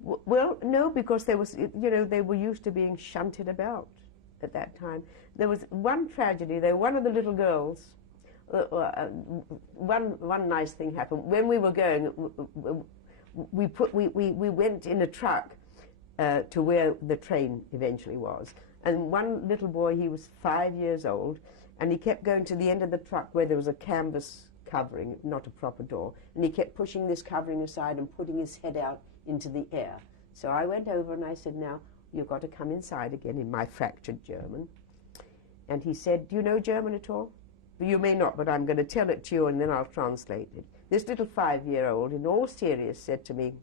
Well, no, because they were used to being shunted about at that time. There was one tragedy. One of the little girls. One nice thing happened when we were going. We went in a truck to where the train eventually was, and one little boy, he was 5 years old, and he kept going to the end of the truck where there was a canvas covering, not a proper door, and he kept pushing this covering aside and putting his head out into the air. So I went over and I said, "Now you've got to come inside again," in my fractured German. And he said, "Do you know German at all?" "You may not, but I'm going to tell it to you, and then I'll translate it." This little 5-year-old, in all seriousness, said to me,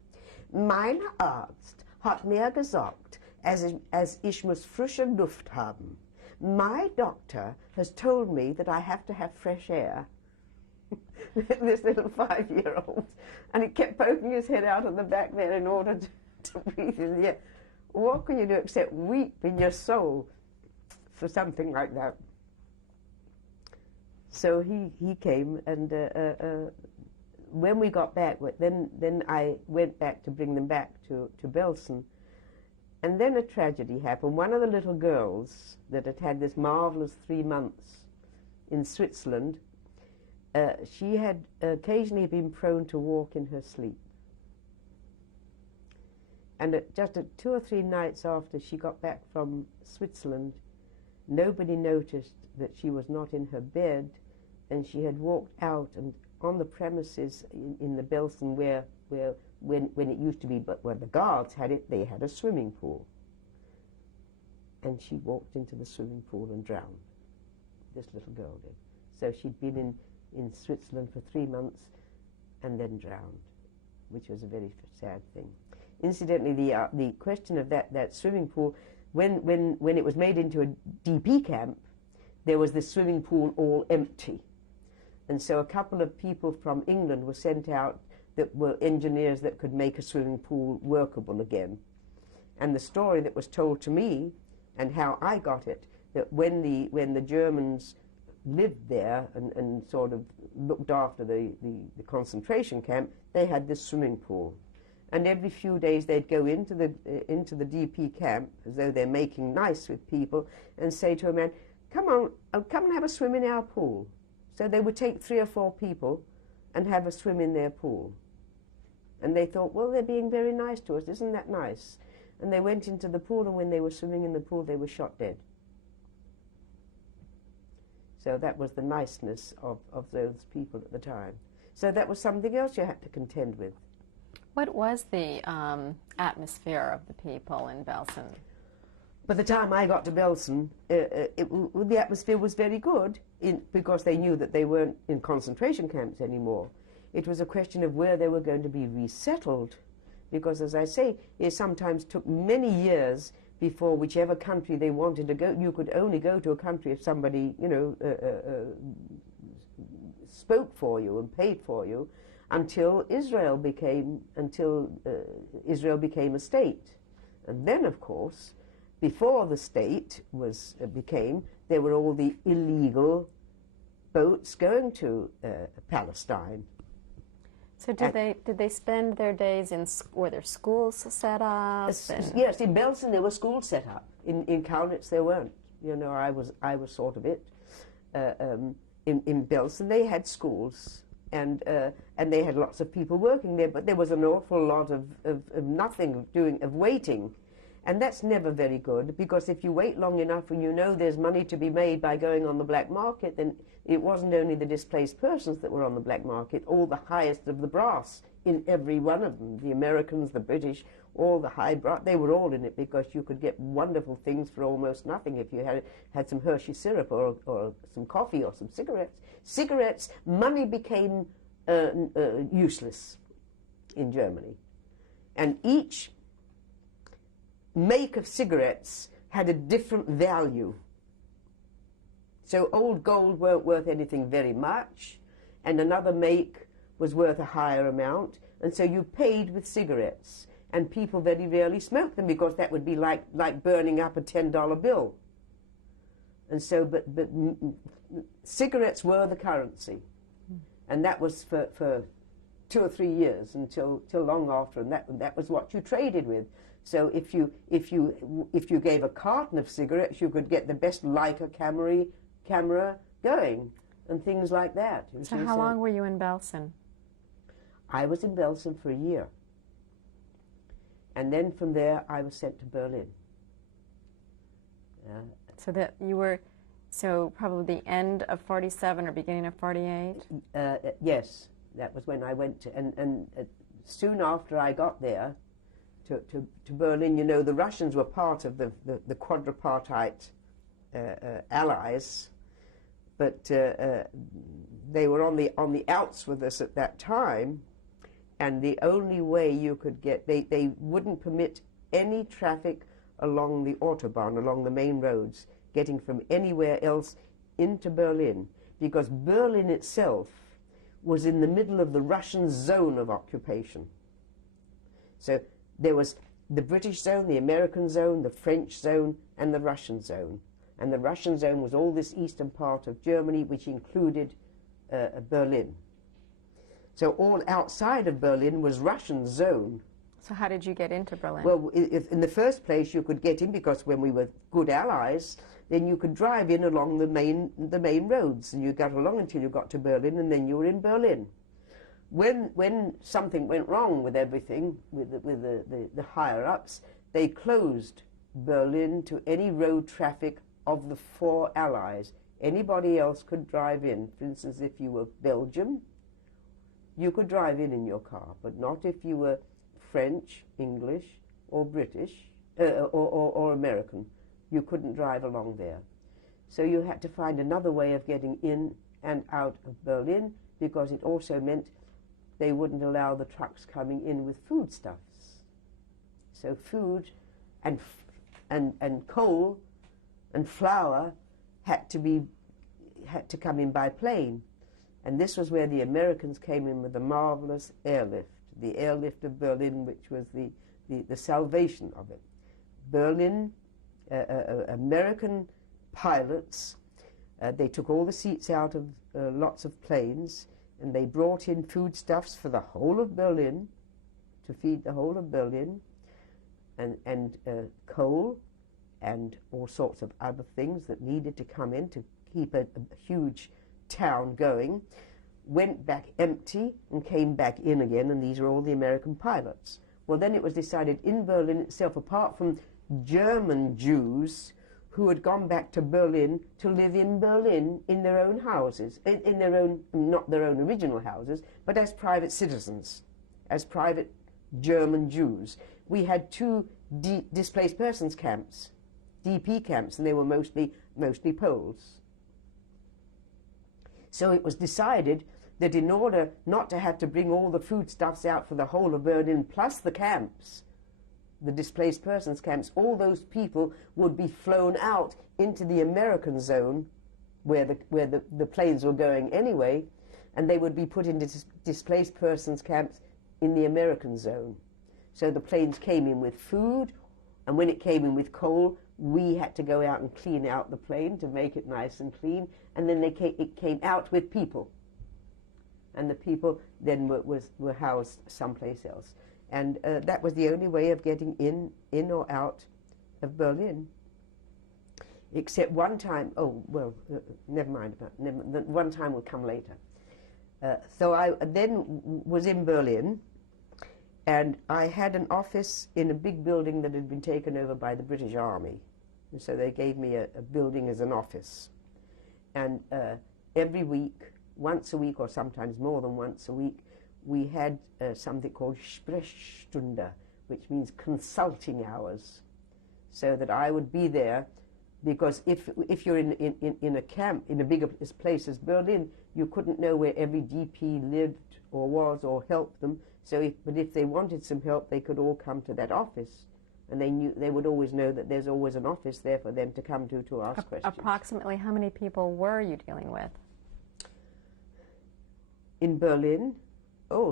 "Mein Arzt hat mir gesagt, ich muss frische Luft haben. My doctor has told me that I have to have fresh air." This little 5-year-old. And he kept poking his head out of the back there in order to breathe in the air. What can you do except weep in your soul for something like that? So he came, and when we got back, then I went back to bring them back to Belsen. And then a tragedy happened. One of the little girls that had had this marvelous 3 months in Switzerland, she had occasionally been prone to walk in her sleep. And just 2 or 3 nights after she got back from Switzerland, nobody noticed that she was not in her bed, and she had walked out and on the premises in the Belsen where when it used to be, but where the guards had it, they had a swimming pool. And she walked into the swimming pool and drowned. This little girl did. So she'd been in Switzerland for 3 months and then drowned, which was a very sad thing. Incidentally, the question of that swimming pool, when it was made into a DP camp, there was this swimming pool all empty. And so a couple of people from England were sent out that were engineers that could make a swimming pool workable again. And the story that was told to me, and how I got it, that when the Germans lived there and sort of looked after the concentration camp, they had this swimming pool. And every few days they'd go into the DP camp, as though they're making nice with people, and say to a man, come on, come and have a swim in our pool. So they would take 3 or 4 people and have a swim in their pool. And they thought, well, they're being very nice to us, isn't that nice? And they went into the pool, and when they were swimming in the pool, they were shot dead. So that was the niceness of those people at the time. So that was something else you had to contend with. What was the atmosphere of the people in Belsen? By the time I got to Belsen, the atmosphere was very good because they knew that they weren't in concentration camps anymore. It was a question of where they were going to be resettled, because, as I say, it sometimes took many years before whichever country they wanted to go. You could only go to a country if somebody, spoke for you and paid for you, until Israel became a state. And then, of course, before the state became, there were all the illegal boats going to Palestine. So did they spend their days were there schools set up? Yes, in Belsen there were schools set up. In Kaunitz there weren't. I was sort of it. In Belsen they had schools, and they had lots of people working there, but there was an awful lot of nothing of waiting. And that's never very good, because if you wait long enough and you know there's money to be made by going on the black market, then it wasn't only the displaced persons that were on the black market, all the highest of the brass in every one of them, the Americans, the British, all the high brass, they were all in it, because you could get wonderful things for almost nothing if you had some Hershey syrup or some coffee or some cigarettes. Money became useless in Germany. And each make of cigarettes had a different value. So old gold weren't worth anything very much, and another make was worth a higher amount, and so you paid with cigarettes. And people very rarely smoked them, because that would be like burning up a $10 bill. And so, but cigarettes were the currency, and that was for 2 or 3 years until long after, and that was what you traded with. So if you gave a carton of cigarettes, you could get the best Leica camera going, and things like that. So how long were you in Belsen? I was in Belsen for a year. And then from there, I was sent to Berlin. So that you were, probably the end of 47 or beginning of 48? Yes, that was when I went to, and soon after I got there, to Berlin, the Russians were part of the quadripartite allies, but they were on the outs with us at that time, and the only way you could get, they wouldn't permit any traffic along the Autobahn, along the main roads, getting from anywhere else into Berlin, because Berlin itself was in the middle of the Russian zone of occupation. So there was the British zone, the American zone, the French zone, and the Russian zone. And the Russian zone was all this eastern part of Germany, which included Berlin. So all outside of Berlin was Russian zone. So how did you get into Berlin? Well, in the first place, you could get in because when we were good allies, then you could drive in along the main roads, and you got along until you got to Berlin, and then you were in Berlin. When something went wrong with everything, with the higher-ups, they closed Berlin to any road traffic of the four Allies. Anybody else could drive in. For instance, if you were Belgium, you could drive in your car, but not if you were French, English, or British, or American. You couldn't drive along there. So you had to find another way of getting in and out of Berlin, because it also meant they wouldn't allow the trucks coming in with foodstuffs. So food and coal and flour had to come in by plane. And this was where the Americans came in with a marvelous airlift, the airlift of Berlin, which was the salvation of it. Berlin, American pilots, they took all the seats out of lots of planes, and they brought in foodstuffs for the whole of Berlin, to feed the whole of Berlin, and coal and all sorts of other things that needed to come in to keep a huge town going, went back empty and came back in again, and these were all the American pilots. Well, then it was decided in Berlin itself, apart from German Jews who had gone back to Berlin to live in Berlin in their own houses, in their own, not their own original houses, but as private citizens, as private German Jews. We had two displaced persons camps, DP camps, and they were mostly Poles. So it was decided that in order not to have to bring all the foodstuffs out for the whole of Berlin, plus the camps, the displaced persons camps, all those people would be flown out into the American zone where the planes were going anyway, and they would be put into displaced persons camps in the American zone. So the planes came in with food, and when it came in with coal, we had to go out and clean out the plane to make it nice and clean, and then it came out with people. And the people then were housed someplace else. And that was the only way of getting in or out of Berlin. Except one time, never mind about one time will come later. So I then was in Berlin, and I had an office in a big building that had been taken over by the British Army. And so they gave me a building as an office. And every week, once a week, or sometimes more than once a week, we had something called Sprechstunde, which means consulting hours, so that I would be there, because if you're in a camp in a bigger place as Berlin, you couldn't know where every DP lived or was or help them. But if they wanted some help, they could all come to that office, and they would always know that there's always an office there for them to come to ask questions. Approximately how many people were you dealing with? In Berlin,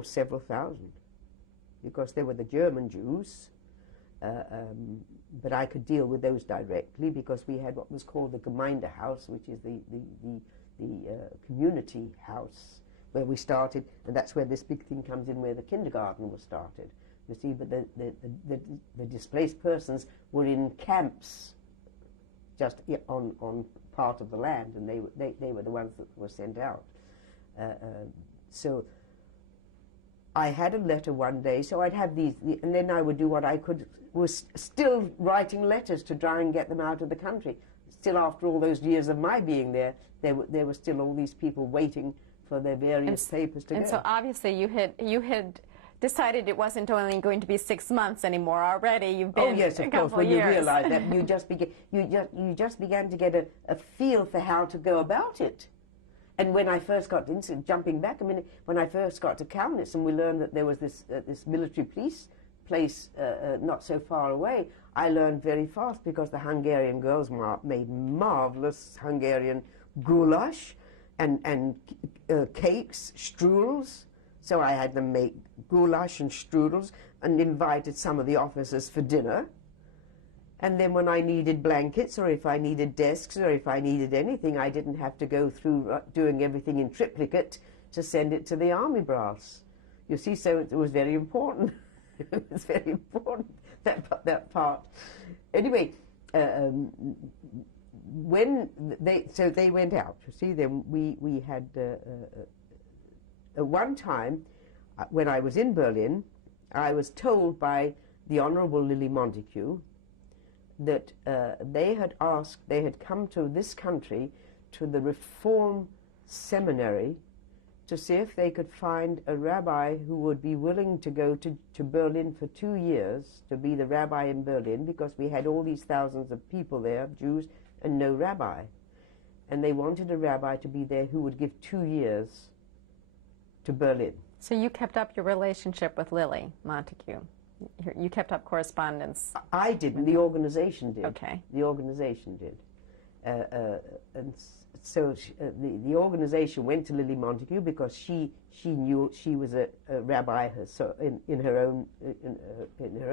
several thousand, because there were the German Jews, but I could deal with those directly because we had what was called the Gemeindehaus, which is the community house where we started, and that's where this big thing comes in, where the kindergarten was started. You see, but the displaced persons were in camps just on part of the land, and they were the ones that were sent out. So I had a letter one day, so I'd have these, and then I would do what I could, was still writing letters to try and get them out of the country. Still, after all those years of my being there were still all these people waiting for their various papers to go. And so obviously you had decided it wasn't only going to be 6 months anymore already. You've been yes, of course. When you realize that, you just began to get a feel for how to go about it. And when I first got into jumping back a minute, when I first got to Chemnitz, and we learned that there was this military police place not so far away, I learned very fast, because the Hungarian girls made marvelous Hungarian goulash and cakes, strudels. So I had them make goulash and strudels and invited some of the officers for dinner. And then when I needed blankets, or if I needed desks, or if I needed anything, I didn't have to go through doing everything in triplicate to send it to the army brass. You see, so it was very important. It was very important, that part. Anyway, when they went out, you see, then we had at one time, when I was in Berlin, I was told by the Honourable Lily Montagu that they had come to this country, to the Reform Seminary, to see if they could find a rabbi who would be willing to go to Berlin for 2 years, to be the rabbi in Berlin, because we had all these thousands of people there, Jews, and no rabbi. And they wanted a rabbi to be there who would give 2 years to Berlin. So you kept up your relationship with Lily Montagu. You kept up correspondence. I didn't. The organization did. Okay. The organization did. And so the organization went to Lily Montagu because she knew she was a rabbi in her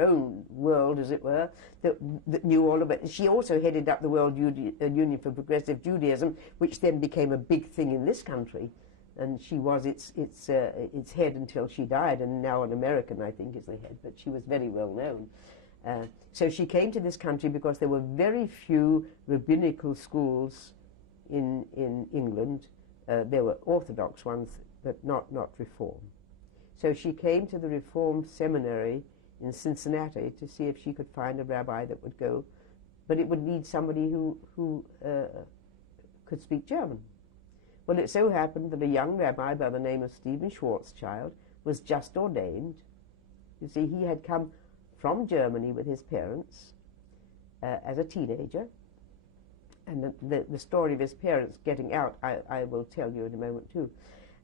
own world, as it were, that knew all about it. She also headed up the World Union for Progressive Judaism, which then became a big thing in this country. And she was its head until she died, and now an American, I think, is the head, but she was very well known. So she came to this country because there were very few rabbinical schools in England. There were Orthodox ones, but not Reform. So she came to the Reform Seminary in Cincinnati to see if she could find a rabbi that would go, but it would need somebody who could speak German. Well, it so happened that a young rabbi by the name of Stephen Schwarzschild was just ordained. You see, he had come from Germany with his parents as a teenager. And the story of his parents getting out, I will tell you in a moment too.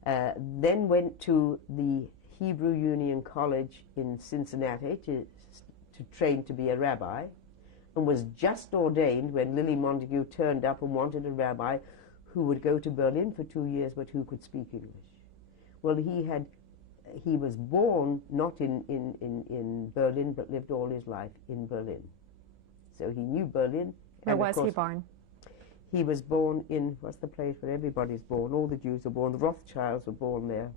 Then went to the Hebrew Union College in Cincinnati to train to be a rabbi, and was just ordained when Lily Montagu turned up and wanted a rabbi who would go to Berlin for 2 years, but who could speak English. Well, he was born not in Berlin, but lived all his life in Berlin. So he knew Berlin. Where was he born? He was born in, what's the place where everybody's born? All the Jews were born. The Rothschilds were born there.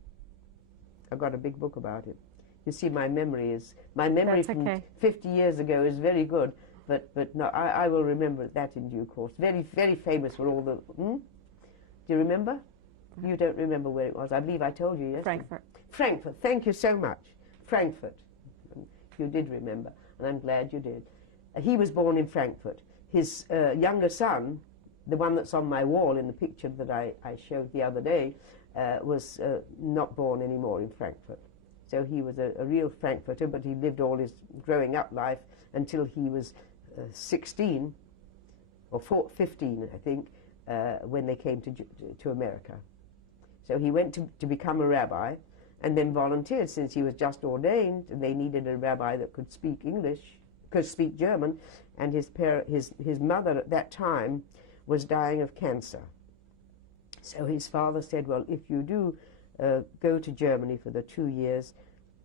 I've got a big book about it. You see, my memory from 50 years ago is very good, but no, I will remember that in due course. Very, very famous were all the... Do you remember? You don't remember where it was. I believe I told you yesterday. Frankfurt. Frankfurt. Thank you so much. Frankfurt. You did remember, and I'm glad you did. He was born in Frankfurt. His younger son, the one that's on my wall in the picture that I showed the other day, was not born anymore in Frankfurt. So he was a real Frankfurter, but he lived all his growing up life until he was 16, or 15, I think, when they came to America. So he went to become a rabbi, and then volunteered since he was just ordained, and they needed a rabbi that could speak English, could speak German, and his mother at that time was dying of cancer. So his father said, well, if you do go to Germany for the 2 years,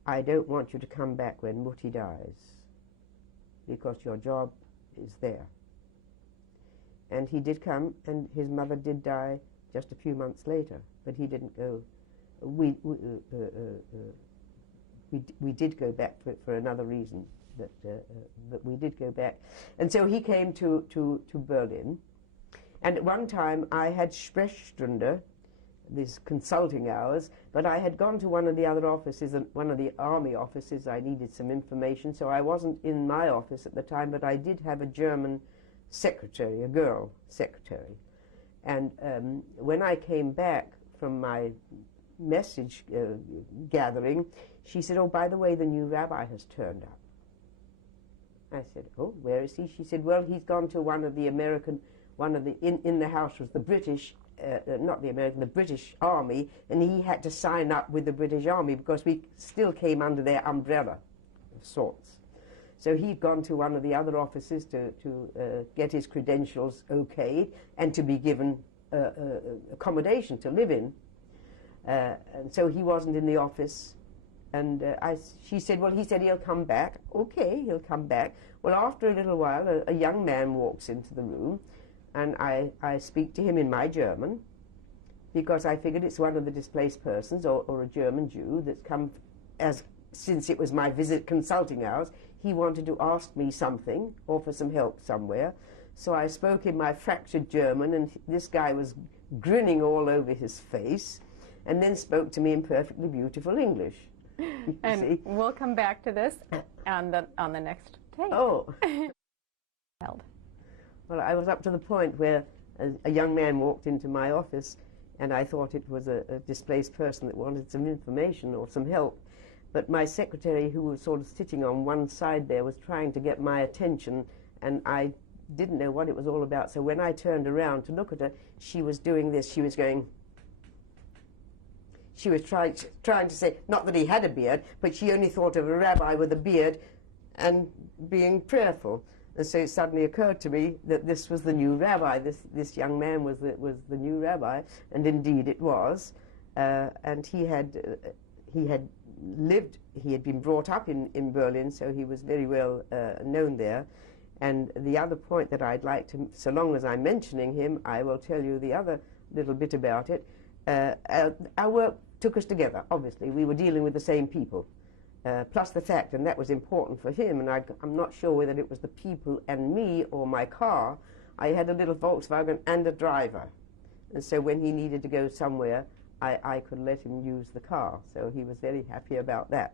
I don't want you to come back when Mutti dies, because your job is there. And he did come, and his mother did die just a few months later, but he didn't go. We did go back for another reason, but we did go back. And so he came to Berlin, and at one time I had Sprechstunde, these consulting hours, but I had gone to one of the other offices, one of the army offices. I needed some information, so I wasn't in my office at the time, but I did have a German secretary, a girl secretary. And when I came back from my message gathering, she said, oh, by the way, the new rabbi has turned up. I said, oh, where is he? She said, well, he's gone to one of the American, in the house was the British, not the American, the British Army, and he had to sign up with the British Army because we still came under their umbrella of sorts. So he'd gone to one of the other offices to get his credentials okayed and to be given accommodation to live in. And so he wasn't in the office. And she said, well, he said he'll come back. Okay, he'll come back. Well, after a little while, a young man walks into the room, and I speak to him in my German, because I figured it's one of the displaced persons, or a German Jew that's come, since it was my visit consulting hours, he wanted to ask me something, or for some help somewhere. So I spoke in my fractured German, and this guy was grinning all over his face, and then spoke to me in perfectly beautiful English. And see? we'll come back to this on the next tape. Oh. Well, I was up to the point where a young man walked into my office, and I thought it was a displaced person that wanted some information or some help. But my secretary, who was sort of sitting on one side there, was trying to get my attention, and I didn't know what it was all about. So when I turned around to look at her, she was doing this. She was going... She was trying to say, not that he had a beard, but she only thought of a rabbi with a beard and being prayerful. And so it suddenly occurred to me that this was the new rabbi. This young man was the new rabbi, and indeed it was. And he had been brought up in Berlin, so he was very well known there. And the other point that I'd like to, so long as I'm mentioning him, I will tell you the other little bit about it. Our work took us together, obviously. We were dealing with the same people. Plus the fact, and that was important for him, and I'm not sure whether it was the people and me or my car, I had a little Volkswagen and a driver. And so when he needed to go somewhere, I could let him use the car. So he was very happy about that.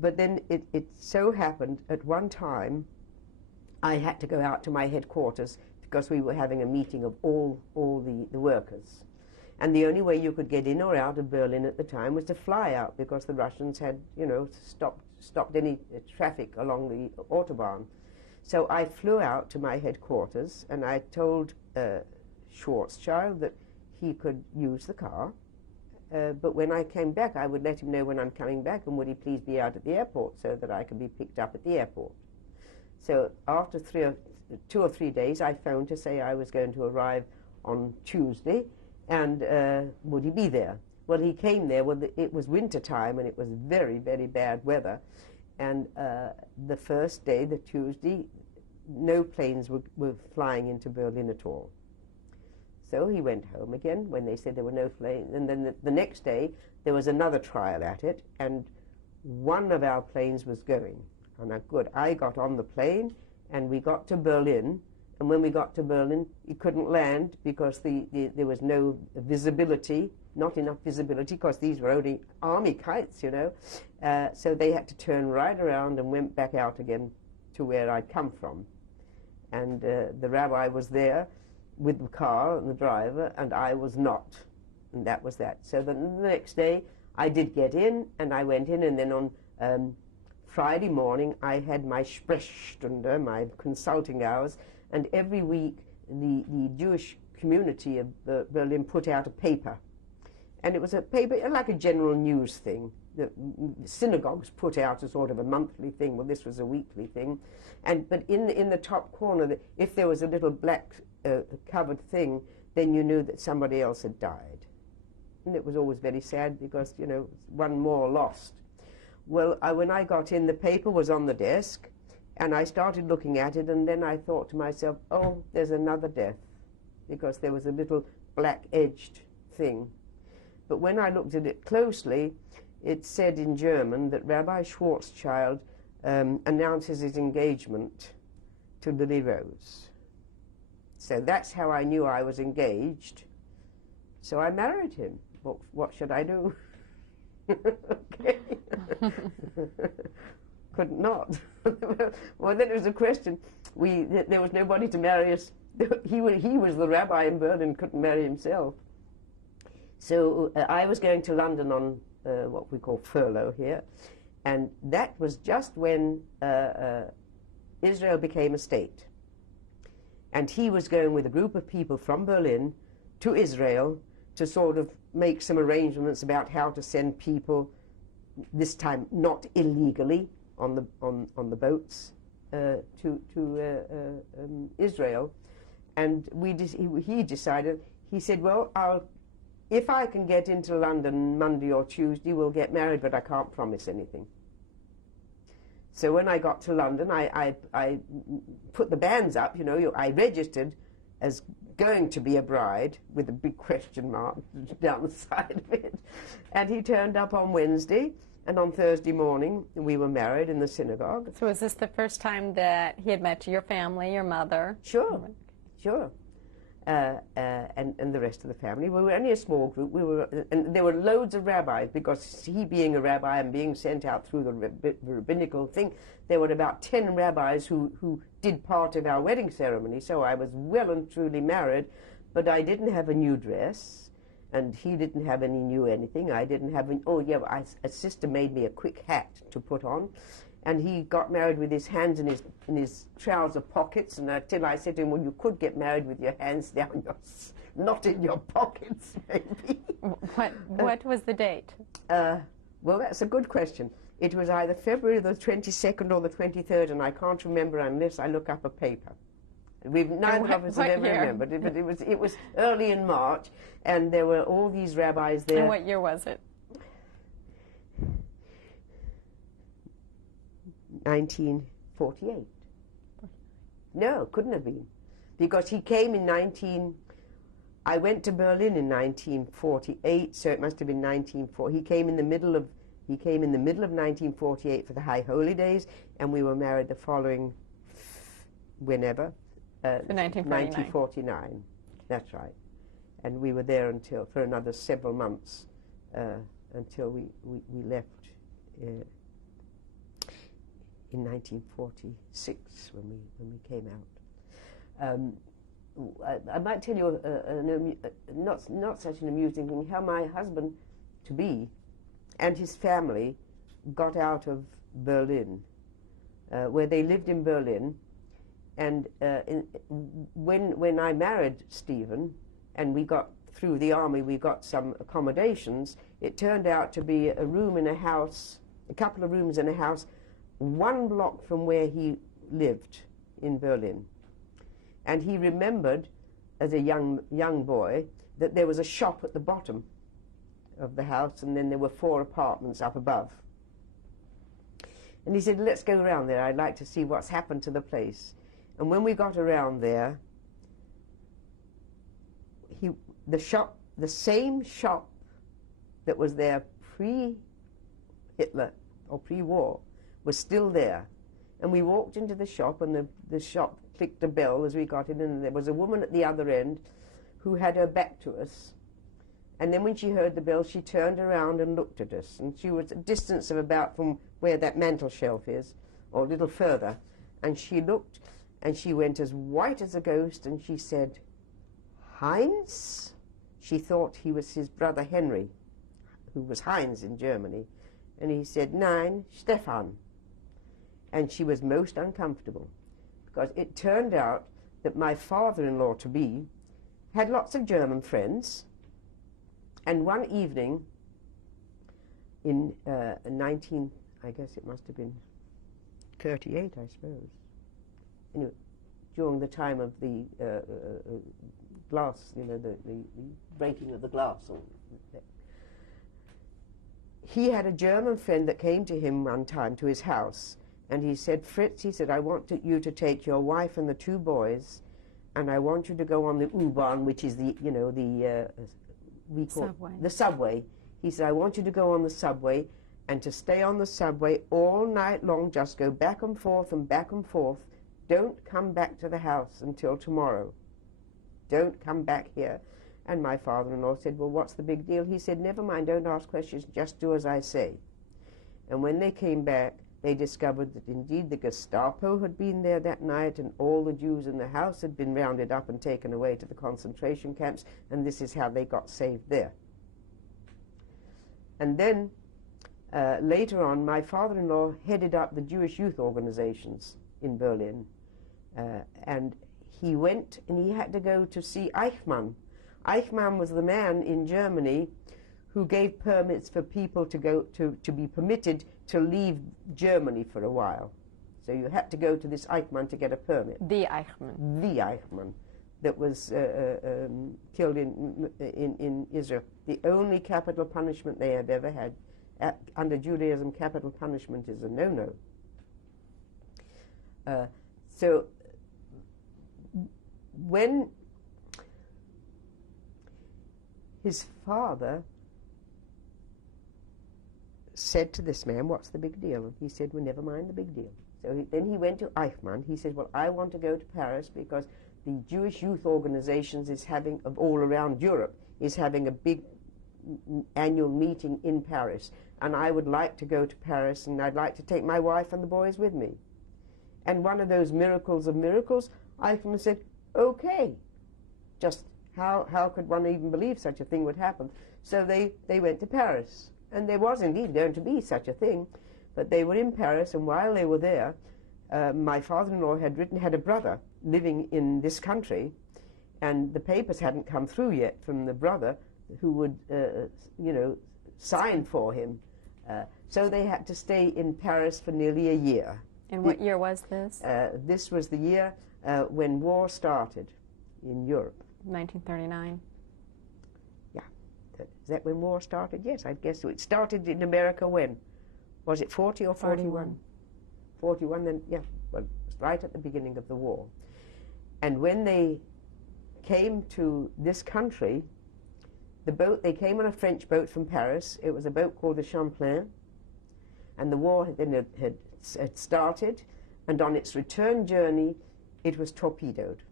But then it so happened at one time I had to go out to my headquarters because we were having a meeting of all the workers. And the only way you could get in or out of Berlin at the time was to fly out, because the Russians had, you know, stopped any traffic along the Autobahn. So I flew out to my headquarters, and I told Schwarzschild that he could use the car, but when I came back, I would let him know when I'm coming back, and would he please be out at the airport so that I could be picked up at the airport. So after 2 or 3 days, I phoned to say I was going to arrive on Tuesday, and would he be there? Well, he came there. Well, it was winter time, and it was very, very bad weather. And the first day, the Tuesday, no planes were flying into Berlin at all. So he went home again when they said there were no planes. And then the next day, there was another trial at it, and one of our planes was going. And I got on the plane, and we got to Berlin. And when we got to Berlin, you couldn't land because there was no visibility, not enough visibility, because these were only army kites, you know. So they had to turn right around and went back out again to where I'd come from. And the rabbi was there with the car and the driver, and I was not. And that was that. So the next day, I did get in, and I went in, and then on Friday morning, I had my Sprechstunde, my consulting hours, and every week the Jewish community of Berlin put out a paper. And it was a paper like a general news thing. The synagogues put out a sort of a monthly thing. Well, this was a weekly thing. But in the top corner, if there was a little black covered thing, then you knew that somebody else had died. And it was always very sad because, you know, one more lost. Well, when I got in, the paper was on the desk, and I started looking at it, and then I thought to myself, oh, there's another death, because there was a little black-edged thing. But when I looked at it closely, it said in German that Rabbi Schwarzschild announces his engagement to Lily Rose. So that's how I knew I was engaged. So I married him. What should I do? Okay. Could not. Well, then it was a question. There was nobody to marry us. He was the rabbi in Berlin, couldn't marry himself. So I was going to London on what we call furlough here, and that was just when Israel became a state. And he was going with a group of people from Berlin to Israel to sort of make some arrangements about how to send people, this time not illegally, on the boats to Israel. And he decided, he said, well, if I can get into London Monday or Tuesday, we'll get married, but I can't promise anything. So when I got to London, I put the banns up, you know, I registered as going to be a bride with a big question mark down the side of it. And he turned up on Wednesday, and on Thursday morning we were married in the synagogue. So was this the first time that he had met your family, your mother? Sure, sure. And the rest of the family. We were only a small group. And there were loads of rabbis, because he being a rabbi and being sent out through the rabbinical thing, there were about 10 rabbis who did part of our wedding ceremony. So I was well and truly married, but I didn't have a new dress, and he didn't have any new anything. I didn't have any, oh yeah, a sister made me a quick hat to put on. And he got married with his hands in his trouser pockets, and until I said to him, well, you could get married with your hands down your, not in your pockets, maybe. What was the date? Well, that's a good question. It was either February the 22nd or the 23rd, and I can't remember unless I look up a paper. Neither of us have ever remembered, but it was early in March, and there were all these rabbis there. And what year was it? 1948. No, couldn't have been, because he came in I went to Berlin in 1948, so it must have been 1940. He came in the middle of 1948 for the High Holy Days, and we were married the following whenever. 1949. That's right. And we were there for another several months until we left in 1946 when we came out. I might tell you not such an amusing thing, how my husband-to-be and his family got out of Berlin, where they lived in Berlin. And when I married Stephen, and we got through the army, we got some accommodations, it turned out to be a room in a house, a couple of rooms in a house, 1 block from where he lived in Berlin. And he remembered, as a young boy, that there was a shop at the bottom of the house, and then there were 4 apartments up above. And he said, let's go around there. I'd like to see what's happened to the place. And when we got around there, the same shop that was there pre-Hitler or pre-war was still there. And we walked into the shop, and the shop clicked a bell as we got in, and there was a woman at the other end who had her back to us. And then when she heard the bell, she turned around and looked at us. And she was a distance of about from where that mantel shelf is, or a little further. And she looked, and she went as white as a ghost, and she said, Heinz? She thought he was his brother Henry, who was Heinz in Germany. And he said, Nein, Stefan. And she was most uncomfortable, because it turned out that my father-in-law-to-be had lots of German friends. And one evening in I guess it must have been 38, I suppose, anyway, during the time of the glass, the breaking of the glass. He had a German friend that came to him one time to his house, and he said, Fritz, he said, I want you to take your wife and the 2 boys, and I want you to go on the U-Bahn, which is the subway. The subway. He said, I want you to go on the subway, and to stay on the subway all night long, just go back and forth and back and forth. Don't come back to the house until tomorrow. Don't come back here. And my father-in-law said, well, what's the big deal? He said, never mind, don't ask questions, just do as I say. And when they came back, they discovered that indeed the Gestapo had been there that night, and all the Jews in the house had been rounded up and taken away to the concentration camps, and this is how they got saved there. And then later on, my father-in-law headed up the Jewish youth organizations in Berlin, and he went and he had to go to see Eichmann. Eichmann was the man in Germany who gave permits for people to go to be permitted to leave Germany for a while. So you had to go to this Eichmann to get a permit. The Eichmann. The Eichmann that was killed in Israel. The only capital punishment they have ever had. Under Judaism, capital punishment is a no-no. So when his father said to this man, what's the big deal? And he said, well, never mind the big deal. So then he went to Eichmann. He said, well, I want to go to Paris because the Jewish youth organizations is having, of all around Europe, is having a big annual meeting in Paris. And I would like to go to Paris, and I'd like to take my wife and the boys with me. And one of those miracles of miracles, Eichmann said, okay. Just how could one even believe such a thing would happen? So they went to Paris. And there was indeed going to be such a thing. But they were in Paris, and while they were there, my father-in-law had a brother living in this country, and the papers hadn't come through yet from the brother who would, sign for him. So they had to stay in Paris for nearly a year. And what year was this? This was the year when war started in Europe. 1939. Yeah. Is that when war started? Yes, I guess so. It started in America when? Was it 40 or 41? 41, then, yeah. Well, it was right at the beginning of the war. And when they came to this country, they came on a French boat from Paris. It was a boat called the Champlain. And the war had started, and on its return journey, it was torpedoed.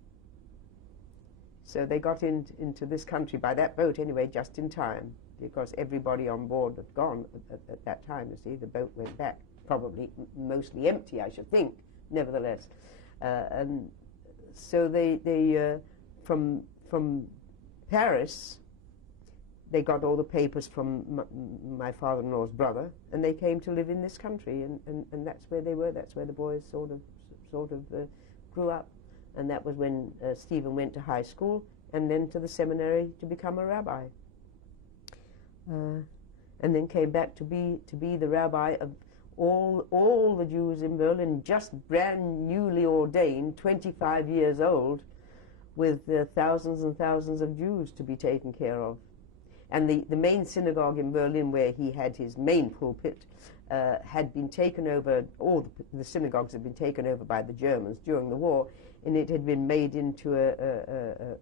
So they got into this country by that boat anyway, just in time, because everybody on board had gone at that time. You see, the boat went back, probably mostly empty, I should think, nevertheless. And so they from Paris, they got all the papers from my father-in-law's brother, and they came to live in this country, and that's where they were. That's where the boys sort of grew up. And that was when Stephen went to high school and then to the seminary to become a rabbi. And then came back to be the rabbi of all the Jews in Berlin, just brand newly ordained, 25 years old, with thousands and thousands of Jews to be taken care of. And the main synagogue in Berlin, where he had his main pulpit, had been taken over, all the synagogues had been taken over by the Germans during the war, and it had been made into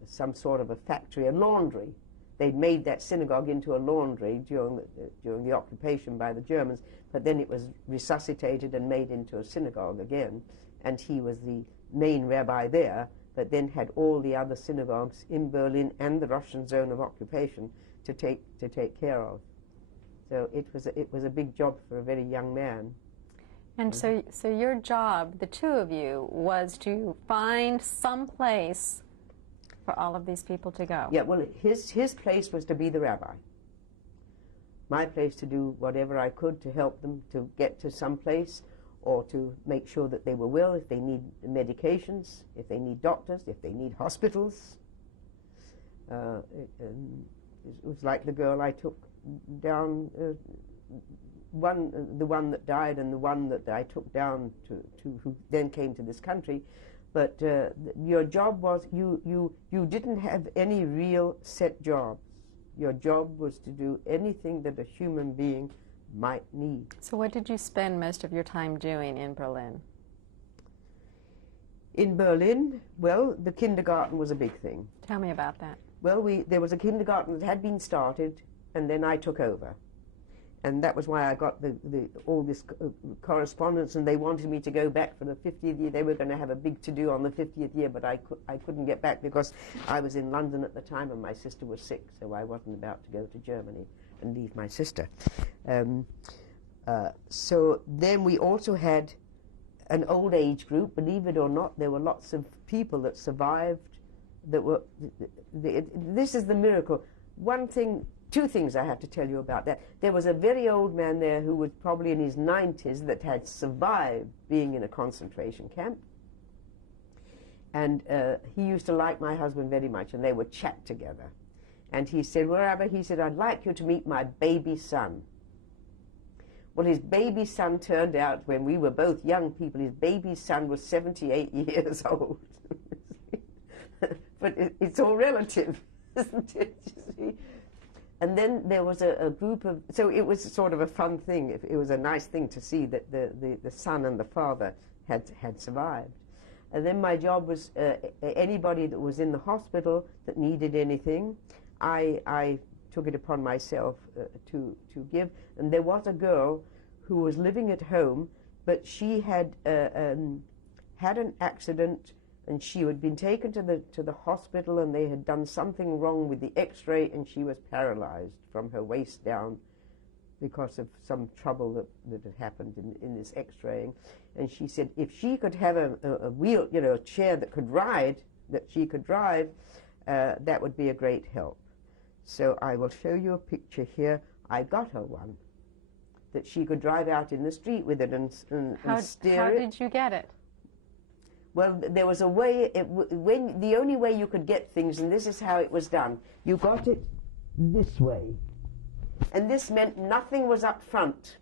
some sort of a factory, a laundry. They'd made that synagogue into a laundry during the occupation by the Germans, but then it was resuscitated and made into a synagogue again, and he was the main rabbi there, but then had all the other synagogues in Berlin and the Russian zone of occupation to take care of. So it was a big job for a very young man. And so your job, the two of you, was to find some place for all of these people to go. Yeah, well, his place was to be the rabbi. My place to do whatever I could to help them to get to some place, or to make sure that they were well, if they need medications, if they need doctors, if they need hospitals. It was like the girl I took down, the one that died and the one that I took down to who then came to this country. But your job was, you didn't have any real set jobs. Your job was to do anything that a human being might need. So what did you spend most of your time doing in Berlin? In Berlin, well, the kindergarten was a big thing. Tell me about that. Well, there was a kindergarten that had been started, and then I took over. And that was why I got all this correspondence, and they wanted me to go back for the 50th year. They were going to have a big to-do on the 50th year, but I couldn't get back because I was in London at the time and my sister was sick, so I wasn't about to go to Germany and leave my sister. So then we also had an old age group. Believe it or not, there were lots of people that survived that were... This is the miracle. Two things I have to tell you about that. There was a very old man there who was probably in his 90s that had survived being in a concentration camp. And he used to like my husband very much, and they would chat together. And he said, well, Rabbi, he said, I'd like you to meet my baby son. Well, his baby son turned out, when we were both young people, his baby son was 78 years old. But it's all relative, isn't it? You see? And then there was a group of, so it was sort of a fun thing. It was a nice thing to see that the son and the father had survived. And then my job was anybody that was in the hospital that needed anything, I took it upon myself to give. And there was a girl who was living at home, but she had had an accident, and she had been taken to the hospital, and they had done something wrong with the X-ray, and she was paralyzed from her waist down because of some trouble that had happened in this X-raying. And she said if she could have a wheel, you know, a chair that could ride, that she could drive, that would be a great help. So I will show you a picture here. I got her one that she could drive out in the street with it and steer How it. did you get it? Well, there was a way, the only way you could get things, and this is how it was done. You got it this way. And this meant nothing was up front.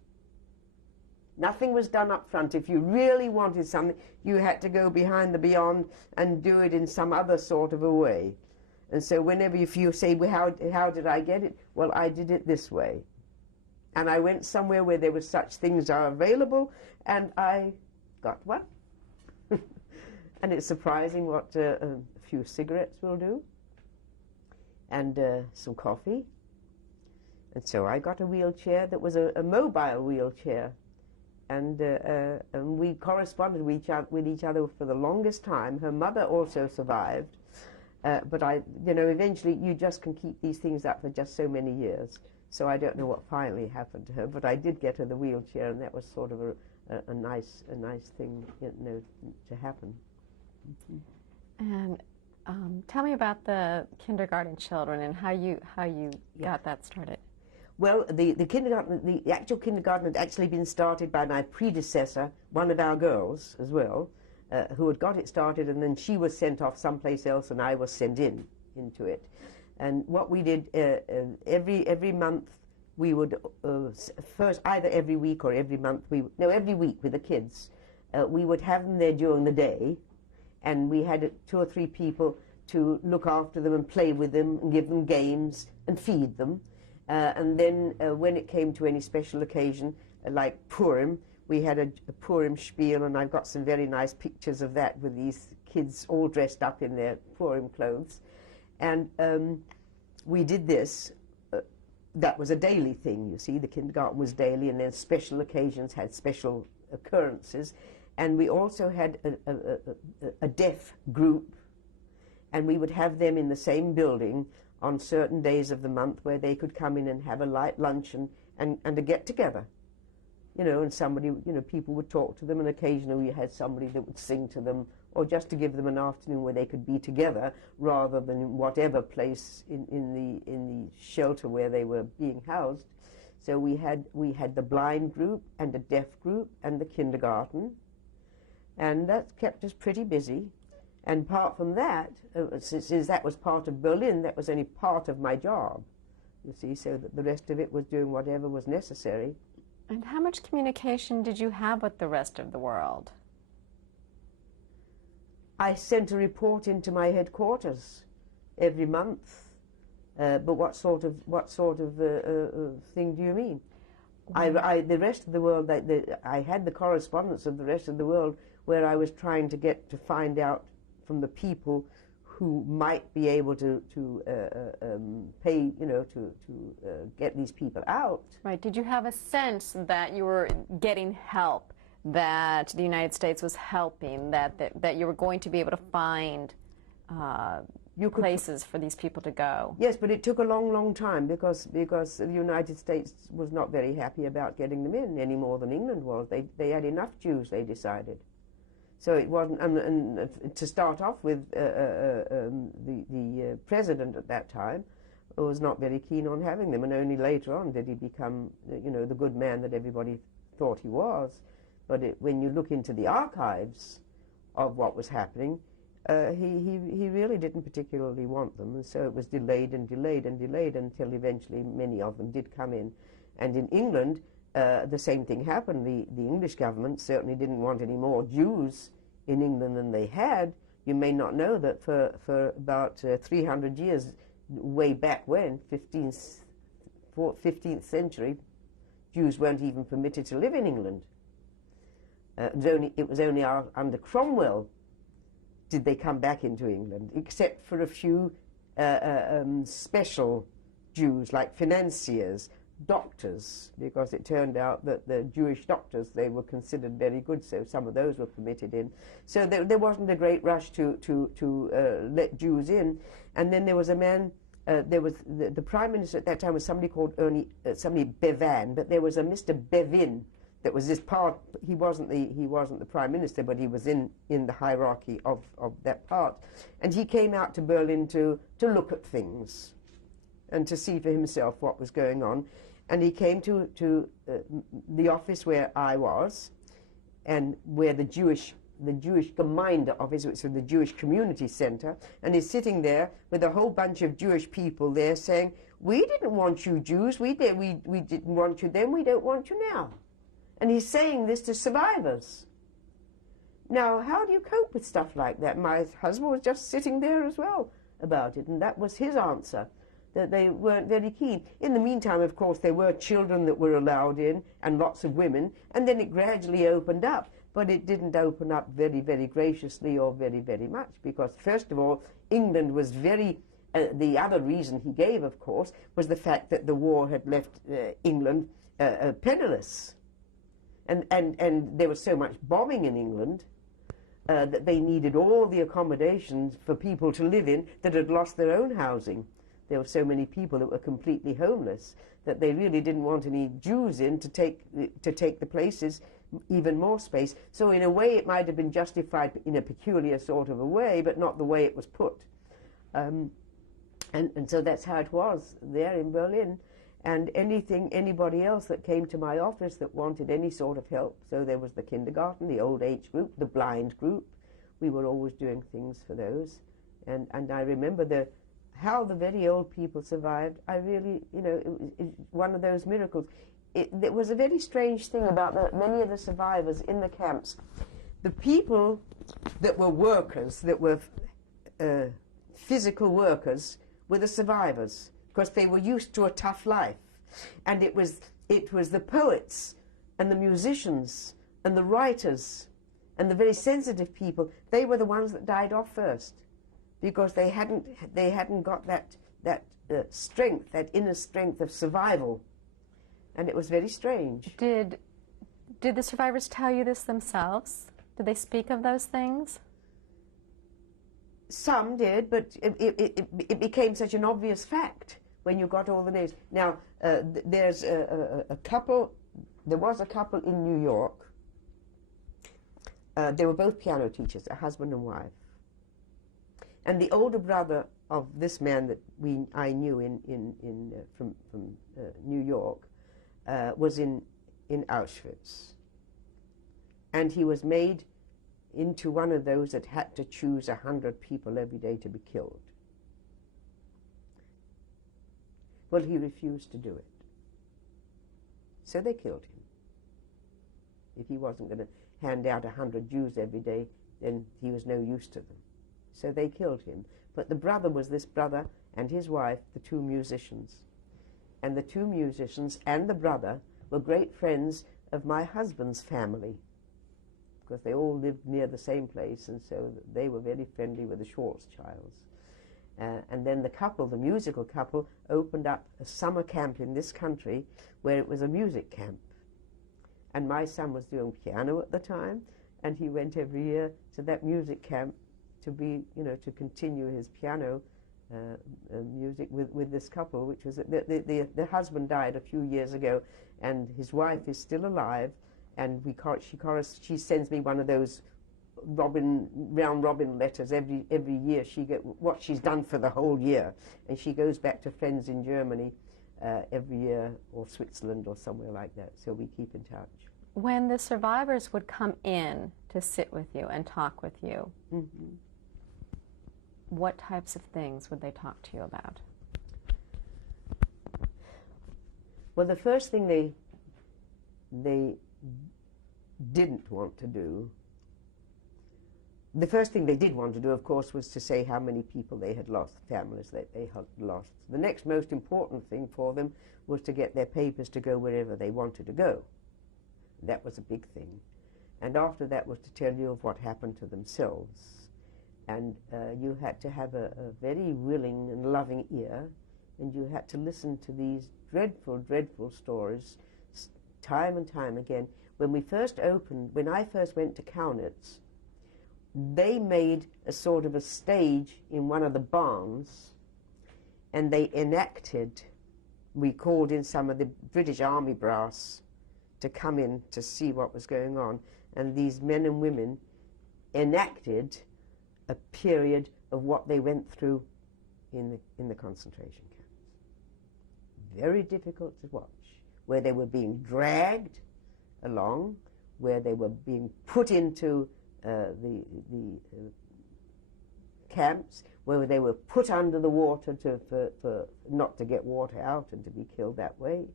Nothing was done up front. If you really wanted something, you had to go behind the beyond and do it in some other sort of a way. And so whenever, if you say, well, how did I get it? Well, I did it this way. And I went somewhere where there were such things are available, and I got one. And it's surprising what a few cigarettes will do, and some coffee. And so I got a wheelchair that was a mobile wheelchair. And we corresponded with each other for the longest time. Her mother also survived. But eventually you just can keep these things up for just so many years. So I don't know what finally happened to her, but I did get her the wheelchair, and that was sort of a nice thing, to happen. And tell me about the kindergarten children and how you got that started. Well, the actual kindergarten had actually been started by my predecessor, one of our girls as well, who had got it started, and then she was sent off someplace else, and I was sent into it. And what we did every month, we would first either every week or every month every week with the kids, we would have them there during the day, and we had 2 or 3 people to look after them and play with them and give them games and feed them. And then when it came to any special occasion, like Purim, we had a Purim spiel, and I've got some very nice pictures of that with these kids all dressed up in their Purim clothes. And we did this. That was a daily thing, you see. The kindergarten was daily, and then special occasions had special occurrences. And we also had a deaf group, and we would have them in the same building on certain days of the month where they could come in and have a light luncheon and a get-together. And somebody, people would talk to them, and occasionally we had somebody that would sing to them, or just to give them an afternoon where they could be together rather than in whatever place in the shelter where they were being housed. So we had the blind group and a deaf group and the kindergarten, and that kept us pretty busy. And apart from that, since that was part of Berlin, that was only part of my job, you see, so that the rest of it was doing whatever was necessary. And how much communication did you have with the rest of the world? I sent a report into my headquarters every month. But what sort of thing do you mean? The rest of the world, I had the correspondence of the rest of the world where I was trying to find out from the people who might be able to pay, to get these people out. Right. Did you have a sense that you were getting help, that the United States was helping, that you were going to be able to find places for these people to go? Yes, but it took a long, long time because the United States was not very happy about getting them in any more than England was. They had enough Jews, they decided. So it wasn't, and to start off with, the president at that time was not very keen on having them, and only later on did he become, the good man that everybody thought he was. But when you look into the archives of what was happening, he really didn't particularly want them, and so it was delayed and delayed and delayed until eventually many of them did come in. And in England, the same thing happened. The English government certainly didn't want any more Jews in England than they had. You may not know that for about 300 years, way back when, 15th century, Jews weren't even permitted to live in England. It was only under Cromwell did they come back into England, except for a few special Jews, like financiers, doctors, because it turned out that the Jewish doctors, they were considered very good, so some of those were permitted in. So there wasn't a great rush to let Jews in. And then there was a man, there was the Prime Minister at that time was somebody called somebody Bevan, but there was a Mr. Bevin that was this part. He wasn't the Prime Minister, but he was in the hierarchy of that part. And he came out to Berlin to look at things and to see for himself what was going on. And he came to the office where I was, and where the Jewish Gemeinde office, which was the Jewish Community Center, and he's sitting there with a whole bunch of Jewish people there saying, "We didn't want you Jews, we didn't want you then, we don't want you now." And he's saying this to survivors. Now, how do you cope with stuff like that? My husband was just sitting there as well about it, and that was his answer, that they weren't very keen. In the meantime, of course, there were children that were allowed in, and lots of women, and then it gradually opened up. But it didn't open up very, very graciously or very, very much, because, first of all, England was very... the other reason he gave, of course, was the fact that the war had left England penniless. And there was so much bombing in England that they needed all the accommodations for people to live in that had lost their own housing. There were so many people that were completely homeless that they really didn't want any Jews in to take the places, even more space. So in a way it might have been justified in a peculiar sort of a way, but not the way it was put. And so that's how it was there in Berlin. And anybody else that came to my office that wanted any sort of help, so there was the kindergarten, the old age group, the blind group, we were always doing things for those. And I remember how the very old people survived. I really, it was one of those miracles. It was a very strange thing about many of the survivors in the camps. The people that were workers, that were physical workers, were the survivors, because they were used to a tough life. And it was the poets and the musicians and the writers and the very sensitive people, they were the ones that died off first, because they hadn't got that strength, that inner strength of survival. And it was very strange. Did the survivors tell you this themselves? Did they speak of those things? Some did, but it became such an obvious fact when you got all the names. Now, there's a couple, there was a couple in New York. They were both piano teachers, a husband and wife. And the older brother of this man that I knew from New York was in Auschwitz. And he was made into one of those that had to choose 100 people every day to be killed. Well, he refused to do it. So they killed him. If he wasn't going to hand out 100 Jews every day, then he was no use to them. So they killed him. But the brother was this brother and his wife, the two musicians. And the two musicians and the brother were great friends of my husband's family, because they all lived near the same place, and so they were very friendly with the Schwarzschilds. And then the couple, the musical couple, opened up a summer camp in this country where it was a music camp. And my son was doing piano at the time, and he went every year to that music camp to be, to continue his piano music with this couple, which was the husband died a few years ago, and his wife is still alive, and she sends me one of those round robin letters every year. She get what she's done for the whole year, and she goes back to friends in Germany every year, or Switzerland or somewhere like that. So we keep in touch. When the survivors would come in to sit with you and talk with you, Mm-hmm. what types of things would they talk to you about? Well, the first thing they didn't want to do, the first thing they did want to do, of course, was to say how many people they had lost, families that they had lost. The next most important thing for them was to get their papers to go wherever they wanted to go. That was a big thing. And after that was to tell you of what happened to themselves. And you had to have a very willing and loving ear, And you had to listen to these dreadful, dreadful stories time and time again. When I first went to Kaunitz, they made a sort of a stage in one of the barns, and they enacted, we called in some of the British Army brass to come in to see what was going on, and these men and women enacted a period of what they went through in the concentration camps. Very difficult to watch, where they were being dragged along, where they were being put into the camps, where they were put under the water for not to get water out and to be killed that way.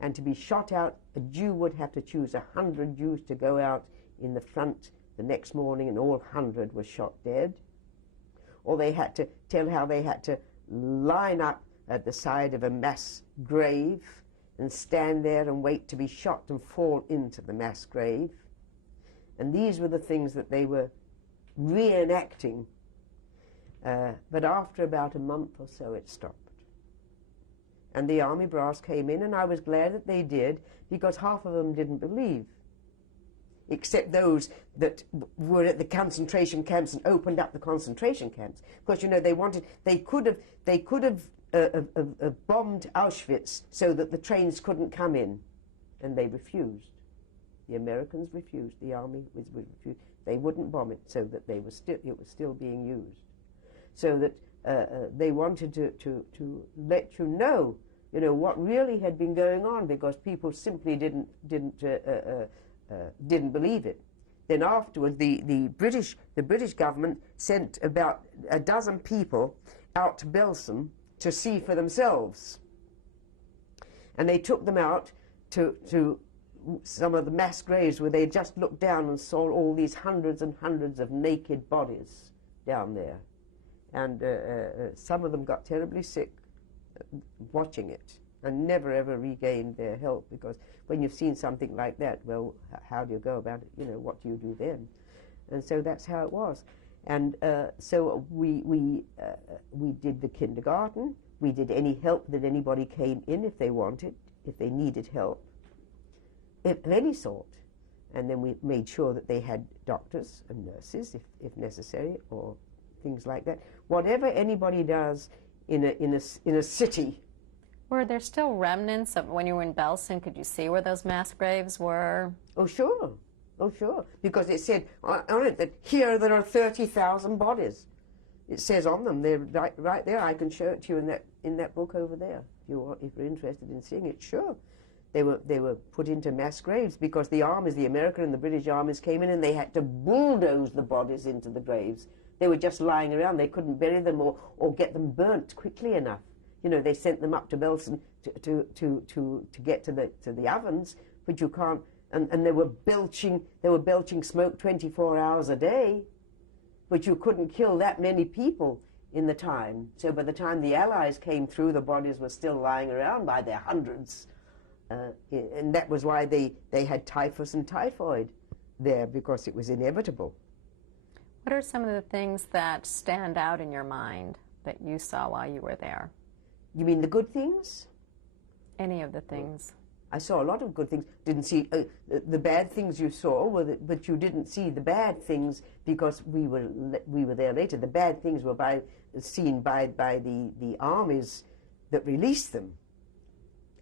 And to be shot out, a Jew would have to choose 100 Jews to go out in the front the next morning, and all 100 were shot dead. Or they had to tell how they had to line up at the side of a mass grave and stand there and wait to be shot and fall into the mass grave. And these were the things that they were reenacting. But after about a month or so, it stopped. And the army brass came in, and I was glad that they did, because half of them didn't believe, except those that were at the concentration camps and opened up the concentration camps. Because, you know, they could have bombed Auschwitz so that the trains couldn't come in, and they refused. The Americans refused. The army refused. They wouldn't bomb it, so that it was still being used. So that they wanted to let you know, what really had been going on, because people simply didn't believe it. Then afterwards, the British government sent about a dozen people out to Belsen to see for themselves, and they took them out to some of the mass graves where they just looked down and saw all these hundreds and hundreds of naked bodies down there, and some of them got terribly sick watching it and never ever regained their health, because when you've seen something like that, well, how do you go about it? What do you do then? And so that's how it was. And so we did the kindergarten. We did any help that anybody came in if they wanted, if they needed help of any sort. And then we made sure that they had doctors and nurses if necessary, or things like that. Whatever anybody does in a city. Were there still remnants of when you were in Belsen? Could you see where those mass graves were? Oh, sure. Oh, sure. Because it said on it that here there are 30,000 bodies. It says on them, they're right there. I can show it to you in that book over there. If you're interested in seeing it, sure. They were put into mass graves because the armies, the American and the British armies, came in and they had to bulldoze the bodies into the graves. They were just lying around. They couldn't bury them or get them burnt quickly enough. They sent them up to Belsen to get to the ovens, but you can't. And they were belching smoke 24 hours a day, but you couldn't kill that many people in the time. So by the time the Allies came through, the bodies were still lying around by their hundreds. And that was why they had typhus and typhoid there, because it was inevitable. What are some of the things that stand out in your mind that you saw while you were there? You mean the good things? Any of the things. I saw a lot of good things. Didn't see the bad things you saw, but you didn't see the bad things because we were there later. The bad things were seen by the armies that released them.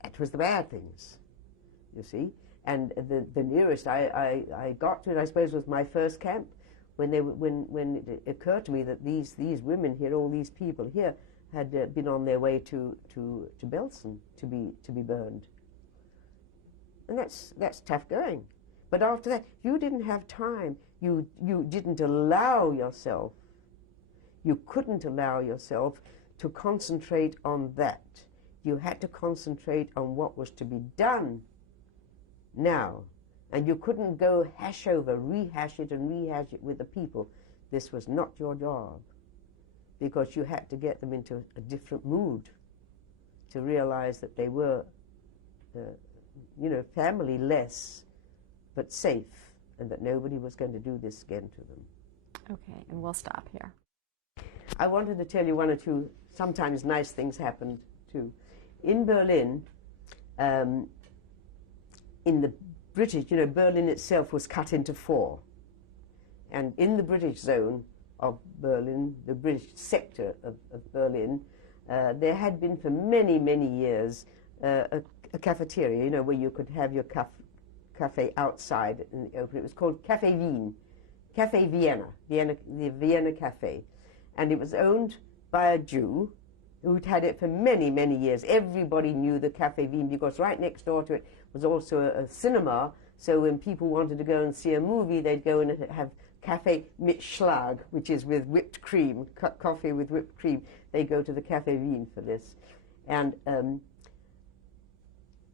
That was the bad things, you see. And the nearest I got to it, I suppose, was my first camp, when it occurred to me that these women here, all these people here, had been on their way to Belsen to be burned. And that's tough going. But after that, you didn't have time. You didn't allow yourself. You couldn't allow yourself to concentrate on that. You had to concentrate on what was to be done now. And you couldn't go rehash it with the people. This was not your job, because you had to get them into a different mood to realize that they were family-less, but safe, and that nobody was going to do this again to them. Okay, and we'll stop here. I wanted to tell you one or two, sometimes nice things happened too. In Berlin, in the British, you know, Berlin itself was cut into 4. And in the British zone of Berlin, the British sector of Berlin, there had been for many, many years a cafeteria, you know, where you could have your cafe outside in the open. It was called Café Wien, Café Vienna, the Vienna Cafe. And it was owned by a Jew who'd had it for many, many years. Everybody knew the Café Wien because right next door to it was also a cinema. So when people wanted to go and see a movie, they'd go and have Café mit Schlag, which is with whipped cream, coffee with whipped cream. They go to the Café Wien for this. And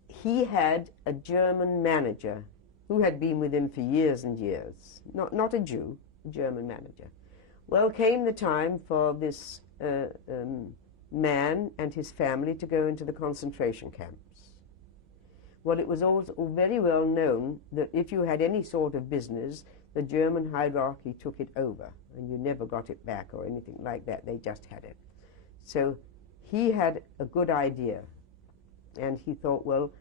he had a German manager who had been with him for years and years. Not a Jew, a German manager. Well, came the time for this man and his family to go into the concentration camps. Well, it was also very well known that if you had any sort of business, the German hierarchy took it over, and you never got it back or anything like that. They just had it. So he had a good idea, and he thought, well,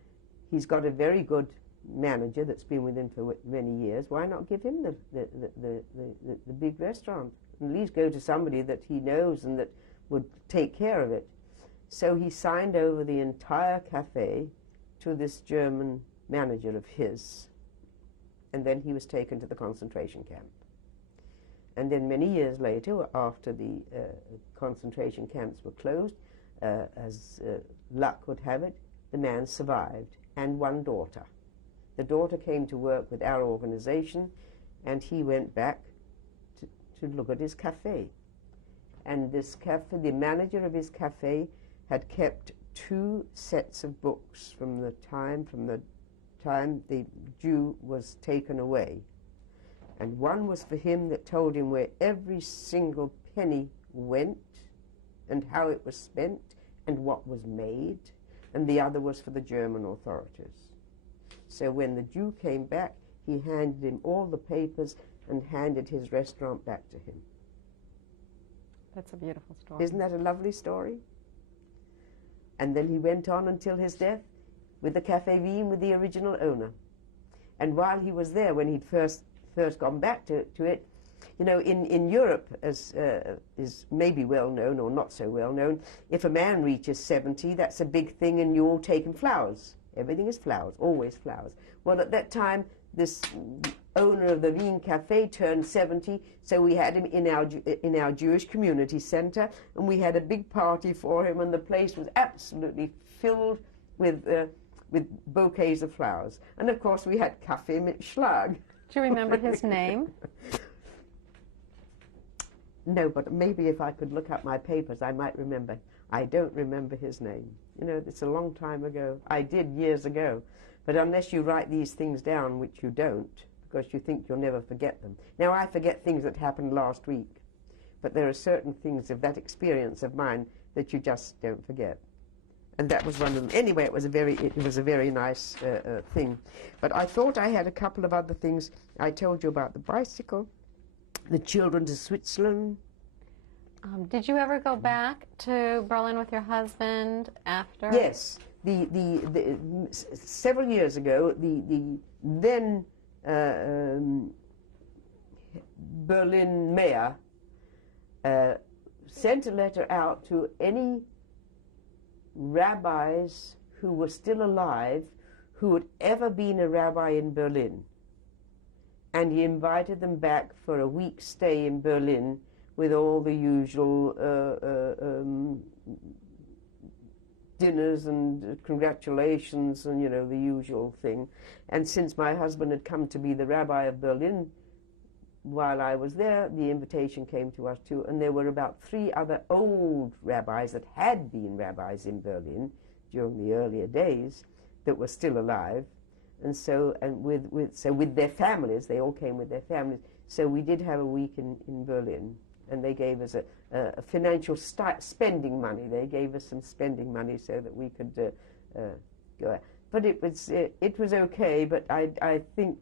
he's got a very good manager that's been with him for many years. Why not give him the big restaurant? At least go to somebody that he knows and that would take care of it. So he signed over the entire cafe to this German manager of his, and then he was taken to the concentration camp. And then many years later, after the concentration camps were closed, as luck would have it, the man survived, and one daughter. The daughter came to work with our organization, and he went back to look at his cafe. And this cafe, the manager of his cafe, had kept 2 sets of books from the time the Jew was taken away. And one was for him that told him where every single penny went and how it was spent and what was made, and the other was for the German authorities. So when the Jew came back, he handed him all the papers and handed his restaurant back to him. That's a beautiful story. Isn't that a lovely story? And then he went on until his death with the Café Wien with the original owner. And while he was there, when he'd first gone back to it, you know, in Europe, as is maybe well known or not so well known, if a man reaches 70, that's a big thing, and you all take him flowers. Everything is flowers, always flowers. Well, at that time, this owner of the Wien Cafe turned 70, so we had him in our Jewish community center, and we had a big party for him, and the place was absolutely filled with bouquets of flowers. And of course, we had Kaffee mit Schlag. Do you remember his name? No, but maybe if I could look up my papers, I might remember. I don't remember his name. You know, it's a long time ago. I did years ago. But unless you write these things down, which you don't, because you think you'll never forget them. Now, I forget things that happened last week, but there are certain things of that experience of mine that you just don't forget. And that was one of them. Anyway, it was a very nice thing. But I thought I had a couple of other things. I told you about the bicycle, the children to Switzerland. Did you ever go back to Berlin with your husband after? Yes. Several years ago, the then Berlin mayor sent a letter out to any rabbis who were still alive who had ever been a rabbi in Berlin. And he invited them back for a week's stay in Berlin with all the usual dinners and congratulations and, you know, the usual thing. And since my husband had come to be the rabbi of Berlin while I was there, the invitation came to us too. And there were about 3 other old rabbis that had been rabbis in Berlin during the earlier days that were still alive. And so, with their families, they all came with their families. So we did have a week in Berlin, and they gave us a financial spending money. They gave us some spending money so that we could go out. But it was okay. But I think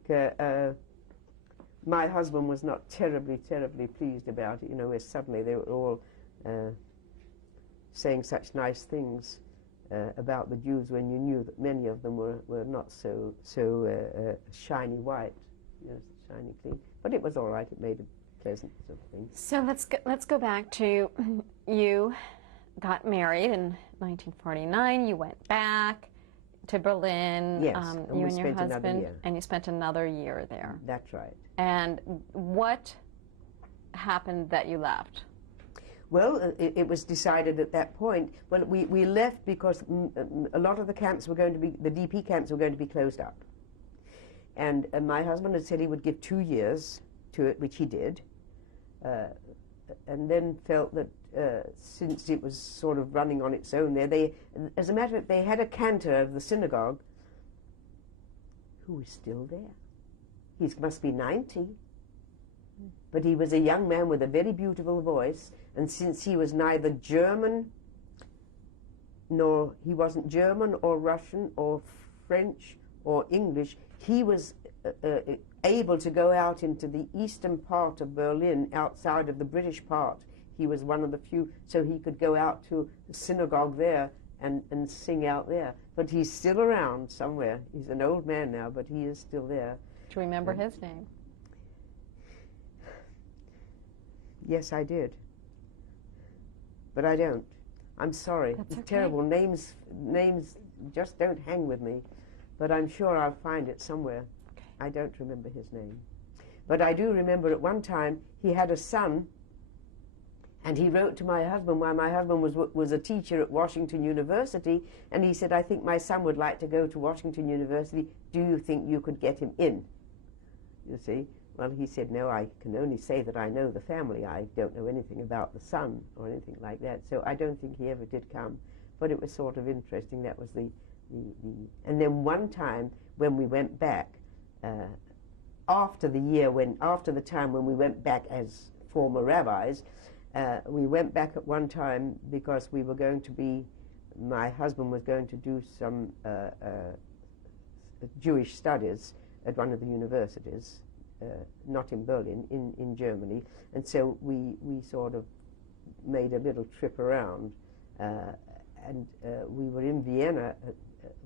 my husband was not terribly pleased about it. You know, where suddenly they were all saying such nice things. about the Jews when you knew that many of them were not so shiny white, shiny clean. But it was all right. It made it pleasant sort of thing. So let's go back to you got married in 1949. You went back to Berlin. Yes, you and your husband, and you spent another year there. That's right. And what happened that you left? Well, it was decided at that point. Well, we left because a lot of the camps were going to be, the DP camps were going to be closed up. And my husband had said he would give 2 years to it, which he did. And then felt that since it was sort of running on its own there, as a matter of fact, they had a cantor of the synagogue who is still there. He must be 90. But he was a young man with a very beautiful voice, and since he was neither German, he wasn't German or Russian or French or English, he was able to go out into the eastern part of Berlin, outside of the British part. He was one of the few, so he could go out to the synagogue there and sing out there. But he's still around somewhere. He's an old man now, but he is still there. Do you remember his name? Yes, I did. But I don't. I'm sorry. That's It's okay. terrible. Names just don't hang with me. But I'm sure I'll find it somewhere. Okay. I don't remember his name. But I do remember at one time he had a son, and he wrote to my husband while my husband was a teacher at Washington University, and he said, I think my son would like to go to Washington University. Do you think you could get him in? You see? Well, he said, no, I can only say that I know the family. I don't know anything about the son or anything like that. So I don't think he ever did come. But it was sort of interesting. That was And then one time when we went back, after the time when we went back as former rabbis, we went back at one time because we were going to be, my husband was going to do some Jewish studies at one of the universities. Not in Berlin, in Germany, and so we sort of made a little trip around, and we were in Vienna.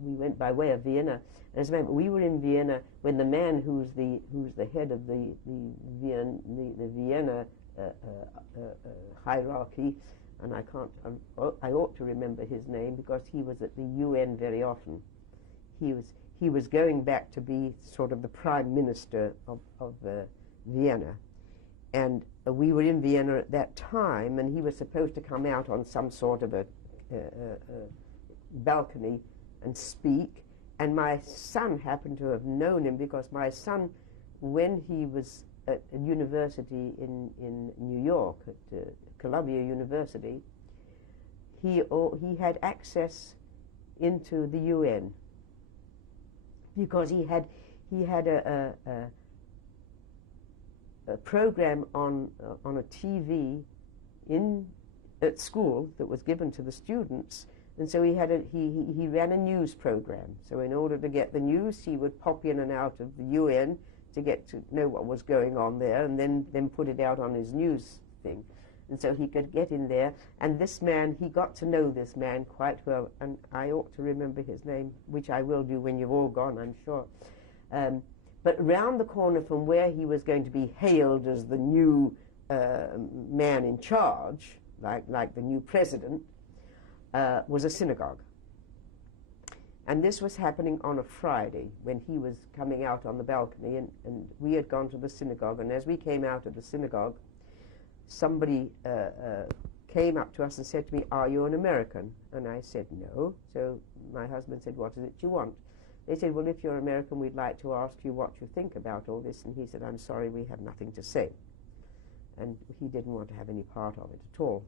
We went by way of Vienna. And as a matter, we were in Vienna when the man who's the head of the Vienna hierarchy, and I ought to remember his name because he was at the UN very often. He was going back to be sort of the prime minister of Vienna. And we were in Vienna at that time, and he was supposed to come out on some sort of a balcony and speak. And my son happened to have known him because my son, when he was at a university in New York, at Columbia University, he had access into the UN. Because he had a program on a TV at school that was given to the students, and so he ran a news program. So in order to get the news, he would pop in and out of the UN to get to know what was going on there, and then put it out on his news thing. And so he could get in there, and this man, he got to know this man quite well, and I ought to remember his name, which I will do when you've all gone, I'm sure. But round the corner from where he was going to be hailed as the new man in charge, like the new president, was a synagogue. And this was happening on a Friday when he was coming out on the balcony, and we had gone to the synagogue, and as we came out of the synagogue, somebody came up to us and said to me, are you an American? And I said, no. So my husband said, what is it you want? They said, well, if you're American, we'd like to ask you what you think about all this. And he said, I'm sorry, we have nothing to say. And he didn't want to have any part of it at all.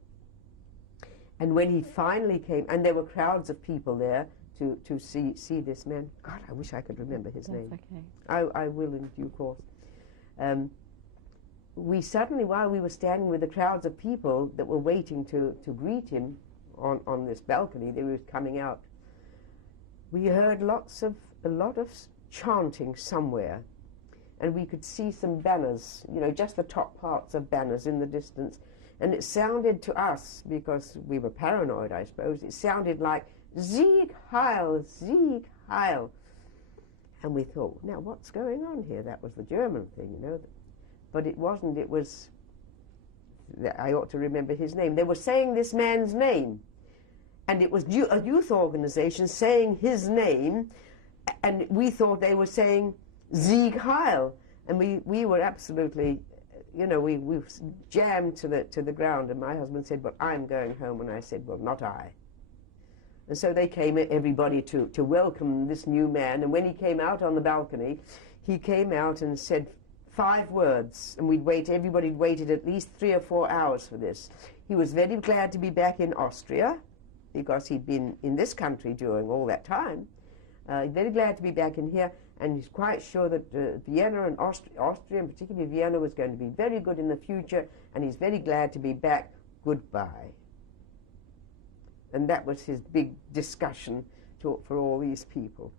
And when he finally came, and there were crowds of people there to see this man. God, I wish I could remember his name. Okay. I will in due course. We suddenly, while we were standing with the crowds of people that were waiting to greet him on this balcony, they were coming out, we heard a lot of chanting somewhere, and we could see some banners, just the top parts of banners in the distance, And it sounded to us, because we were paranoid, I suppose, it sounded like Sieg Heil, Sieg Heil. And we thought, now what's going on here? That was the German thing, you know. But it wasn't, it was, I ought to remember his name. They were saying this man's name. And it was a youth organization saying his name, and we thought they were saying Sieg Heil. And we were absolutely, you know, we jammed to the ground. And my husband said, well, I'm going home. And I said, well, not I. And so they came, everybody, to welcome this new man. And when he came out on the balcony, he came out and said 5 words. And everybody waited at least 3 or 4 hours for this. He was very glad to be back in Austria, because he'd been in this country during all that time. Very glad to be back in here. And he's quite sure that Vienna and Austria, and particularly Vienna, was going to be very good in the future. And he's very glad to be back. Goodbye. And that was his big discussion for all these people.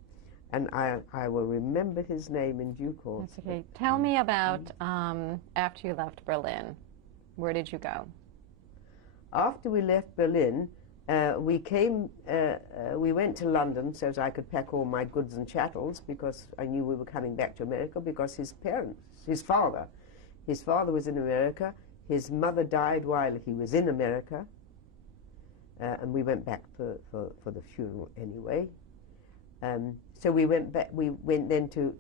And I will remember his name in due course. That's okay. Tell me about after you left Berlin. Where did you go? After we left Berlin, we went to London so that I could pack all my goods and chattels, because I knew we were coming back to America, because his father was in America. His mother died while he was in America. And we went back for the funeral anyway. So we went back. We went then to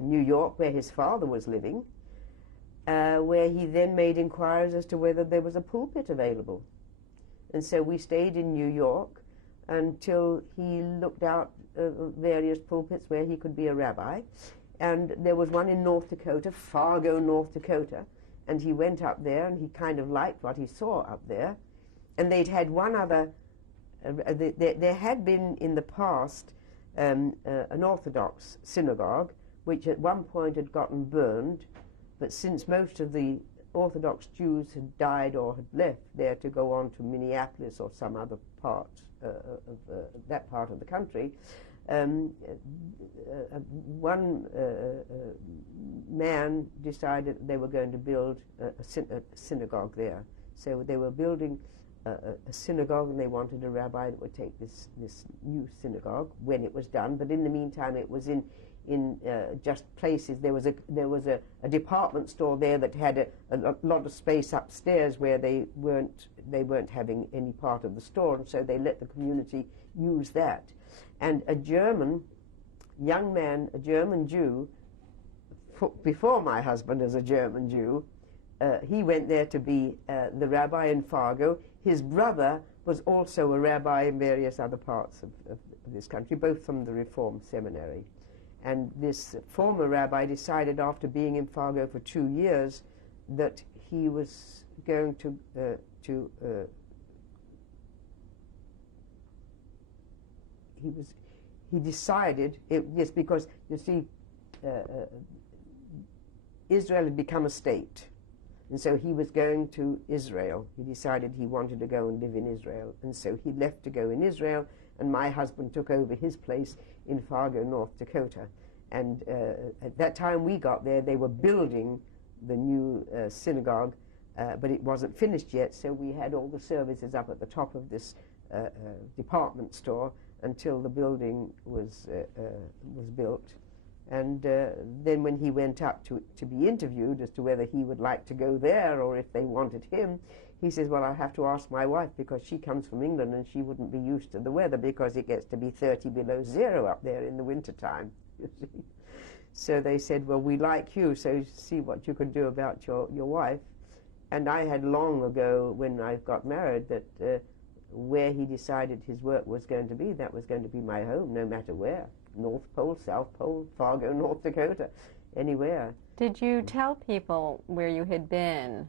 New York, where his father was living, where he then made inquiries as to whether there was a pulpit available. And so we stayed in New York until he looked out various pulpits where he could be a rabbi. And there was one in North Dakota, Fargo, North Dakota, and he went up there and he kind of liked what he saw up there. And they'd had one other, there had been in the past an Orthodox synagogue, which at one point had gotten burned, but since most of the Orthodox Jews had died or had left there to go on to Minneapolis or some other part of that part of the country, one man decided they were going to build a synagogue there. So they were building a synagogue, and they wanted a rabbi that would take this new synagogue when it was done. But in the meantime, it was in just places. There was a department store there that had a lot of space upstairs where they weren't having any part of the store, and so they let the community use that. And a German young man, a German Jew, before my husband as a German Jew, he went there to be the rabbi in Fargo. His brother was also a rabbi in various other parts of this country, both from the Reform Seminary. And this former rabbi decided, after being in Fargo for 2 years, that he was going he decided, yes, because, you see, Israel had become a state. And so he was going to Israel. He decided he wanted to go and live in Israel. And so he left to go in Israel, and my husband took over his place in Fargo, North Dakota. And at that time we got there, they were building the new synagogue, but it wasn't finished yet, so we had all the services up at the top of this department store until the building was built. And then when he went up to be interviewed as to whether he would like to go there or if they wanted him, he says, well, I'll have to ask my wife, because she comes from England and she wouldn't be used to the weather, because it gets to be 30 below zero up there in the wintertime. So they said, well, we like you, so see what you could do about your wife. And I had long ago, when I got married, that where he decided his work was going to be, that was going to be my home, no matter where. North Pole, South Pole, Fargo, North Dakota, anywhere. Did you tell people where you had been?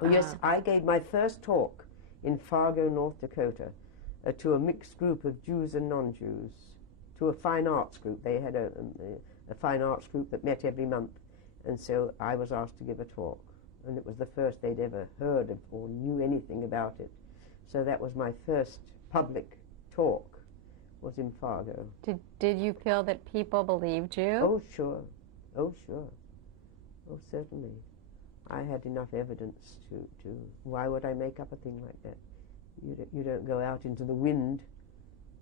Oh, yes, I gave my first talk in Fargo, North Dakota, to a mixed group of Jews and non-Jews, to a fine arts group. They had a fine arts group that met every month, and so I was asked to give a talk, and it was the first they'd ever heard of or knew anything about it. So that was my first public talk, was in Fargo. Did you feel that people believed you? Oh, sure. Oh, sure. Oh, certainly. I had enough evidence to why would I make up a thing like that? You don't go out into the wind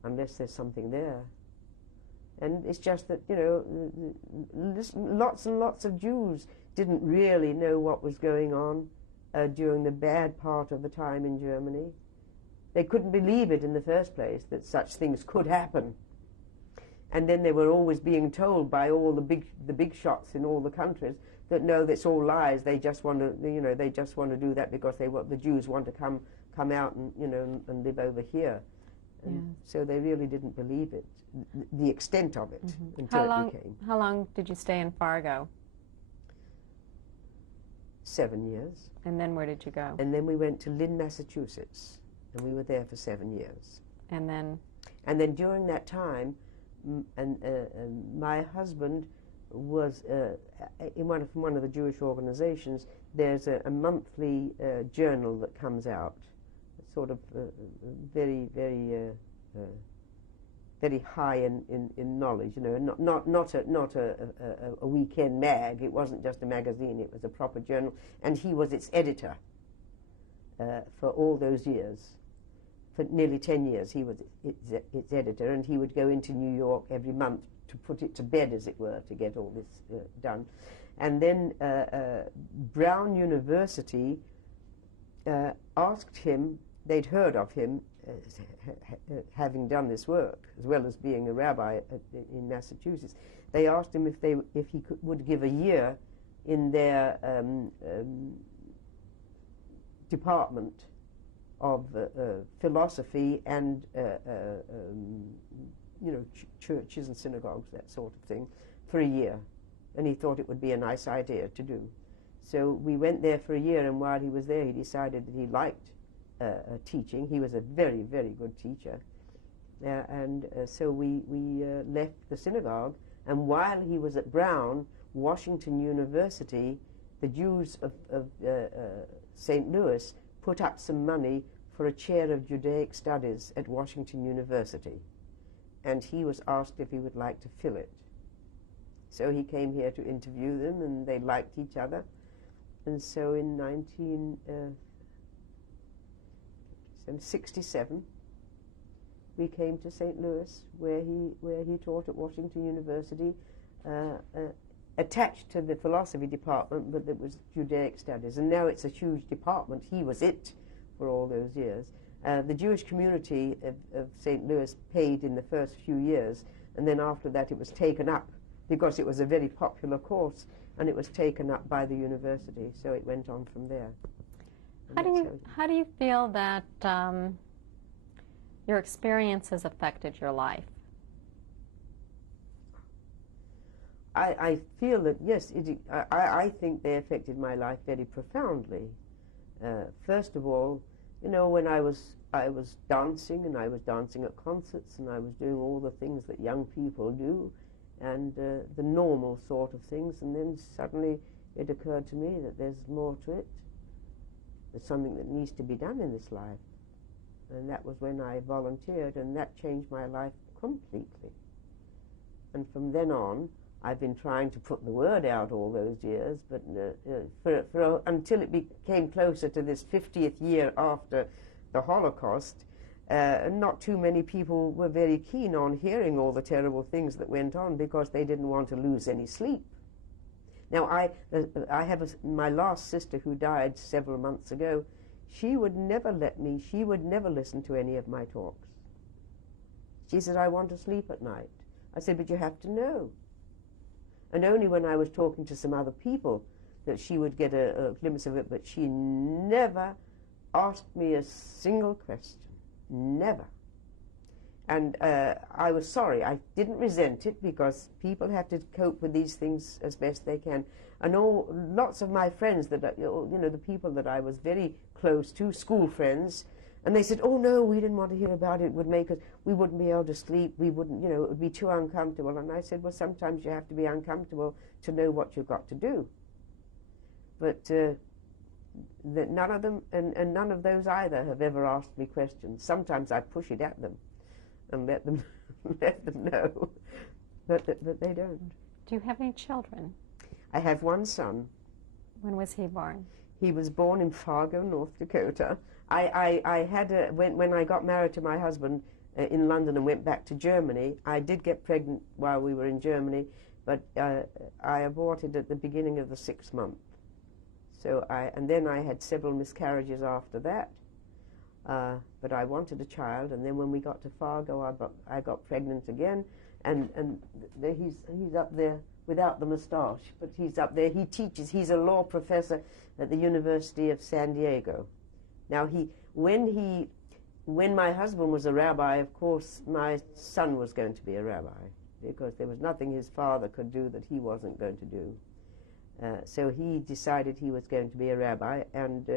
unless there's something there. And it's just that, you know, lots and lots of Jews didn't really know what was going on during the bad part of the time in Germany. They couldn't believe it in the first place, that such things could happen. And then they were always being told by all the big shots in all the countries that no, that's all lies. They just want to, you know, they just want to do that because the Jews want to come out and, you know, and live over here. And so they really didn't believe it, the extent of it, until it became. How long did you stay in Fargo? 7 years. And then where did you go? And then we went to Lynn, Massachusetts, and we were there for 7 years. And then? And then during that time, my husband was in one of the Jewish organizations. There's a monthly journal that comes out, sort of very high in knowledge, you know, not a weekend mag. It wasn't just a magazine, it was a proper journal, and he was its editor for all those years. For nearly 10 years he was its editor, and he would go into New York every month to put it to bed, as it were, to get all this done. And then Brown University asked him, they'd heard of him having done this work, as well as being a rabbi in Massachusetts. They asked him if he would give a year in their department of philosophy and you know, churches and synagogues, that sort of thing, for a year. And he thought it would be a nice idea to do. So we went there for a year, and while he was there, he decided that he liked teaching. He was a very, very good teacher. So we left the synagogue, and while he was at Brown, Washington University, the Jews of St. Louis put up some money for a chair of Judaic studies at Washington University, and he was asked if he would like to fill it. So he came here to interview them, and they liked each other. And so in 1967, we came to St. Louis, where he taught at Washington University, attached to the philosophy department, but it was Judaic studies. And now it's a huge department. He was it for all those years. The Jewish community of St. Louis paid in the first few years, and then after that it was taken up, because it was a very popular course, and it was taken up by the university, so it went on from there. How do you feel that your experience has affected your life? I feel that, yes, I think they affected my life very profoundly. First of all, you know, when I was dancing, and I was dancing at concerts, and I was doing all the things that young people do, and the normal sort of things, and then suddenly it occurred to me that there's more to it. There's something that needs to be done in this life. And that was when I volunteered, and that changed my life completely. And from then on, I've been trying to put the word out all those years, but until it became closer to this 50th year after the Holocaust, not too many people were very keen on hearing all the terrible things that went on, because they didn't want to lose any sleep. Now, I have my last sister, who died several months ago. She would never she would never listen to any of my talks. She said, I want to sleep at night. I said, but you have to know. And only when I was talking to some other people that she would get a glimpse of it, but she never asked me a single question. Never. And I was sorry. I didn't resent it, because people have to cope with these things as best they can. And lots of my friends, that you know, the people that I was very close to, school friends, and they said, oh no, we didn't want to hear about it. It would make us, we wouldn't be able to sleep. We wouldn't, you know, it would be too uncomfortable. And I said, well, sometimes you have to be uncomfortable to know what you've got to do. But none of them, and none of those either, have ever asked me questions. Sometimes I push it at them and let them know, but they don't. Do you have any children? I have one son. When was he born? He was born in Fargo, North Dakota. I had when I got married to my husband in London and went back to Germany, I did get pregnant while we were in Germany, but I aborted at the beginning of the 6th month. So and then I had several miscarriages after that. But I wanted a child, and then when we got to Fargo, I got pregnant again, and he's up there without the moustache, but he's up there. He teaches. He's a law professor at the University of San Diego. Now when my husband was a rabbi, of course, my son was going to be a rabbi, because there was nothing his father could do that he wasn't going to do. So he decided he was going to be a rabbi, and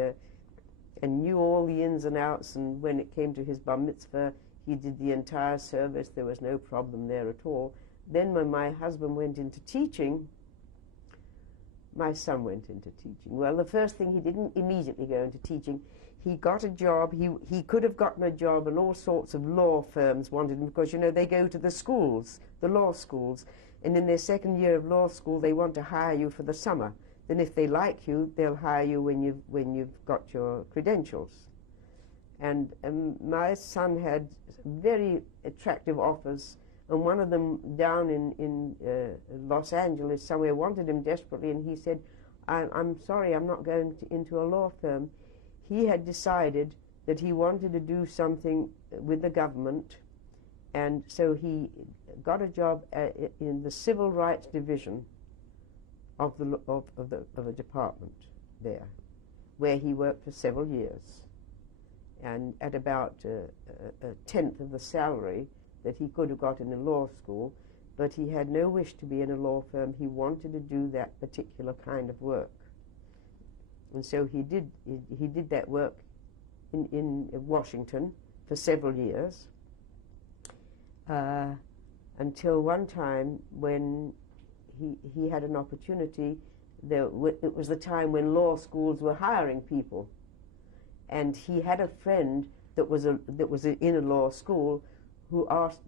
knew all the ins and outs, and when it came to his bar mitzvah, he did the entire service. There was no problem there at all. Then when my husband went into teaching, my son went into teaching. Well, the first thing, he didn't immediately go into teaching. He got a job. He could have gotten a job, and all sorts of law firms wanted him, because, you know, they go to the schools, the law schools, and in their second year of law school, they want to hire you for the summer. Then if they like you, they'll hire you when you've got your credentials. And my son had very attractive offers, and one of them down in Los Angeles somewhere wanted him desperately, and he said, I'm sorry, I'm not going into a law firm. He had decided that he wanted to do something with the government, and so he got a job in the Civil Rights Division of a department there, where he worked for several years, and at about a tenth of the salary that he could have got in a law school. But he had no wish to be in a law firm. He wanted to do that particular kind of work, and so he did that work in Washington for several years, until one time when he had an opportunity. It was the time when law schools were hiring people, and he had a friend that was in a law school who asked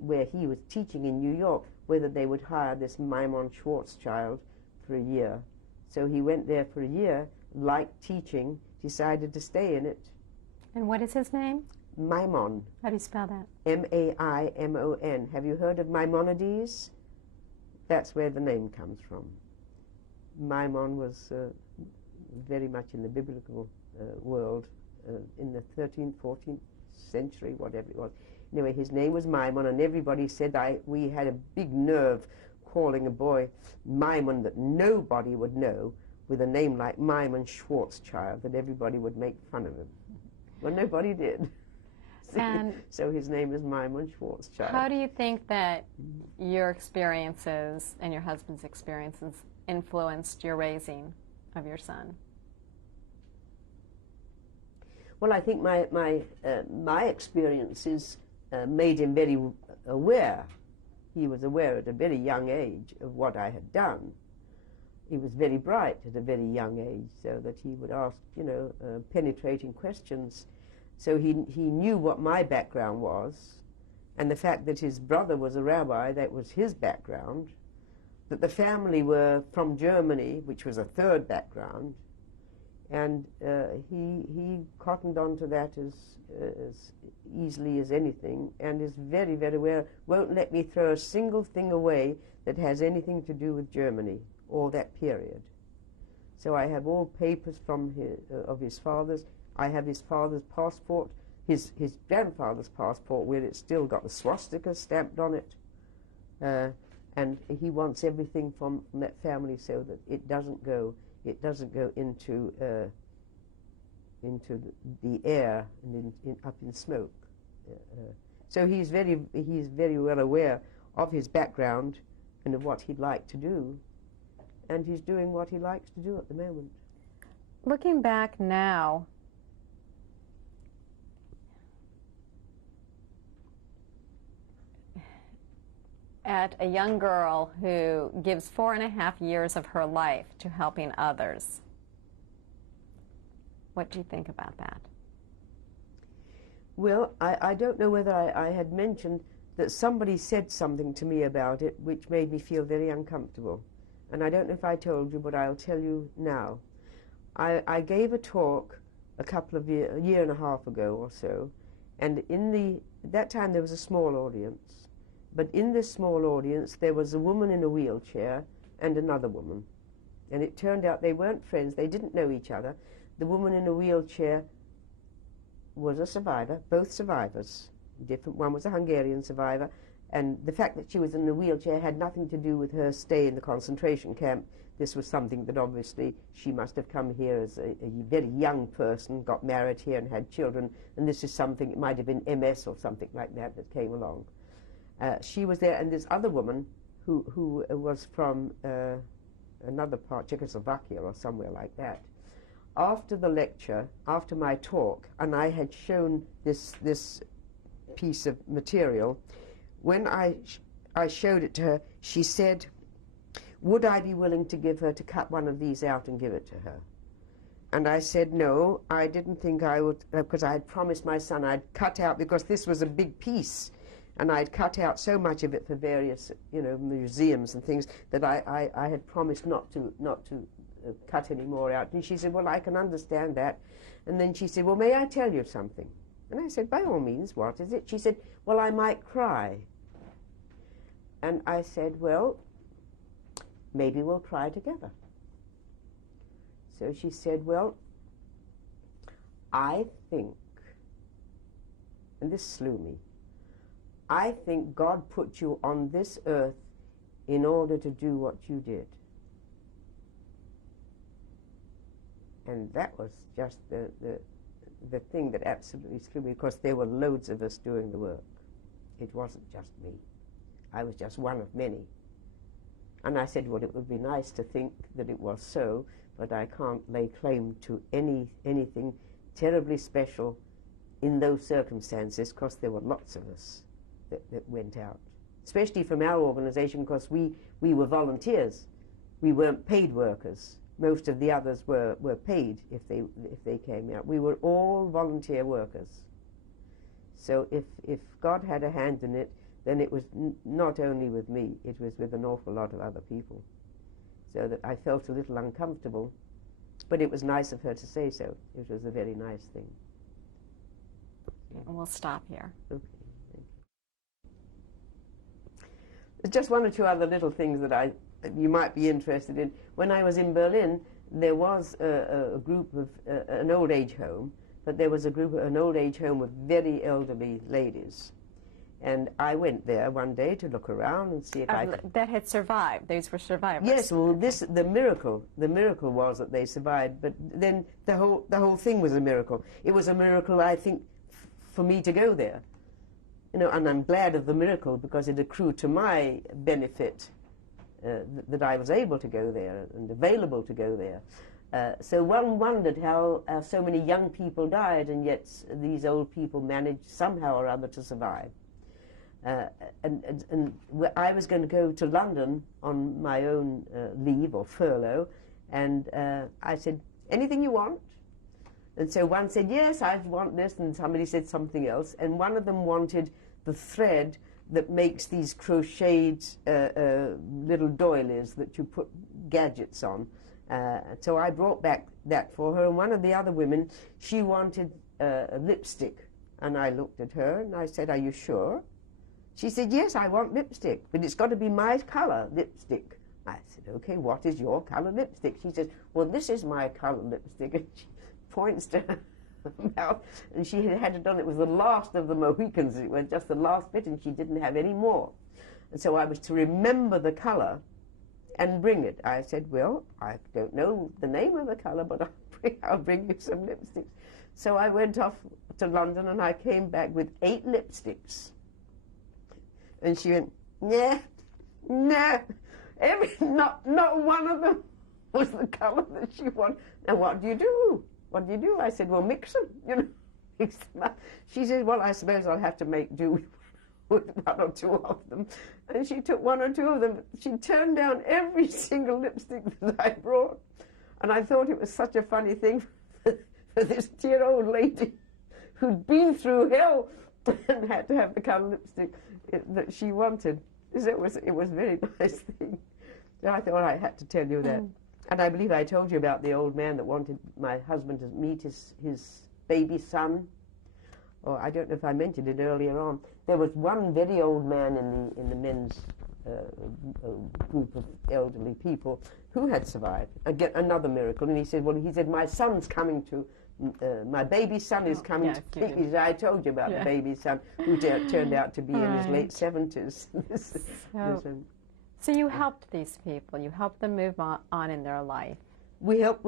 where he was teaching in New York whether they would hire this Maimon Schwarzschild for a year. So he went there for a year, liked teaching, decided to stay in it. And what is his name? Maimon. How do you spell that? M-A-I-M-O-N. Have you heard of Maimonides? That's where the name comes from. Maimon was very much in the biblical world in the 13th, 14th century, whatever it was. Anyway, his name was Maimon, and everybody said we had a big nerve calling a boy Maimon that nobody would know, with a name like Maimon Schwarzschild, that everybody would make fun of him. Well, nobody did. And so his name is Maimon Schwarzschild. How do you think that your experiences and your husband's experiences influenced your raising of your son? Well, I think my experiences made him very aware. He was aware at a very young age of what I had done. He was very bright at a very young age, so that he would ask, penetrating questions. So he knew what my background was, and the fact that his brother was a rabbi, that was his background, that the family were from Germany, which was a third background, and he cottoned onto that as easily as anything, and is very, very aware, won't let me throw a single thing away that has anything to do with Germany or that period. So I have all papers from of his father's. I have his father's passport, his grandfather's passport, where it's still got the swastika stamped on it, and he wants everything from that family so that it doesn't go into the air and up in smoke. So he's very well aware of his background and of what he'd like to do, and he's doing what he likes to do at the moment. Looking back now, at a young girl who gives 4.5 years of her life to helping others, what do you think about that? Well, I don't know whether I had mentioned that somebody said something to me about it which made me feel very uncomfortable. And I don't know if I told you, but I'll tell you now. I gave a talk a year and a half ago or so, and that time there was a small audience. But in this small audience, there was a woman in a wheelchair and another woman. And it turned out they weren't friends, they didn't know each other. The woman in a wheelchair was a survivor, both survivors. One was a Hungarian survivor, and the fact that she was in a wheelchair had nothing to do with her stay in the concentration camp. This was something that obviously she must have come here as a very young person, got married here and had children, and this is something, it might have been MS or something like that came along. She was there, and this other woman who was from another part, Czechoslovakia or somewhere like that. After the lecture, after my talk, and I had shown this piece of material, when I showed it to her, she said, would I be willing to cut one of these out and give it to her? And I said, no, I didn't think I would, because I had promised my son I'd cut out, because this was a big piece, and I'd cut out so much of it for various, museums and things, that I had promised not to cut any more out. And she said, well, I can understand that. And then she said, well, may I tell you something? And I said, by all means, what is it? She said, well, I might cry. And I said, well, maybe we'll cry together. So she said, well, I think, and this slew me, I think God put you on this earth in order to do what you did. And that was just the thing that absolutely slew me, because there were loads of us doing the work. It wasn't just me. I was just one of many. And I said, well, it would be nice to think that it was so, but I can't lay claim to anything terribly special in those circumstances, because there were lots of us that went out, especially from our organization, because we were volunteers. We weren't paid workers. Most of the others were paid if they came out. We were all volunteer workers. So if God had a hand in it, then it was not only with me, it was with an awful lot of other people. So that I felt a little uncomfortable, but it was nice of her to say so. It was a very nice thing. And we'll stop here. Okay. There's just one or two other little things that you might be interested in. When I was in Berlin, there was a group of an old age home, but there was an old age home with very elderly ladies. And I went there one day to look around and see if I could... That had survived. These were survivors. Yes, well, the miracle was that they survived, but then the whole thing was a miracle. It was a miracle, I think, for me to go there. And I'm glad of the miracle, because it accrued to my benefit that I was able to go there and available to go there. So one wondered how so many young people died, and yet these old people managed somehow or other to survive. And I was going to go to London on my own leave or furlough, and I said, anything you want? And so one said, yes, I want this, and somebody said something else, and one of them wanted the thread that makes these crocheted little doilies that you put gadgets on. So I brought back that for her, and one of the other women, she wanted a lipstick, and I looked at her and I said, are you sure? She said, yes, I want lipstick, but it's got to be my color lipstick. I said, okay, what is your color lipstick? She says, well, this is my color lipstick. And she points to her mouth, and she had it on. It was the last of the Mohicans. It was just the last bit, and she didn't have any more. And so I was to remember the color and bring it. I said, well, I don't know the name of the color, but I'll bring you some lipsticks. So I went off to London, and I came back with 8 lipsticks. And she went, nah, not one of them was the color that she wanted. Now what do you do? What do you do? I said, well, mix them, mix them up. She said, well, I suppose I'll have to make do with 1 or 2 of them. And she took 1 or 2 of them. She turned down every single lipstick that I brought. And I thought it was such a funny thing for this dear old lady who'd been through hell and had to have the color lipstick that she wanted. So it was a very nice thing. So I thought I had to tell you that. And I believe I told you about the old man that wanted my husband to meet his baby son. Or I don't know if I mentioned it earlier on. There was one very old man in the men's group of elderly people who had survived. Again, another miracle. And he said, my son's coming to, my baby son is coming to pick me. I told you about the baby son who turned out to be in his late 70s. So you helped these people. You helped them move on in their life. We helped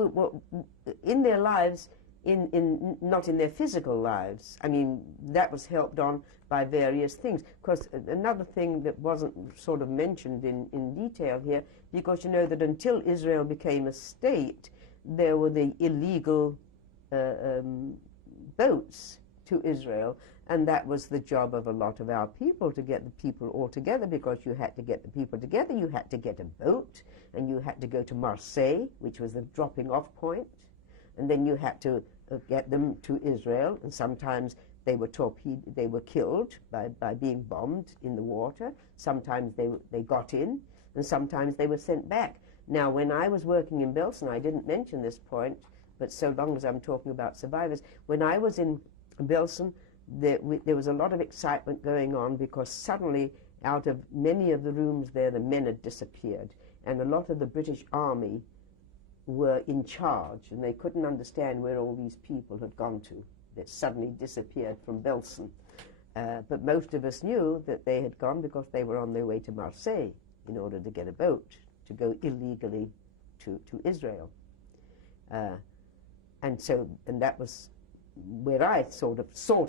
in their lives, not in their physical lives. I mean, that was helped on by various things. Because another thing that wasn't sort of mentioned in detail here, because you know that until Israel became a state, there were the illegal boats to Israel, and that was the job of a lot of our people, to get the people all together, because you had to get the people together, you had to get a boat, and you had to go to Marseille, which was the dropping off point, and then you had to get them to Israel, and sometimes they were torpedoed, they were killed by being bombed in the water, sometimes they got in, and sometimes they were sent back. Now, when I was working in Belsen, I didn't mention this point, but so long as I'm talking about survivors, when I was in Belsen, there was a lot of excitement going on, because suddenly out of many of the rooms there, the men had disappeared, and a lot of the British Army were in charge, and they couldn't understand where all these people had gone to that suddenly disappeared from Belsen. But most of us knew that they had gone because they were on their way to Marseille in order to get a boat to go illegally to Israel. And that was where I sort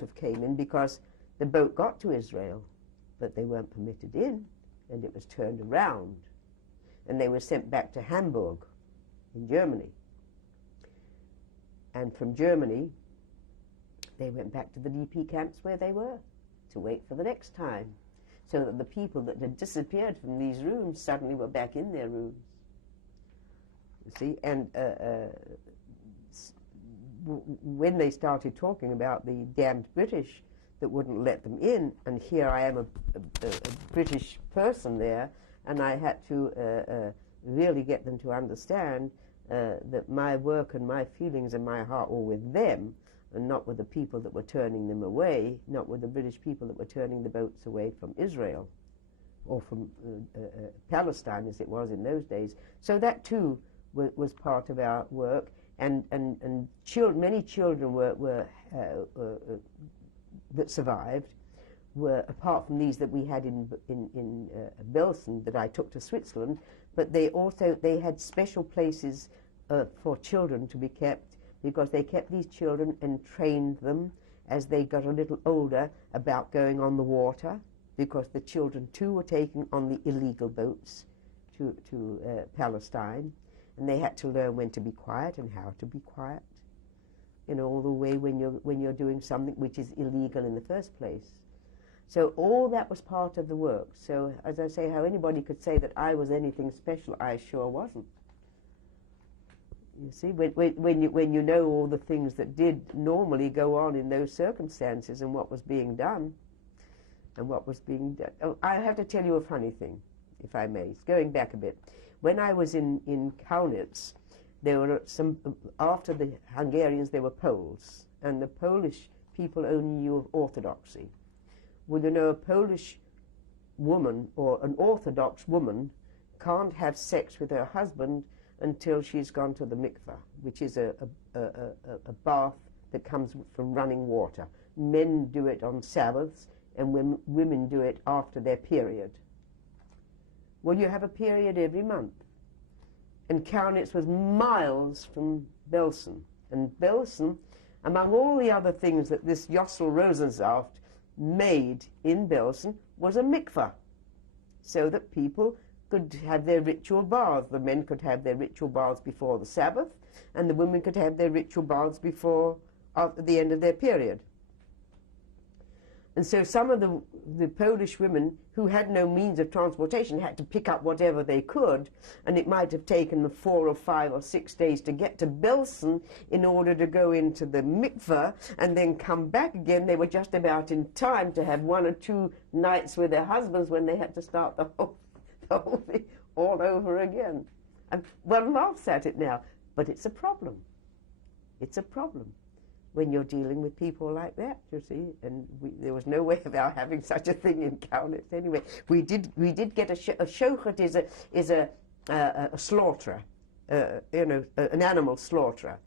of came in, because the boat got to Israel, but they weren't permitted in, and it was turned around, and they were sent back to Hamburg in Germany. And from Germany, they went back to the DP camps where they were to wait for the next time, so that the people that had disappeared from these rooms suddenly were back in their rooms. You see, and when they started talking about the damned British that wouldn't let them in, and here I am a British person there, and I had to really get them to understand that my work and my feelings and my heart were with them, and not with the people that were turning them away, not with the British people that were turning the boats away from Israel, or from Palestine as it was in those days. So that too was part of our work. And many children were that survived were, apart from these that we had in Belsen that I took to Switzerland, but they had special places for children to be kept, because they kept these children and trained them as they got a little older about going on the water, because the children too were taken on the illegal boats to Palestine. And they had to learn when to be quiet and how to be quiet, you know, all the way when you're doing something which is illegal in the first place. So all that was part of the work. So as I say, how anybody could say that I was anything special, I sure wasn't. You see, when you know all the things that did normally go on in those circumstances, and what was being done, and what was being done. Oh, I have to tell you a funny thing, if I may. It's going back a bit. When I was in Kaunitz, there were some, after the Hungarians, there were Poles, and the Polish people only knew of Orthodoxy. Well, you know, a Polish woman, or an Orthodox woman, can't have sex with her husband until she's gone to the mikveh, which is a bath that comes from running water. Men do it on Sabbaths, and women do it after their period. Well, you have a period every month. And Kaunitz was miles from Belsen. And Belsen, among all the other things that this Jossel Rosensaft made in Belsen, was a mikveh, so that people could have their ritual baths. The men could have their ritual baths before the Sabbath, and the women could have their ritual baths after the end of their period. And so some of the Polish women who had no means of transportation had to pick up whatever they could, and it might have taken them 4 or 5 or 6 days to get to Belsen in order to go into the mikveh and then come back again. They were just about in time to have 1 or 2 nights with their husbands when they had to start the whole thing all over again. And one laughs at it now, but it's a problem. It's a problem when you're dealing with people like that, you see. And there was no way of our having such a thing in Kaunitz anyway. We did get a shochet is a slaughterer, an animal slaughterer.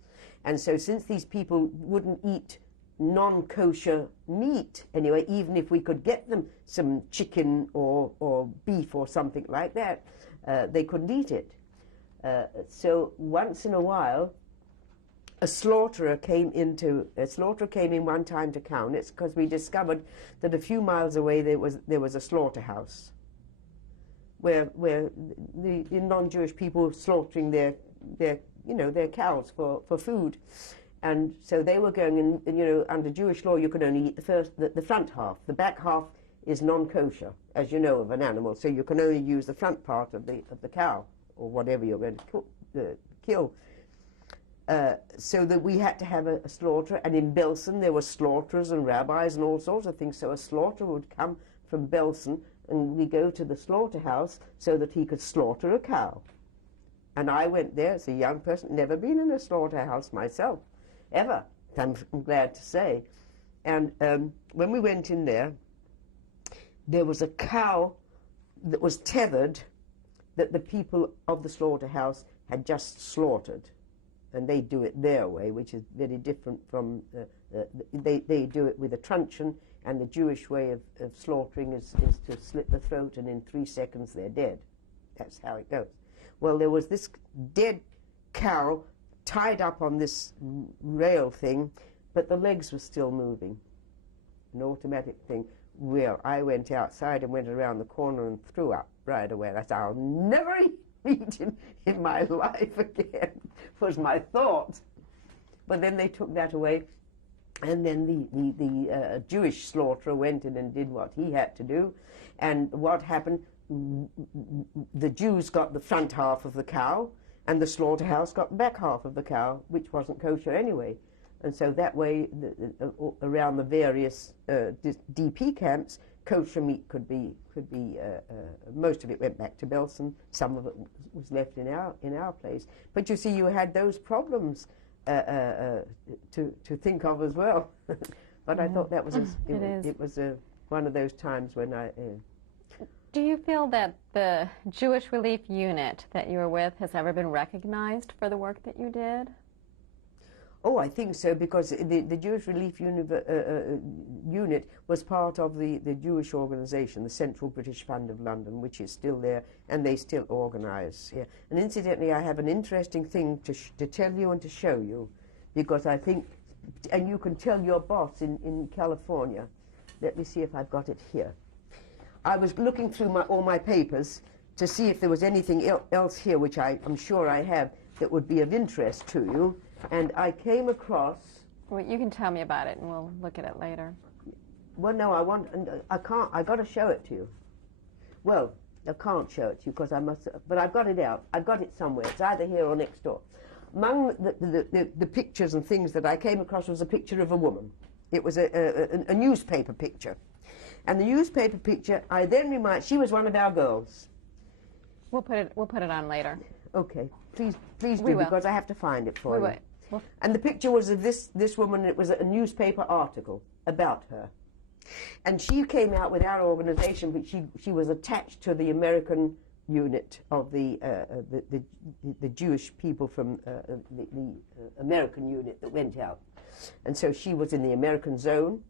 And so since these people wouldn't eat non-kosher meat anyway, even if we could get them some chicken or beef or something like that, they couldn't eat it. So once in a while, a slaughterer came in one time to Kaunitz because we discovered that a few miles away there was a slaughterhouse where the non-Jewish people were slaughtering their cows for food. And so they were going in, under Jewish law, you could only eat the front half. The back half is non-kosher, as you know, of an animal. So you can only use the front part of the cow or whatever you're going to kill. So that we had to have a slaughter. And in Belsen, there were slaughterers and rabbis and all sorts of things. So a slaughterer would come from Belsen, and we go to the slaughterhouse so that he could slaughter a cow. And I went there as a young person, never been in a slaughterhouse myself, ever, I'm glad to say. And when we went in there was a cow that was tethered that the people of the slaughterhouse had just slaughtered. And they do it their way, which is very different from, they do it with a truncheon, and the Jewish way of slaughtering is to slit the throat, and in 3 seconds they're dead. That's how it goes. Well, there was this dead cow tied up on this rail thing, but the legs were still moving. An automatic thing. Well, I went outside and went around the corner and threw up right away. I said, I'll never eat meat in my life again, was my thought. But then they took that away, and then the Jewish slaughterer went in and did what he had to do. And what happened, the Jews got the front half of the cow, and the slaughterhouse got the back half of the cow, which wasn't kosher anyway. And so that way, around the various DP camps, kosher meat could be most of it went back to Belsen. Some of it was left in our place. But you see, you had those problems to think of as well. But I thought that was it was one of those times when I. Do you feel that the Jewish Relief Unit that you were with has ever been recognized for the work that you did? Oh, I think so, because the Jewish Relief Unit was part of the Jewish organization, the Central British Fund of London, which is still there, and they still organize here. And incidentally, I have an interesting thing to tell you and to show you, because I think, and you can tell your boss in California. Let me see if I've got it here. I was looking through all my papers to see if there was anything else here, which I'm sure I have, that would be of interest to you. And I came across... Well, you can tell me about it, and we'll look at it later. Well, no, I can't, I've got to show it to you. Well, I can't show it to you, because I must, but I've got it out. I've got it somewhere. It's either here or next door. Among the pictures and things that I came across was a picture of a woman. It was a newspaper picture. And the newspaper picture, I then remarked, she was one of our girls. We'll put it on later. Okay, please do, because I have to find it for you. Well, and the picture was of this woman. It was a newspaper article about her, and she came out with our organization, but she was attached to the American unit of the Jewish people from the American unit that went out, and so she was in the American zone,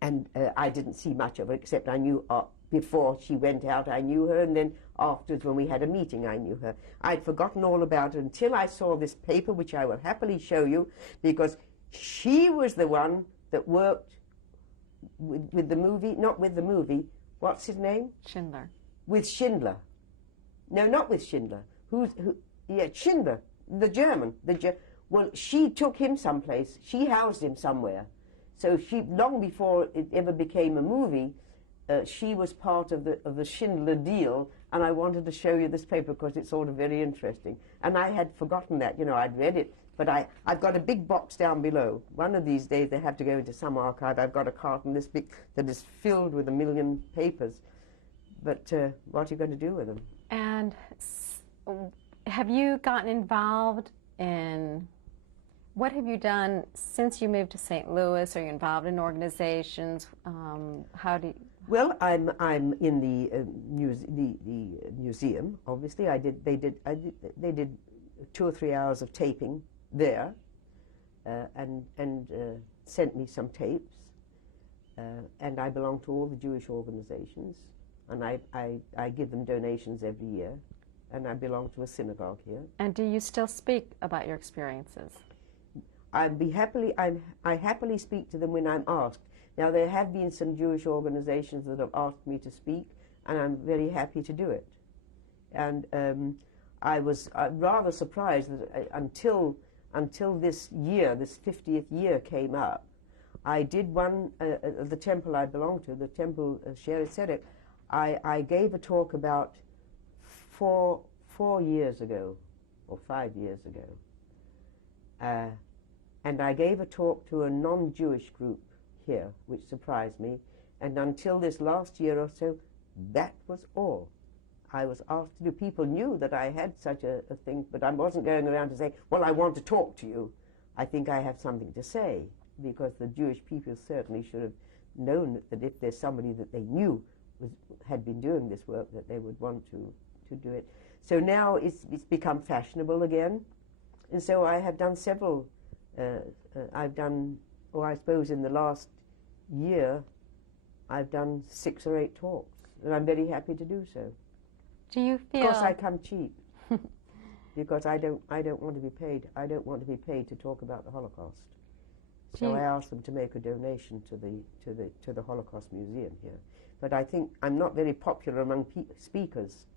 and I didn't see much of her, except I knew before she went out I knew her, and then afterwards when we had a meeting I knew her. I'd forgotten all about her until I saw this paper, which I will happily show you, because she was the one that worked with the movie, not with the movie, what's his name? Schindler. With Schindler. No, not with Schindler. Yeah, Schindler, the German. Well, she took him someplace. She housed him somewhere. So she, long before it ever became a movie, she was part of the Schindler deal, and I wanted to show you this paper because it's sort of very interesting. And I had forgotten that, I'd read it, but I've got a big box down below. One of these days they have to go into some archive. I've got a carton this big that is filled with 1 million papers. But what are you going to do with them? And have you gotten involved in, what have you done since you moved to St. Louis? Are you involved in organizations? How do you... Well, I'm in the museum. Obviously, they did 2 or 3 hours of taping there, and sent me some tapes. And I belong to all the Jewish organizations, and I give them donations every year, and I belong to a synagogue here. And do you still speak about your experiences? I happily speak to them when I'm asked. Now, there have been some Jewish organizations that have asked me to speak, and I'm very happy to do it. And I was rather surprised that until this year, this 50th year came up, I did one, the temple I belong to, the temple Sherei Tzedek, I gave a talk about four years ago, or 5 years ago. And I gave a talk to a non-Jewish group here, which surprised me. And until this last year or so, that was all I was asked to do. People knew that I had such a thing, but I wasn't going around to say, well, I want to talk to you. I think I have something to say, because the Jewish people certainly should have known that if there's somebody that they knew had been doing this work, that they would want to do it. So now it's become fashionable again. And so I have done several, I've done, or I suppose in the last year, I've done 6 or 8 talks, and I'm very happy to do so. Do you feel... Of course, I come cheap, because I don't want to be paid. I don't want to be paid to talk about the Holocaust. So I asked them to make a donation to the Holocaust Museum here. But I think I'm not very popular among speakers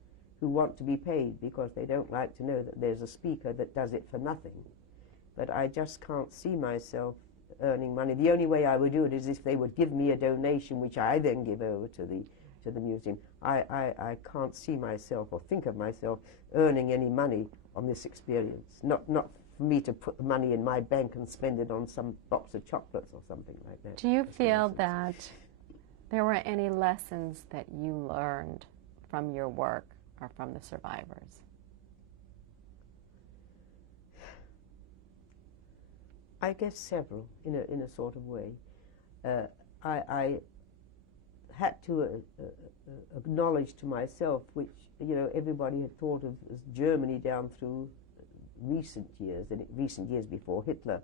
who want to be paid, because they don't like to know that there's a speaker that does it for nothing. But I just can't see myself earning money. The only way I would do it is if they would give me a donation, which I then give over to the museum. I can't see myself or think of myself earning any money on this experience. Not for me to put the money in my bank and spend it on some box of chocolates or something like that. Do you feel that there were any lessons that you learned from your work or from the survivors? I guess several, in a sort of way. I had to acknowledge to myself, which everybody had thought of as Germany down through recent years before Hitler,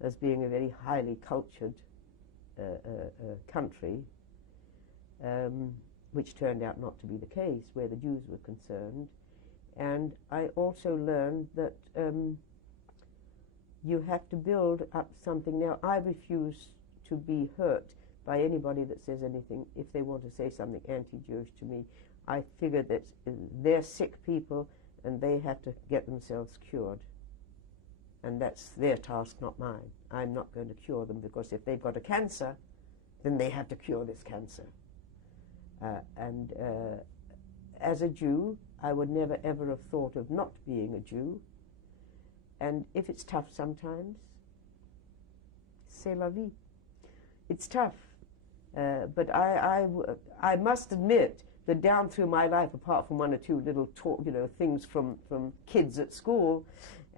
as being a very highly cultured country, which turned out not to be the case where the Jews were concerned. And I also learned that you have to build up something. Now, I refuse to be hurt by anybody that says anything, if they want to say something anti-Jewish to me. I figure that they're sick people and they have to get themselves cured. And that's their task, not mine. I'm not going to cure them, because if they've got a cancer, then they have to cure this cancer. As a Jew, I would never ever have thought of not being a Jew. And if it's tough sometimes, c'est la vie. It's tough. But I must admit that down through my life, apart from 1 or 2 little things from kids at school,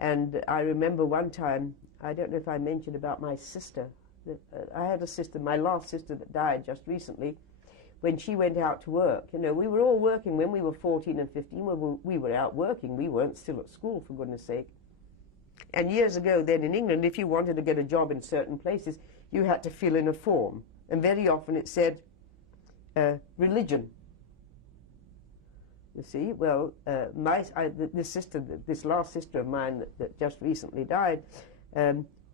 and I remember one time, I don't know if I mentioned about my sister. I had a sister, my last sister that died just recently, when she went out to work. We were all working when we were 14 and 15. We were out working. We weren't still at school, for goodness sake. And years ago then in England, if you wanted to get a job in certain places, you had to fill in a form. And very often it said, religion. You see, well, this last sister of mine that just recently died,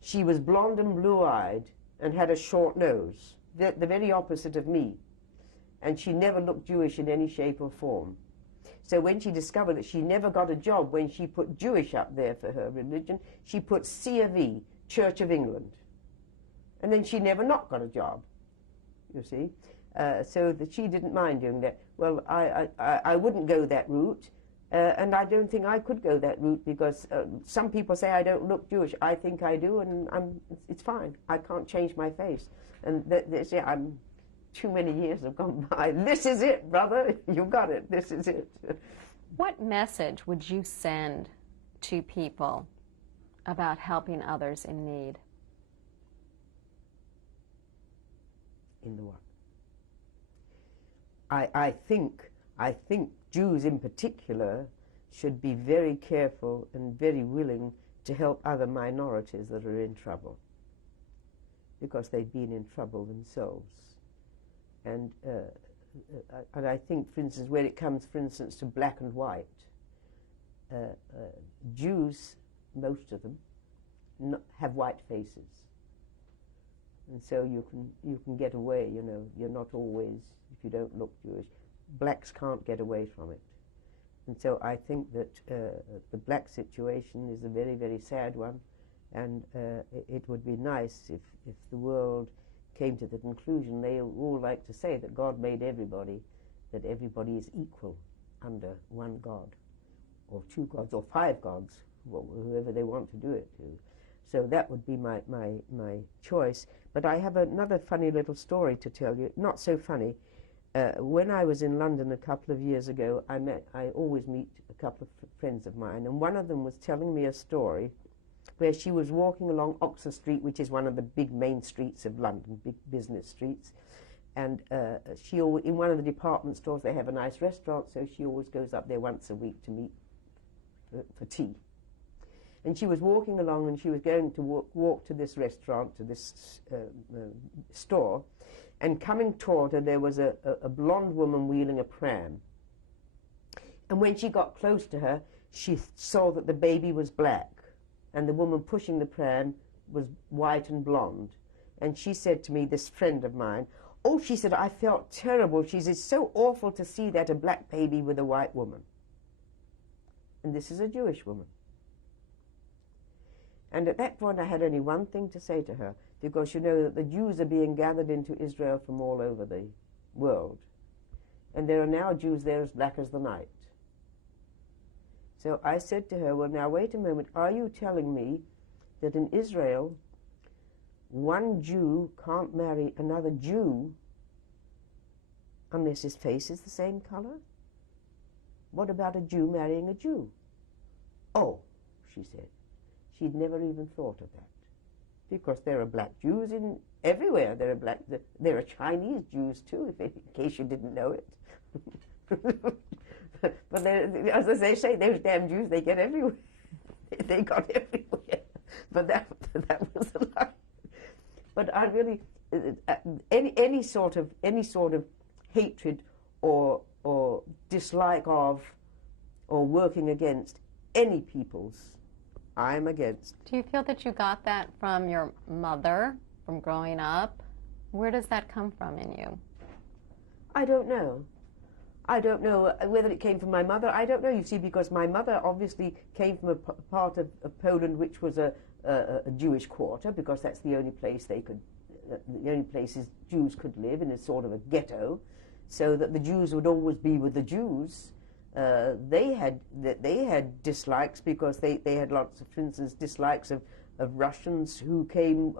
she was blonde and blue-eyed and had a short nose, the very opposite of me. And she never looked Jewish in any shape or form. So when she discovered that she never got a job when she put Jewish up there for her religion, she put C of E, Church of England. And then she never not got a job, you see. So that she didn't mind doing that. Well, I wouldn't go that route, and I don't think I could go that route, because some people say I don't look Jewish. I think I do, and it's fine. I can't change my face. And they say too many years have gone by. This is it, brother. You got it. This is it. What message would you send to people about helping others in need? In the what? I think Jews in particular should be very careful and very willing to help other minorities that are in trouble, because they've been in trouble themselves. And I think, for instance, when it comes, for instance, to black and white, Jews, most of them, have white faces. And so you can get away, you know. You're not always, if you don't look Jewish. Blacks can't get away from it. And so I think that the black situation is a very, very sad one, and it would be nice if the world came to the conclusion, they all like to say that God made everybody, that everybody is equal under one God, or two gods, or five gods, whoever they want to do it to. So that would be my choice. But I have another funny little story to tell you. Not so funny. When I was in London a couple of years ago, I always meet a couple of friends of mine, and one of them was telling me a story where she was walking along Oxford Street, which is one of the big main streets of London, big business streets, and in one of the department stores they have a nice restaurant, so she always goes up there once a week to meet for tea. And she was walking along, and she was going to walk to this restaurant, to this store, and coming toward her there was a blonde woman wheeling a pram. And when she got close to her, she saw that the baby was black, and the woman pushing the pram was white and blonde. And she said to me, this friend of mine, oh, she said, I felt terrible. She said, it's so awful to see that, a black baby with a white woman. And this is a Jewish woman. And at that point I had only one thing to say to her, because you know that the Jews are being gathered into Israel from all over the world. And there are now Jews there as black as the night. So I said to her, well, now wait a moment, are you telling me that in Israel one Jew can't marry another Jew unless his face is the same color? What about a Jew marrying a Jew? Oh, she said. She'd never even thought of that, because there are black Jews everywhere. There are Chinese Jews too, in case you didn't know it. But as they say, those damn Jews, they get everywhere. They got everywhere. But that was a lie. But I really, any sort of hatred or dislike of or working against any peoples, I'm against. Do you feel that you got that from your mother, from growing up? Where does that come from in you? I don't know. I don't know whether it came from my mother. I don't know, you see, because my mother obviously came from a part of Poland which was a Jewish quarter, because that's the only place the only places Jews could live in, a sort of a ghetto, so that the Jews would always be with the Jews. They had dislikes, because they had lots of, for instance, dislikes of Russians who came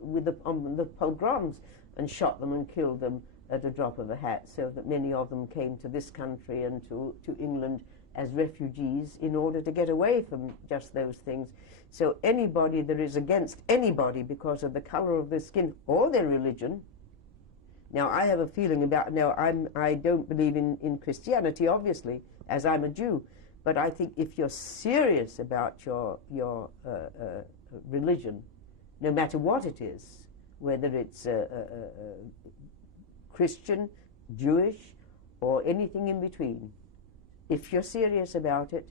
with the pogroms and shot them and killed them at a drop of a hat, so that many of them came to this country and to England as refugees in order to get away from just those things. So anybody that is against anybody because of the color of their skin or their religion. Now I have a feeling about, I don't believe in Christianity, obviously, as I'm a Jew, but I think if you're serious about your religion, no matter what it is, whether it's Christian, Jewish, or anything in between, if you're serious about it,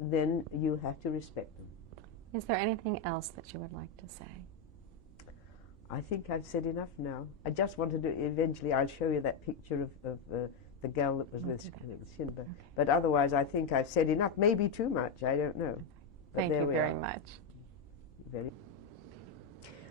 then you have to respect them. Is there anything else that you would like to say? I think I've said enough now. I just wanted to, eventually I'll show you that picture of the girl that was with Schindler. Okay. But otherwise I think I've said enough, maybe too much, I don't know. Thank you very much.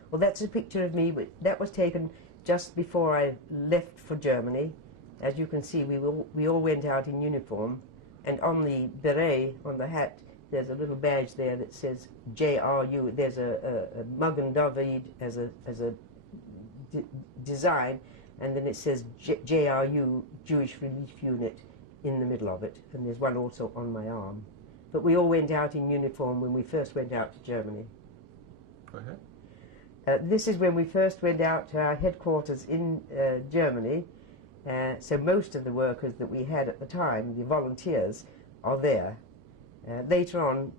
Well, that's a picture of me. That was taken just before I left for Germany. As you can see, we all went out in uniform, and on the beret, on the hat, there's a little badge there that says JRU. There's a Magen David as a design, and then it says JRU, Jewish Relief Unit, in the middle of it, and there's one also on my arm. But we all went out in uniform when we first went out to Germany. Go ahead. This is when we first went out to our headquarters in Germany. So most of the workers that we had at the time, the volunteers, are there. Later on,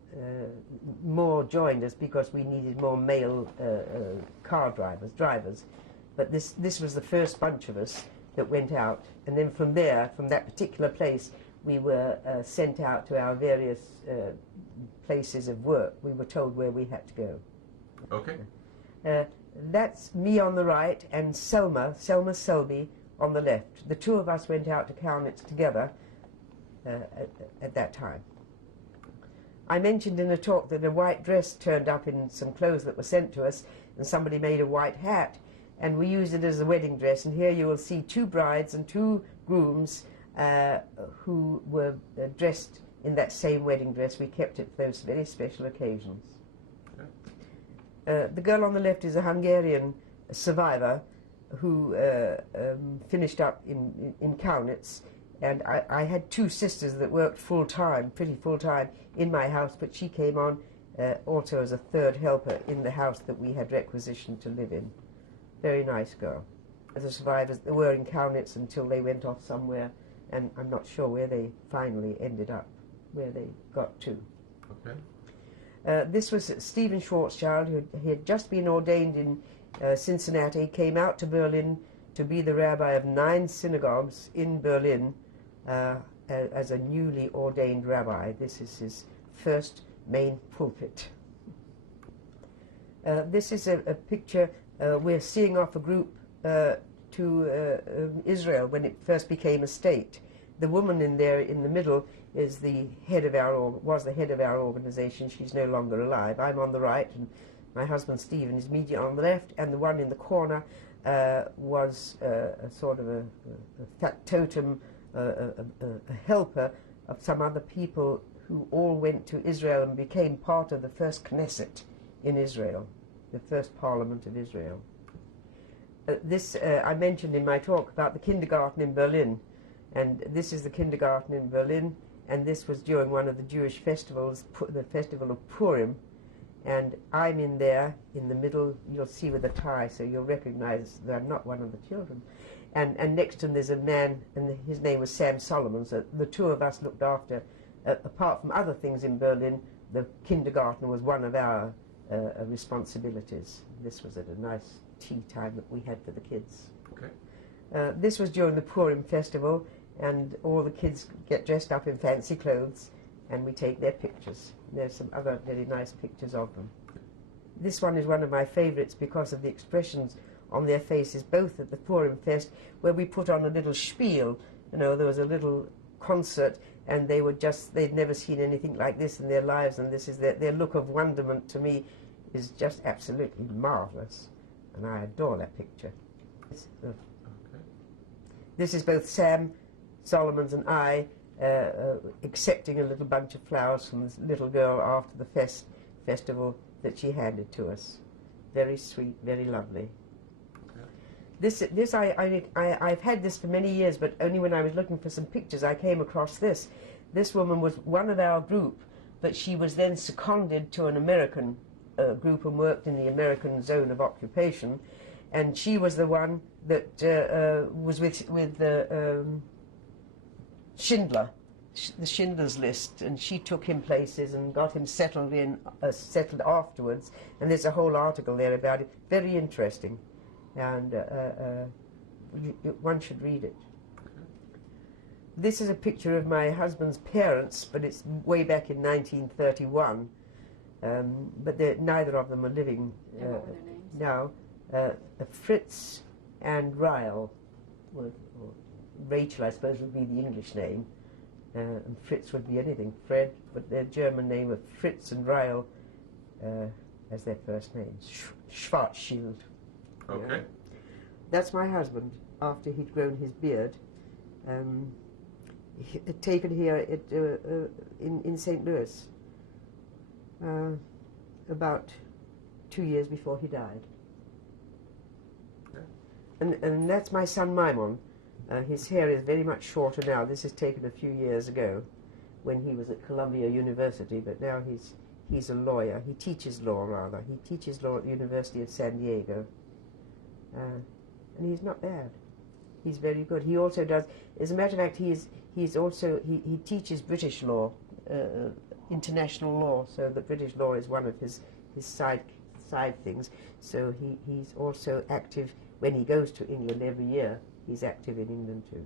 more joined us because we needed more male car drivers. But this was the first bunch of us that went out. And then from there, from that particular place, we were sent out to our various places of work. We were told where we had to go. Okay. That's me on the right and Selma Selby on the left. The two of us went out to Kaunitz together at that time. I mentioned in a talk that a white dress turned up in some clothes that were sent to us, and somebody made a white hat, and we used it as a wedding dress. And here you will see two brides and two grooms who were dressed in that same wedding dress. We kept it for those very special occasions. The girl on the left is a Hungarian survivor who finished up in Kaunitz, and I had two sisters that worked full-time, pretty full-time, in my house, but she came on also as a third helper in the house that we had requisitioned to live in. Very nice girl. The survivors they were in Kaunitz until they went off somewhere, and I'm not sure where they finally ended up, where they got to. Okay. This was Stephen Schwarzschild, who he had just been ordained in Cincinnati, came out to Berlin to be the rabbi of 9 synagogues in Berlin as a newly ordained rabbi. This is his first main pulpit. This is a picture. We're seeing off a group to Israel when it first became a state. The woman in there in the middle is the head of was the head of our organization. She's no longer alive. I'm on the right, and my husband Stephen is immediately on the left, and the one in the corner was a sort of a factotum, a helper of some other people who all went to Israel and became part of the first Knesset in Israel, the first parliament of Israel. This I mentioned in my talk about the kindergarten in Berlin, and this is the kindergarten in Berlin, and this was during one of the Jewish festivals, the festival of Purim, and I'm in there in the middle. You'll see with a tie, so you'll recognize that I'm not one of the children. And next to him there's a man, and his name was Sam Solomon. So the two of us looked after, apart from other things in Berlin, the kindergarten was one of our responsibilities. This was at a nice tea time that we had for the kids. Okay. This was during the Purim festival, and all the kids get dressed up in fancy clothes, and we take their pictures. There's some other very nice pictures of them. This one is one of my favorites because of the expressions on their faces, both at the Purim Fest, where we put on a little spiel. You know, there was a little concert, and they were they'd never seen anything like this in their lives, and this is their look of wonderment to me is just absolutely marvelous, and I adore that picture. Okay. This is both Sam Solomons and I accepting a little bunch of flowers from this little girl after the festival that she handed to us. Very sweet, very lovely. Okay. I've had this for many years, but only when I was looking for some pictures I came across this. This woman was one of our group, but she was then seconded to an American group and worked in the American zone of occupation, and she was the one that was with Schindler, the Schindler's List, and she took him places and got him settled afterwards, and there's a whole article there about it. Very interesting, and one should read it. This is a picture of my husband's parents, but it's way back in 1931, but neither of them are living now. Fritz and Ryle, or Rachel I suppose would be the English name, and Fritz would be anything, Fred, but their German name of Fritz and Ryle as their first names, Schwarzschild. Okay. Yeah. That's my husband after he'd grown his beard, taken here in St. Louis about 2 years before he died. And that's my son Maimon, His hair is very much shorter now. This is taken a few years ago when he was at Columbia University, but now he's a lawyer. He teaches law, rather. He teaches law at the University of San Diego. And he's not bad. He's very good. He also does, as a matter of fact, he teaches British law, international law, so the British law is one of his side things. So he's also active when he goes to England every year. He's active in England too.